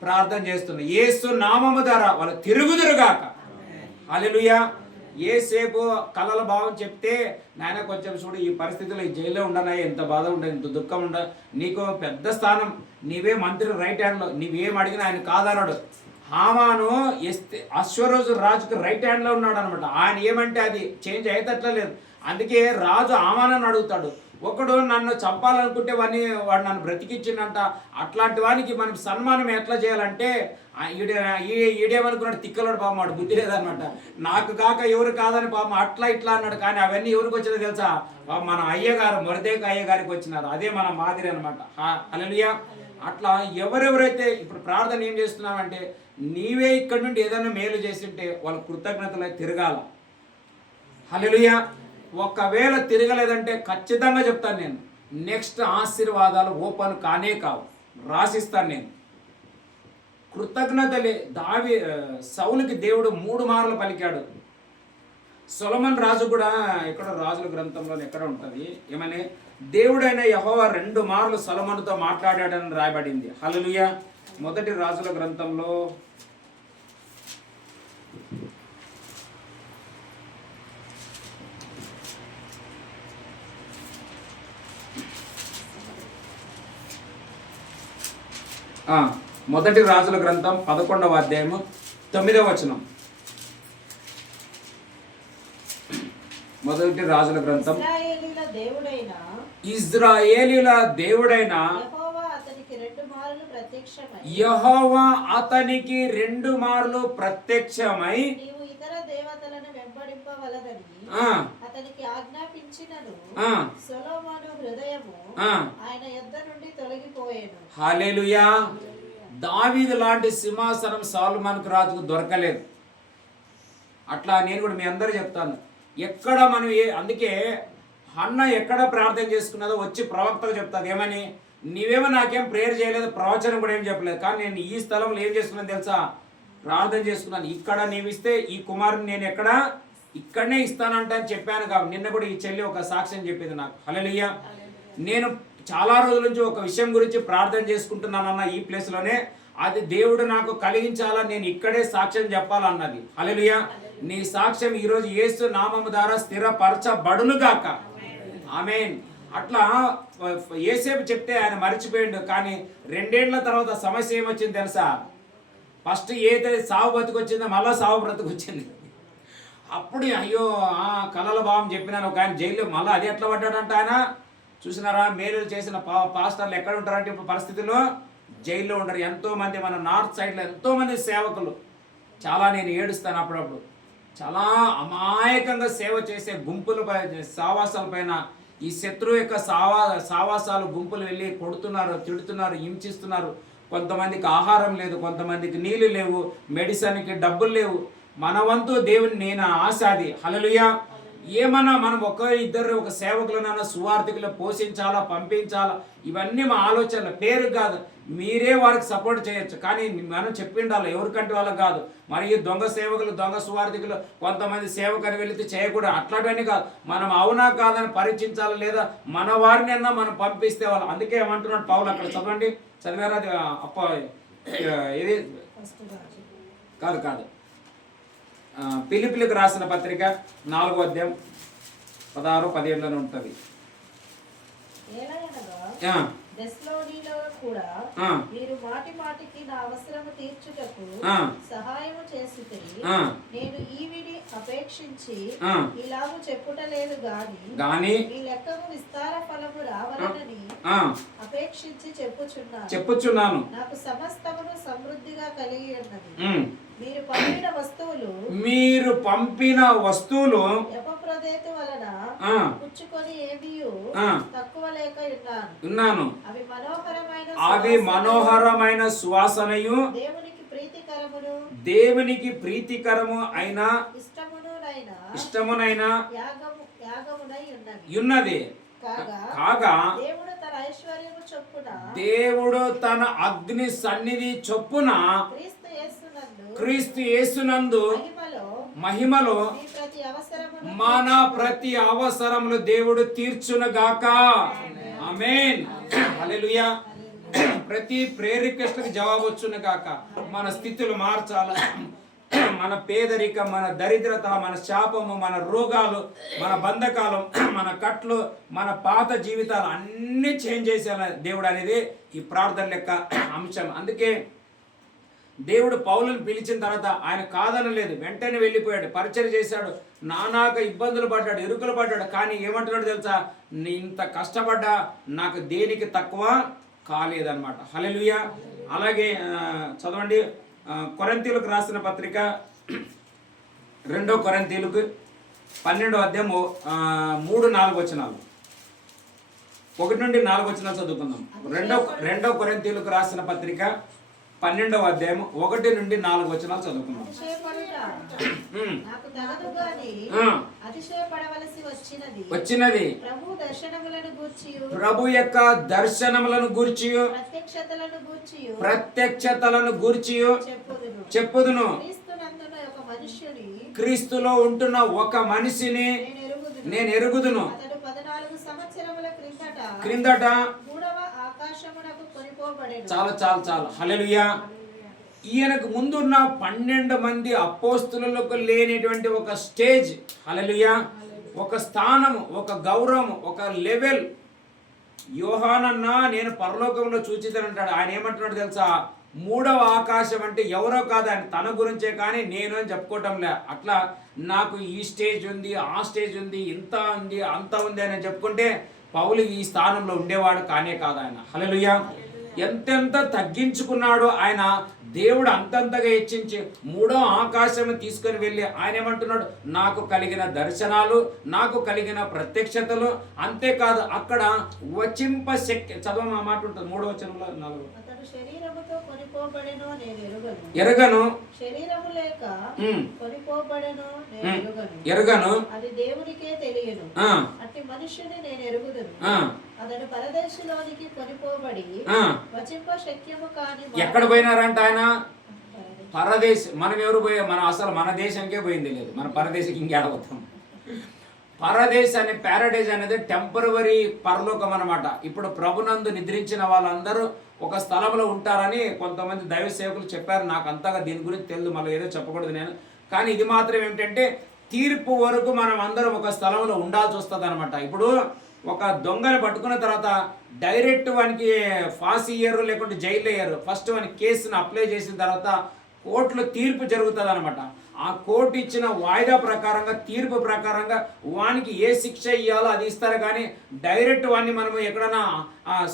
ప్రార్థన చేస్తున్నా, యేసు నామము ద్వారా వాళ్ళు తిరుగుదురుగాక. హల్లెలూయా. ఏసేపు కళల భావం చెప్తే, నాయన కొంచెం చూడు ఈ పరిస్థితుల్లో ఈ జైల్లో ఉండనా, ఎంత బాధ ఉండదు, ఎంత దుఃఖం ఉండదు, నీకు పెద్ద స్థానం, నీవే మంత్రి రైట్ హ్యాండ్లో, నీవేం అడిగినా ఆయన కాదన్నాడు. హామాను అశ్వరోజు రాజుకు రైట్ హ్యాండ్లో ఉన్నాడు అనమాట. ఆయన ఏమంటే అది చేంజ్ అయ్యేటట్లా లేదు. అందుకే రాజు హామానని అడుగుతాడు, ఒకడు నన్ను చంపాలనుకుంటే వాడు నన్ను బ్రతికిచ్చిందంట. అట్లాంటి వానికి మనం సన్మానం ఎట్లా చేయాలంటే ఈడేమనుకున్నాడు, తిక్కలోడు పాపం, వాడు బుద్ధి లేదనమాట. నాకు కాక ఎవరు కాదని పాపం అట్లా ఇట్లా అన్నాడు. కానీ అవన్నీ ఎవరికి వచ్చినా తెలుసా? మన అయ్యగారు, మొరదేక అయ్యగారికి వచ్చినారు. అదే మన మాదిరి అనమాట. హల్లెలూయా. అట్లా ఎవరెవరైతే ఇప్పుడు ప్రార్థన ఏం చేస్తున్నామంటే, నీవే ఇక్కడ నుండి ఏదైనా మేలు చేసింటే వాళ్ళ కృతజ్ఞతలు తిరగాల. హల్లెలూయా. ఒకవేళ తిరగలేదంటే ఖచ్చితంగా చెప్తాను నేను, నెక్స్ట్ ఆశీర్వాదాలు ఓపెన్ కానే కావు, రాసిస్తాను నేను. కృతజ్ఞతలే సౌలుకి దేవుడు 3 మార్లు పలికాడు. సొలొమోను రాజు కూడా ఎక్కడ రాజుల గ్రంథంలో ఎక్కడ ఉంటుంది ఏమని, దేవుడైన యెహోవా 2 మార్లు సొలొమోనుతో మాట్లాడాడని రాయబడింది. హల్లెలూయా. మొదటి రాజుల గ్రంథంలో మొదటి రాజుల గ్రంథం 11వ అధ్యాయము 9వ వచనం. మొదటి రాజుల గ్రంథం. ఇశ్రాయేలీయుల దేవుడైన యెహోవా అతనికి 2 మార్లు ప్రత్యక్షమై అతనికి ఆజ్ఞాపించినను సొలొమోను హృదయము ఆయన యొద్ద నుండి తొలగిపోయేను. హల్లెలూయా. దావీదు లాంటి సింహాసనం సొలొమోనుకు రాజుకు దొరకలేదు. అట్లా నేను కూడా మీ అందరూ చెప్తాను, ఎక్కడ మనం అందుకే హన్న ఎక్కడ ప్రార్థన చేసుకున్నదో వచ్చి ప్రవక్తకు చెప్తాది ఏమని, నీవేమో నాకేం ప్రేయర్ చేయలేదు, ప్రవచనం కూడా ఏం చెప్పలేదు, కానీ నేను ఈ స్థలంలో ఏం చేసుకున్నాను తెలుసా? ప్రార్థన చేసుకున్నాను. ఇక్కడ నీవిస్తే ఈ కుమారుని నేను ఇక్కడనే ఇస్తానంట అని చెప్పాను. కాబట్టి నిన్న కూడా ఈ చెల్లి ఒక సాక్ష్యం చెప్పింది నాకు. హల్లెలూయా. నేను చాలా రోజుల నుంచి ఒక విషయం గురించి ప్రార్థన చేసుకుంటున్నానన్న ఈ ప్లేస్లోనే, అది దేవుడు నాకు కలిగించాలా, నేను ఇక్కడే సాక్ష్యం చెప్పాలన్నది. హల్లెలూయా. నీ సాక్ష్యం ఈరోజు యేసు నామము ద్వారా స్థిరపరచబడును గాక. ఆమేన్. అట్లా యేసేపు చెప్తే ఆయన మర్చిపోయిండు. కానీ 2 ఏళ్ల తర్వాత సమస్య ఏమొచ్చింది తెలుసా? ఫస్ట్ ఏదైతే సావు బతుకొచ్చిందో మళ్ళీ సావు బ్రతుకొచ్చింది. అప్పుడు అయ్యో కలల భావం చెప్పినాను. ఒక ఆయన జైల్లో మళ్ళీ అది ఎట్లా పడ్డాడంట ఆయన. చూసినారా, మేలు చేసిన పాస్టర్లు ఎక్కడ ఉంటారంటే ఇప్పుడు పరిస్థితుల్లో జైల్లో ఉంటారు. ఎంతోమంది మన నార్త్ సైడ్లో ఎంతోమంది సేవకులు. చాలా నేను ఏడుస్తాను అప్పుడప్పుడు. చాలా అమాయకంగా సేవ చేసే గుంపుల సావాసాల పైన ఈ శత్రువు యొక్క సావాసాలు గుంపులు వెళ్ళి కొడుతున్నారు, తిడుతున్నారు, హింసిస్తున్నారు. కొంతమందికి ఆహారం లేదు, కొంతమందికి నీళ్లు లేవు, మెడిసిన్కి డబ్బులు లేవు. మన వంతు దేవుని నేను ఆశాది. హల్లెలూయా. ఏమన్నా మనం ఒక సేవకులనన్నా సువార్థికులు పోషించాలా, పంపించాలా, ఇవన్నీ మా ఆలోచనలు. పేరు కాదు, మీరే వారికి సపోర్ట్ చేయొచ్చు, కానీ మనం చెప్పిండాలి ఎవరికంటే వాళ్ళకి కాదు. మరి ఈ దొంగ సేవకులు, దొంగ సువార్థికులు కొంతమంది సేవకుని వెళితే చేయకూడదు, అట్లాంటివన్నీ కాదు. మనం అవునా కాదని పరీక్షించాలి, లేదా మన వారిని అన్నా మనం పంపిస్తే వాళ్ళు. అందుకే ఏమంటున్నాడు పౌలు, అక్కడ చదవండి, చదివారా? ఇది కాదు ఫిలిప్పీలకు రాసిన పత్రిక 4వ అధ్యాయం 16-17 ఉంటుంది. దెస్సలోనిలో కూడా మీరు మాటి మాటికి నా అవసరము తీర్చుటకు సహాయము చేసితిరి. నేను ఈవిని అపేక్షించి ఇలాగూ చెప్పుటలేదు గాని ఈ లెక్కకు విస్తార ఫలము రావాలని అపేక్షించి చెప్పుచున్నాను. నాకు సమస్తమును సమృద్ధిగా కలిగి ఉన్నది. మీరు పంపిన వస్తువులు ఎపఫ్రోదితు వలన పుచ్చుకొని ఏమీయు తక్కువ లేక ఉన్నాను. అవి మనోహరమైన సువాసనయు దేవునికి ప్రీతికరము అయిన ఇష్టమునైన ఉన్నది. కాగా దేవుడు తన అగ్ని సన్నిధి చొప్పున క్రీస్తు యేసునందు మహిమలో మన ప్రతి అవసరములు దేవుడు తీర్చునుగాక. ఆమేన్. హల్లెలూయా. ప్రతి ప్రేయర్ రిక్వెస్ట్కి జవాబు వచ్చునుగాక. మన స్థితులు మార్చాల, మన పేదరికం, మన దరిద్రత, మన శాపము, మన రోగాలు, మన బంధకాలు, మన కట్లు, మన పాత జీవితాలు అన్నీ చేంజ్ చేసేలా దేవుడు అనేది ఈ ప్రార్థన లెక్క అంశం. అందుకే దేవుడు పౌలుని పిలిచిన తర్వాత ఆయన కాదనలేదు, వెంటనే వెళ్ళిపోయాడు, పరిచయం చేశాడు, నానాక ఇబ్బందులు పడ్డాడు, ఇరుకులు పడ్డాడు. కానీ ఏమంటున్నాడు తెలుసా, నీ ఇంత కష్టపడ్డా నాకు దేనికి తక్కువ కాలేదన్నమాట. హల్లెలూయా. అలాగే చదవండి, కొరింథీయులకు రాసిన పత్రిక 2 కొరింథీయులకు 12వ అధ్యాయము 3-4 వచనాలు, 1 నుండి 4 వచనాలు చదువుకుందాం. 2 కొరింథీయులకు రాసిన పత్రిక 12వ అధ్యాయం 1 నుండి 4 వచనాలు చదువుకుందాం. వచ్చినది ప్రభు యొక్క దర్శనములను గూర్చి ప్రత్యక్షతలను గూర్చి చెప్పుదును. క్రీస్తులో ఉంటున్న ఒక మనిషిని నేను ఎరుగుదును. క్రిందట చాలా చాలా చాలా హల్లెలూయా. ఈయనకు ముందున్న 12 మంది అపోస్తులకు లేనిటువంటి ఒక స్టేజ్, హల్లెలూయా, ఒక స్థానం, ఒక గౌరవం, ఒక లెవెల్. యోహానన్న నేను పరలోకంలో చూచితానంటాడు. ఆయన ఏమంటున్నాడు తెలుసా, 3వ ఆకాశం అంటే ఎవరో కాదు, ఆయన తన గురించే, కానీ నేను అని చెప్పుకోవటంలే. అట్లా నాకు ఈ స్టేజ్ ఉంది, ఆ స్టేజ్ ఉంది, ఇంత ఉంది, అంత ఉంది అని చెప్పుకుంటే పౌలు ఈ స్థానంలో ఉండేవాడు కానే కాదు ఆయన. హల్లెలూయా. ఎంతెంత తగ్గించుకున్నాడో ఆయన, దేవుడు అంతంతగా హెచ్చించి 3వ ఆకాశం తీసుకొని వెళ్ళి ఆయన ఏమంటున్నాడు, నాకు కలిగిన దర్శనాలు, నాకు కలిగిన ప్రత్యక్షతలు, అంతేకాదు అక్కడ వచింప శక్తి. చదవ మాట ఉంటుంది 3వ వచనంలో 4. శరీరముతో కొనిపోబడెను నేను ఎరుగను, శరీరము లేక కొనిపోబడెను నేను ఎరుగను, అది దేవునికే తెలియను. అట్టి మనుష్యుని నేను ఎరుగుదును. అతడు పరదేశంలోనికి కొనిపోబడి వచింప శక్యము కాని. ఎక్కడ పోయినారంట ఆయన? పరదేశం. మనం ఎవరు పోయా? మనం అసలు మన దేశంకే పోయింది లేదు, మన పరదేశంకి ఇంకేడబోతాం. పరదేశ్ అనే ప్యారడైజ్ అనేది టెంపరవరీ పరలోకం అనమాట. ఇప్పుడు ప్రభునందు నిద్రించిన వాళ్ళందరూ ఒక స్థలంలో ఉంటారని కొంతమంది దైవ సేవకులు చెప్పారు. నాకు అంతగా దీని గురించి తెలియదు, మళ్ళీ ఏదో చెప్పకూడదు నేను. కానీ ఇది మాత్రం ఏమిటంటే, తీర్పు వరకు మనం అందరం ఒక స్థలంలో ఉండాల్సి వస్తుంది అనమాట. ఇప్పుడు ఒక దొంగను పట్టుకున్న తర్వాత డైరెక్ట్ వానికి ఫాస్ ఇయ్యరు, లేకుంటే జైలు వేయరు. ఫస్ట్ వానికి కేసును అప్లై చేసిన తర్వాత కోర్టులో తీర్పు జరుగుతుంది అనమాట. ఆ కోర్టు ఇచ్చిన వాయిదా ప్రకారంగా, తీర్పు ప్రకారంగా వానికి ఏ శిక్ష ఇవ్వాలో అది ఇస్తారు. కానీ డైరెక్ట్ వాడిని మనము ఎక్కడన్నా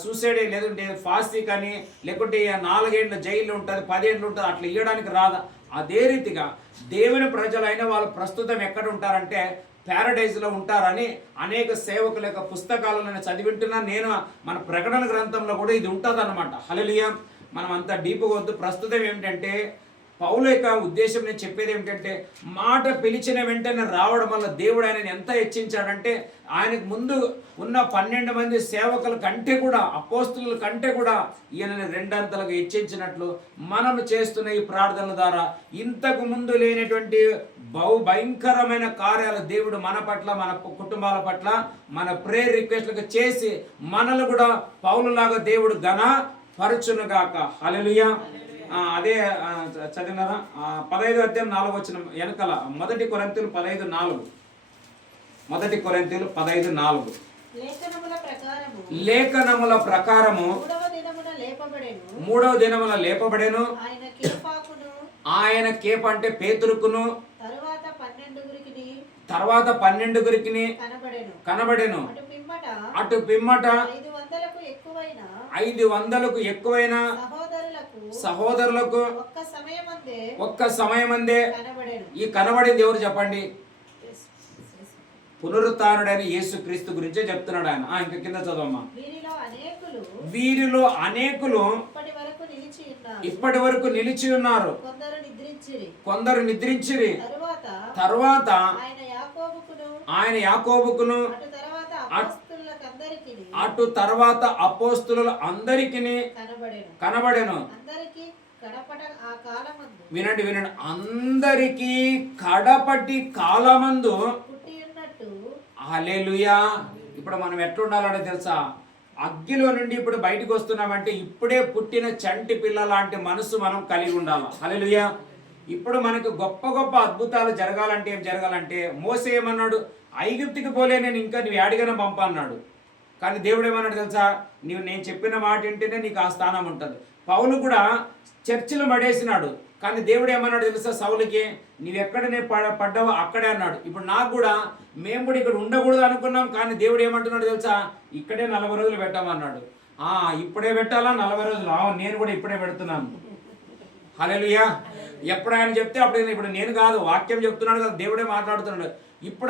సూసైడ్ లేదంటే ఫాస్టీ కానీ, లేకుంటే 4 ఏళ్ళు జైలు ఉంటుంది, 10 ఏళ్ళు ఉంటుంది, అట్లా ఇవ్వడానికి రాదా? అదే రీతిగా దేవుని ప్రజలైన వాళ్ళు ప్రస్తుతం ఎక్కడ ఉంటారంటే ప్యారడైజ్లో ఉంటారని అనేక సేవకుల యొక్క పుస్తకాలను చదివింటున్నాను నేను. మన ప్రకటన గ్రంథంలో కూడా ఇది ఉంటుంది అనమాట. హల్లెలూయా. మనం అంత డీప్గా వద్దు. ప్రస్తుతం ఏమిటంటే పౌలు యొక్క ఉద్దేశం నేను చెప్పేది ఏమిటంటే, మాట పిలిచిన వెంటనే రావడం వల్ల దేవుడు ఆయనను ఎంత హెచ్చించాడంటే, ఆయనకు ముందు ఉన్న 12 మంది సేవకుల కంటే కూడా, అపోస్తుల కంటే కూడా ఈయనని 2 అంతలుగా హెచ్చించినట్లు మనము చేస్తున్న ఈ ప్రార్థనల ద్వారా ఇంతకు ముందు లేనటువంటి భయంకరమైన కార్యాలు దేవుడు మన పట్ల, మన కుటుంబాల పట్ల, మన ప్రేయర్ రిక్వెస్ట్లకు చేసి మనల్ని కూడా పౌలులాగా దేవుడు ఘన పరచునుగాక. హల్లెలూయా. అదే చదివినారా? 15వ అధ్యాయం 4వ వచనం వెనకాల 1 కొరింథీయులు 15:4. 1 కొరింథీయులు 15:4. లేఖనముల ప్రకారము 3వ దినమున లేపబడెను. ఆయన కేప అంటే పేతురుకును, తర్వాత 12 కనబడెను. అటు పిమ్మట 500కు ఎక్కువైన సహోదరులకు ఒక్క సమయమందే. ఈ కనబడింది ఎవరు చెప్పండి? పునరుత్థానుడైన యేసుక్రీస్తు గురించే చెప్తున్నాడు ఆయన. ఇంకా కింద చదవమ్మా. వీరిలో అనేకులు ఇప్పటి వరకు నిలిచి ఉన్నారు, కొందరు నిద్రించిరి. తరువాత ఆయన యాకోబుకును, అటు తర్వాత అపోస్తులు అందరికి కనబడెను. వినండి వినండి, అందరికీ కడపటి కాలమందు. హల్లెలూయా. ఇప్పుడు మనం ఎట్లా ఉండాలంటే తెలుసా, అగ్గిలో నుండి ఇప్పుడు బయటకు వస్తున్నామంటే ఇప్పుడే పుట్టిన చంటి పిల్ల లాంటి మనసు మనం కలిగి ఉండాలి. హల్లెలూయా. ఇప్పుడు మనకు గొప్ప గొప్ప అద్భుతాలు జరగాలంటే ఏం జరగాలంటే, మోసే ఏమన్నాడు, ఐగుప్తుకి పోలే, నేను ఇంకా నువ్వు యాడిగానే పంపన్నాడు. కానీ దేవుడు ఏమన్నాడు తెలుసా, నేను చెప్పిన మాట వింటేనే నీకు ఆ స్థానం ఉంటుంది. పౌలు కూడా చర్చిలో పడేసినాడు, కానీ దేవుడు ఏమన్నాడు తెలుసా సౌలుకి, నీవెక్కడనే పడ్డావో అక్కడే అన్నాడు. ఇప్పుడు నాకు కూడా మేము కూడా ఇక్కడ ఉండకూడదు అనుకున్నాం, కానీ దేవుడు ఏమంటున్నాడు తెలుసా, ఇక్కడే 40 రోజులు పెట్టామన్నాడు. ఇప్పుడే పెట్టాలా 40 రోజులు? నేను కూడా ఇప్పుడే పెడుతున్నాను. హల్లెలూయా. ఎప్పుడు ఆయన చెప్తే అప్పుడు, ఇప్పుడు నేను కాదు, వాక్యం చెప్తున్నాడు కదా, దేవుడే మాట్లాడుతున్నాడు.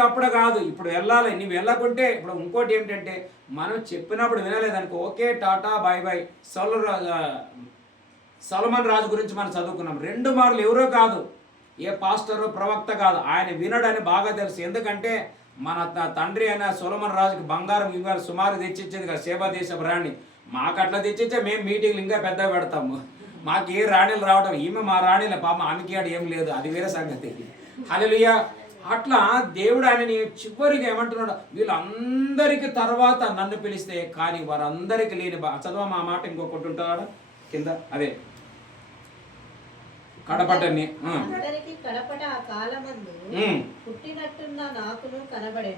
అప్పుడే కాదు, ఇప్పుడు వెళ్ళాలి. నువ్వు వెళ్ళకుంటే ఇప్పుడు ఇంకోటి ఏమిటంటే, మనం చెప్పినప్పుడు వినలేదనుకో, ఓకే టాటా బాయ్ బాయ్. సొలొమోను రాజు గురించి మనం చదువుకున్నాం. 2 మార్లు ఎవరో కాదు, ఏ పాస్టరో ప్రవక్త కాదు, ఆయన వినడని బాగా తెలుసు. ఎందుకంటే మన తండ్రి అయిన సొలొమోను రాజుకి బంగారం ఇవ్వాలి సుమారు తెచ్చిచ్చేది కదా, సేవా దేశపు రాణి. మాకు అట్లా తెచ్చిచ్చే మేము మీటింగ్లు ఇంకా పెద్దగా పెడతాము. మాకు ఏ రాణిలు రావడం, ఈమె మా రాణిలే పాప, ఆమెకి ఆడ ఏం లేదు, అది వేరే సంగతి. హల్లెలూయా. అట్లా దేవుడు ఆయనని చివరికి ఏమంటున్నాడు, వీళ్ళందరికీ తర్వాత నన్ను పిలిస్తే, కానీ వారందరికీ లేని చదవ మా మాట ఇంకొకటి ఉంటాడు కింద, అదే కడపటని అందరికీ కడపట ఆ కాలమందు పుట్టినట్టున్న నాకును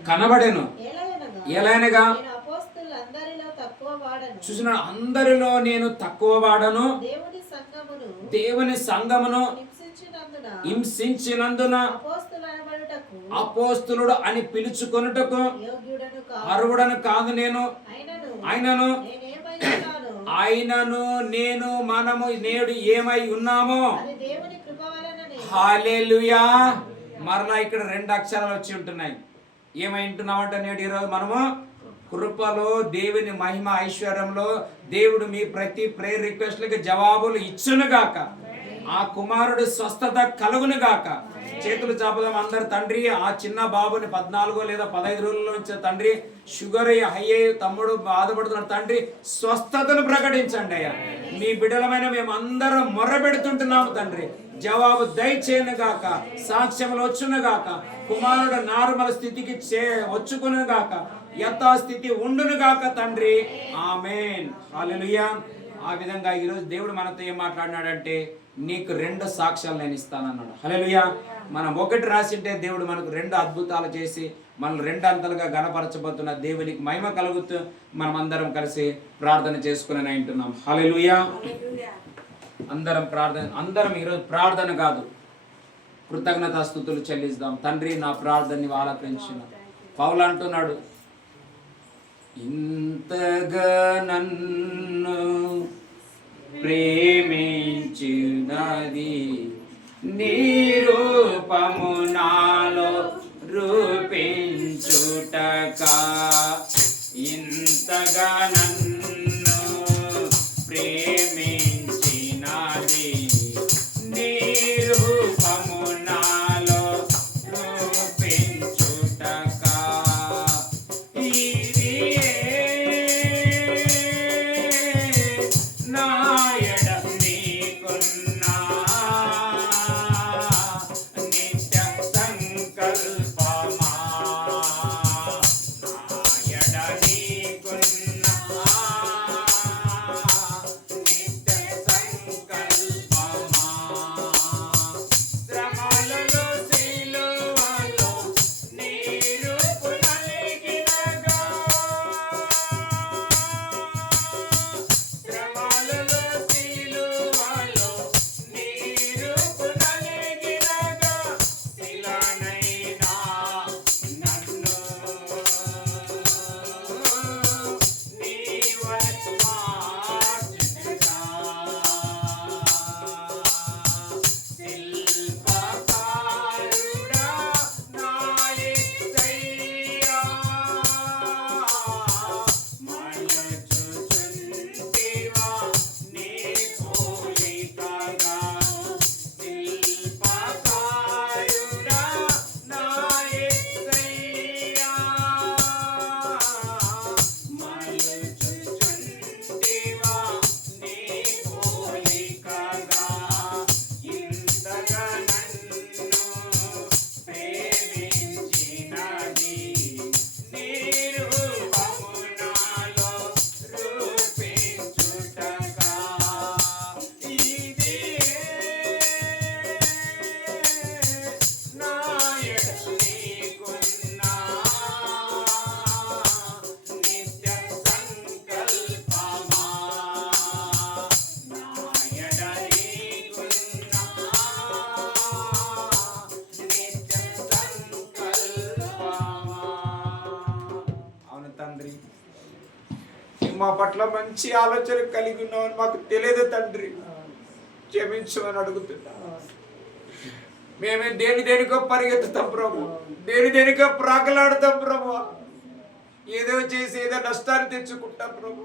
కనబడెను. ఎలాగనగా అపోస్తలులందరిలో తక్కువ వాడను. చూసిన అందరిలో నేను తక్కువ వాడను. దేవుని సంఘమును హింసించినందున అపోస్తలుడు అని పిలుచుకొనుటకు అర్హుడను కాదు నేను. ఆయనను నేను మనము నేడు ఏమై ఉన్నామో. హల్లెలూయా. మరలా ఇక్కడ 2 అక్షరాలు వచ్చి ఉంటున్నాయి. ఏమై ఉంటున్నామంటే నేడు ఈరోజు మనము కృపలో, దేవుని మహిమ ఐశ్వర్యంలో దేవుడు మీ ప్రతి ప్రేయర్ రిక్వెస్ట్లకి జవాబులు ఇచ్చునుగాక. ఆ కుమారుడు స్వస్థత కలుగునుగాక. చేతులు చాపుదాం అందరు. తండ్రి, ఆ చిన్న బాబుని 14 లేదా 15 రోజుల్లో నుంచి తండ్రి షుగర్ హై అయ్యి తమ్ముడు బాధపడుతున్నాడు తండ్రి, స్వస్థతను ప్రకటించండి అయ్యా. మీ బిడ్డలమైన మేము అందరం మొర్రబెడుతుంటున్నాము తండ్రి, జవాబు దయచేయనుగాక, సాక్ష్యములు వచ్చునుగాక, కుమారుడు నార్మల్ స్థితికి వచ్చుకునుగాక, యథాస్థితి ఉండునుగాక తండ్రి. ఆమేన్. హల్లెలూయా. ఆ విధంగా ఈరోజు దేవుడు మనతో ఏం మాట్లాడినాడంటే, నీకు 2 సాక్ష్యాలు నేను ఇస్తానన్నాడు. హల్లెలూయా. మనం 1 రాసింటే దేవుడు మనకు 2 అద్భుతాలు చేసి మనల్ని 2 అంతలుగా గణపరచబోతున్న దేవునికి మహిమ కలుగుతూ మనం అందరం కలిసి ప్రార్థన చేసుకుని అంటున్నాం. హల్లెలూయా. అందరం ఈరోజు ప్రార్థన కాదు, కృతజ్ఞతాస్తుతులు చెల్లిస్తాం. తండ్రి, నా ప్రార్థనని ఆలకించిన. పౌలు అంటున్నాడు, ఇంతగా నన్ను ప్రేమించినది నీ రూపము నాలో రూపించుటకా. ఇంతగా నన్ను ప్రేమించినది నీ రూపము నాలో రూపించుటకా. మా పట్ల మంచి ఆలోచన కలిగి ఉన్నామని మాకు తెలియదు తండ్రి, క్షమించమని అడుగుతున్నా. మేమే దేనికో పరిగెత్తుతాం ప్రభు, దేనికో ప్రాకలాడుతాం ప్రభు, ఏదో చేసి ఏదో నష్టాన్ని తెచ్చుకుంటాం ప్రభు.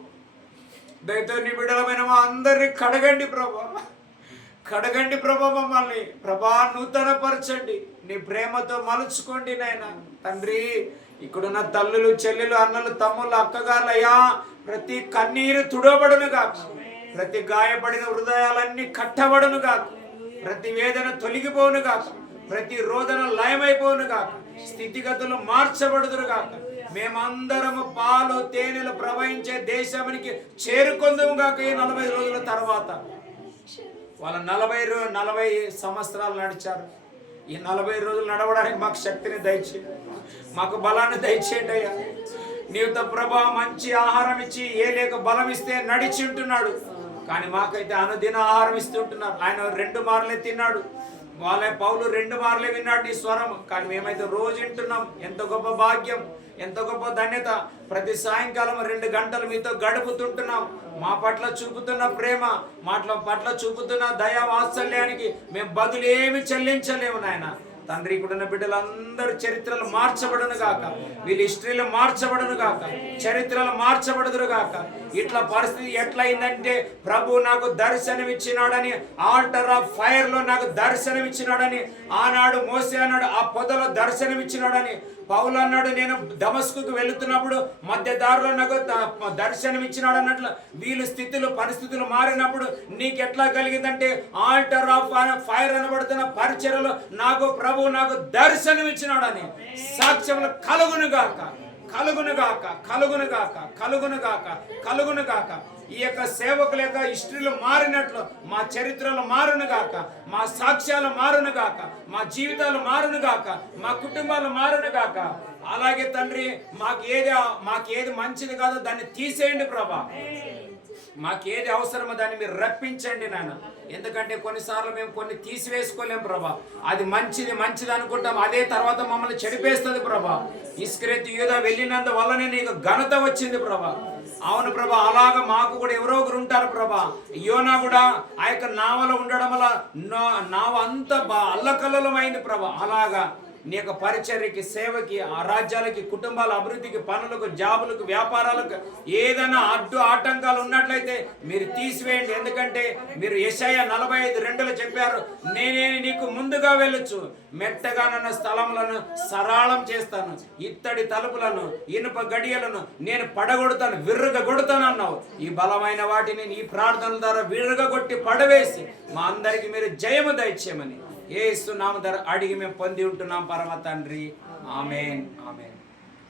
దయతో నీ బిడ్డలమైన మా అందరినీ కడగండి ప్రభా, కడగండి ప్రభా, మమ్మల్ని ప్రభా నూతన పరచండి, నీ ప్రేమతో మలుచుకోండి నాయన తండ్రి. ఇక్కడున్న తల్లులు, చెల్లెలు, అన్నలు, తమ్ముళ్ళు, అక్కగారులు అయ్యా, ప్రతి కన్నీరు తుడవబడును గాక, ప్రతి గాయపడిన హృదయాలన్నీ కట్టబడును గాక, ప్రతి వేదన తొలగిపోవును గాక, ప్రతి రోదన లయమైపోవును గాక, స్థితిగతులు మార్చబడుదురు గాక. మేమందరము పాలు తేనెలు ప్రవహించే దేశానికి చేరుకొందుము గాక. ఈ 40 రోజుల తర్వాత వాళ్ళ 40 సంవత్సరాలు నడిచారు. ఈ 40 రోజులు నడవడానికి మాకు శక్తిని దయచేయండి, మాకు బలాన్ని దయచేయండి అయ్యా. నీవుతో ప్రభా మంచి ఆహారం ఇచ్చి ఏ లేక బలం ఇస్తే నడిచి ఉంటున్నాడు, కానీ మాకైతే అనుదిన ఆహారం ఇస్తుంటున్నారు. ఆయన 2 మార్లే తిన్నాడు, పౌలు 2 మార్లే విన్నాడు నీ స్వరం, కానీ మేమైతే రోజు వింటున్నాం. ఎంత గొప్ప భాగ్యం, ఎంత గొప్ప ధన్యత. ప్రతి సాయంకాలం 2 గంటలు మీతో గడుపుతుంటున్నాం. మా పట్ల చూపుతున్న ప్రేమ, పట్ల చూపుతున్న దయా వాత్సల్యానికి మేము బదులు ఏమి చెల్లించలేము నాయన తండ్రి. ఇక్కడున్న బిడ్డలందరూ చరిత్రలు మార్చబడును గాక, వీళ్ళ హిస్టరీలు మార్చబడును గాక, చరిత్రలు మార్చబడుదురు గాక. ఇట్లా పరిస్థితి ఎట్లా అయిందంటే, ప్రభు నాకు దర్శనం ఇచ్చినాడని, ఆల్టర్ ఆఫ్ ఫైర్ లో నాకు దర్శనం ఇచ్చినాడని, ఆనాడు మోసే అన్నాడు ఆ పొదలో దర్శనం ఇచ్చినాడని, పౌలు అన్నాడు నేను దమస్కుకు వెళుతున్నప్పుడు మధ్య దారిలో నాకు దర్శనం ఇచ్చినాడు అన్నట్లు వీళ్ళు పరిస్థితులు మారినప్పుడు నీకెట్లా కలిగిందంటే, ఆల్టర్ ఆఫ్ ఫైర్ అనబడుతున్న పరిచర్యలో నాకు దర్శనం ఇచ్చినాడని సాక్ష్యములు కలుగును గాక, కలుగును గాక, కలుగును గాక, కలుగును గాక, కలుగును గాక. ఈ యొక్క సేవకుల యొక్క హిస్టరీలు మారినట్లు మా చరిత్రలు మారును గాక, మా సాక్ష్యాలు మారును గాక, మా జీవితాలు మారును గాక, మా కుటుంబాలు మారును గాక. అలాగే తండ్రి మాకేది మంచిది కాదో దాన్ని తీసేయండి ప్రభా, మాకేది అవసరమో దాన్ని మీరు రప్పించండి నాన్న. ఎందుకంటే కొన్నిసార్లు మేము కొన్ని తీసివేసుకోలేం ప్రభా, అది మంచిది అనుకుంటాం, అదే తర్వాత మమ్మల్ని చెడిపేస్తుంది ప్రభా. ఇస్కరియోతు యూదా వెళ్ళినందు వల్లనే నీకు ఘనత వచ్చింది ప్రభా. అవును ప్రభా, అలాగా మాకు కూడా ఎవరో ఒకరు ఉంటారు ప్రభా. యోనా కూడా ఆ యొక్క నావలో ఉండడం వల్ల నావ అంత అల్లకల్లమైంది ప్రభా. అలాగా నీ యొక్క పరిచర్యకి, సేవకి, ఆ రాజ్యాలకి, కుటుంబాల అభివృద్ధికి, పనులకు, జాబులకు, వ్యాపారాలకు ఏదైనా ఆటంకాలు ఉన్నట్లయితే మీరు తీసివేయండి. ఎందుకంటే మీరు యెషయా 45:2 చెప్పారు, నేనే నీకు ముందుగా వెళ్ళొచ్చు, మెట్టగానున్న స్థలములను సరళం చేస్తాను, ఇత్తడి తలుపులను, ఇనుప గడియలను నేను పడగొడతాను, విర్రగొడతాను అన్నావు. ఈ బలమైన వాటిని నీ ప్రార్థనల ద్వారా విర్రగొట్టి పడవేసి మా అందరికి మీరు జయము దయచేయమని యేసు నామమున అడిగి మేము పొంది ఉంటున్నాం పరమ తండ్రి. ఆమేన్, ఆమేన్.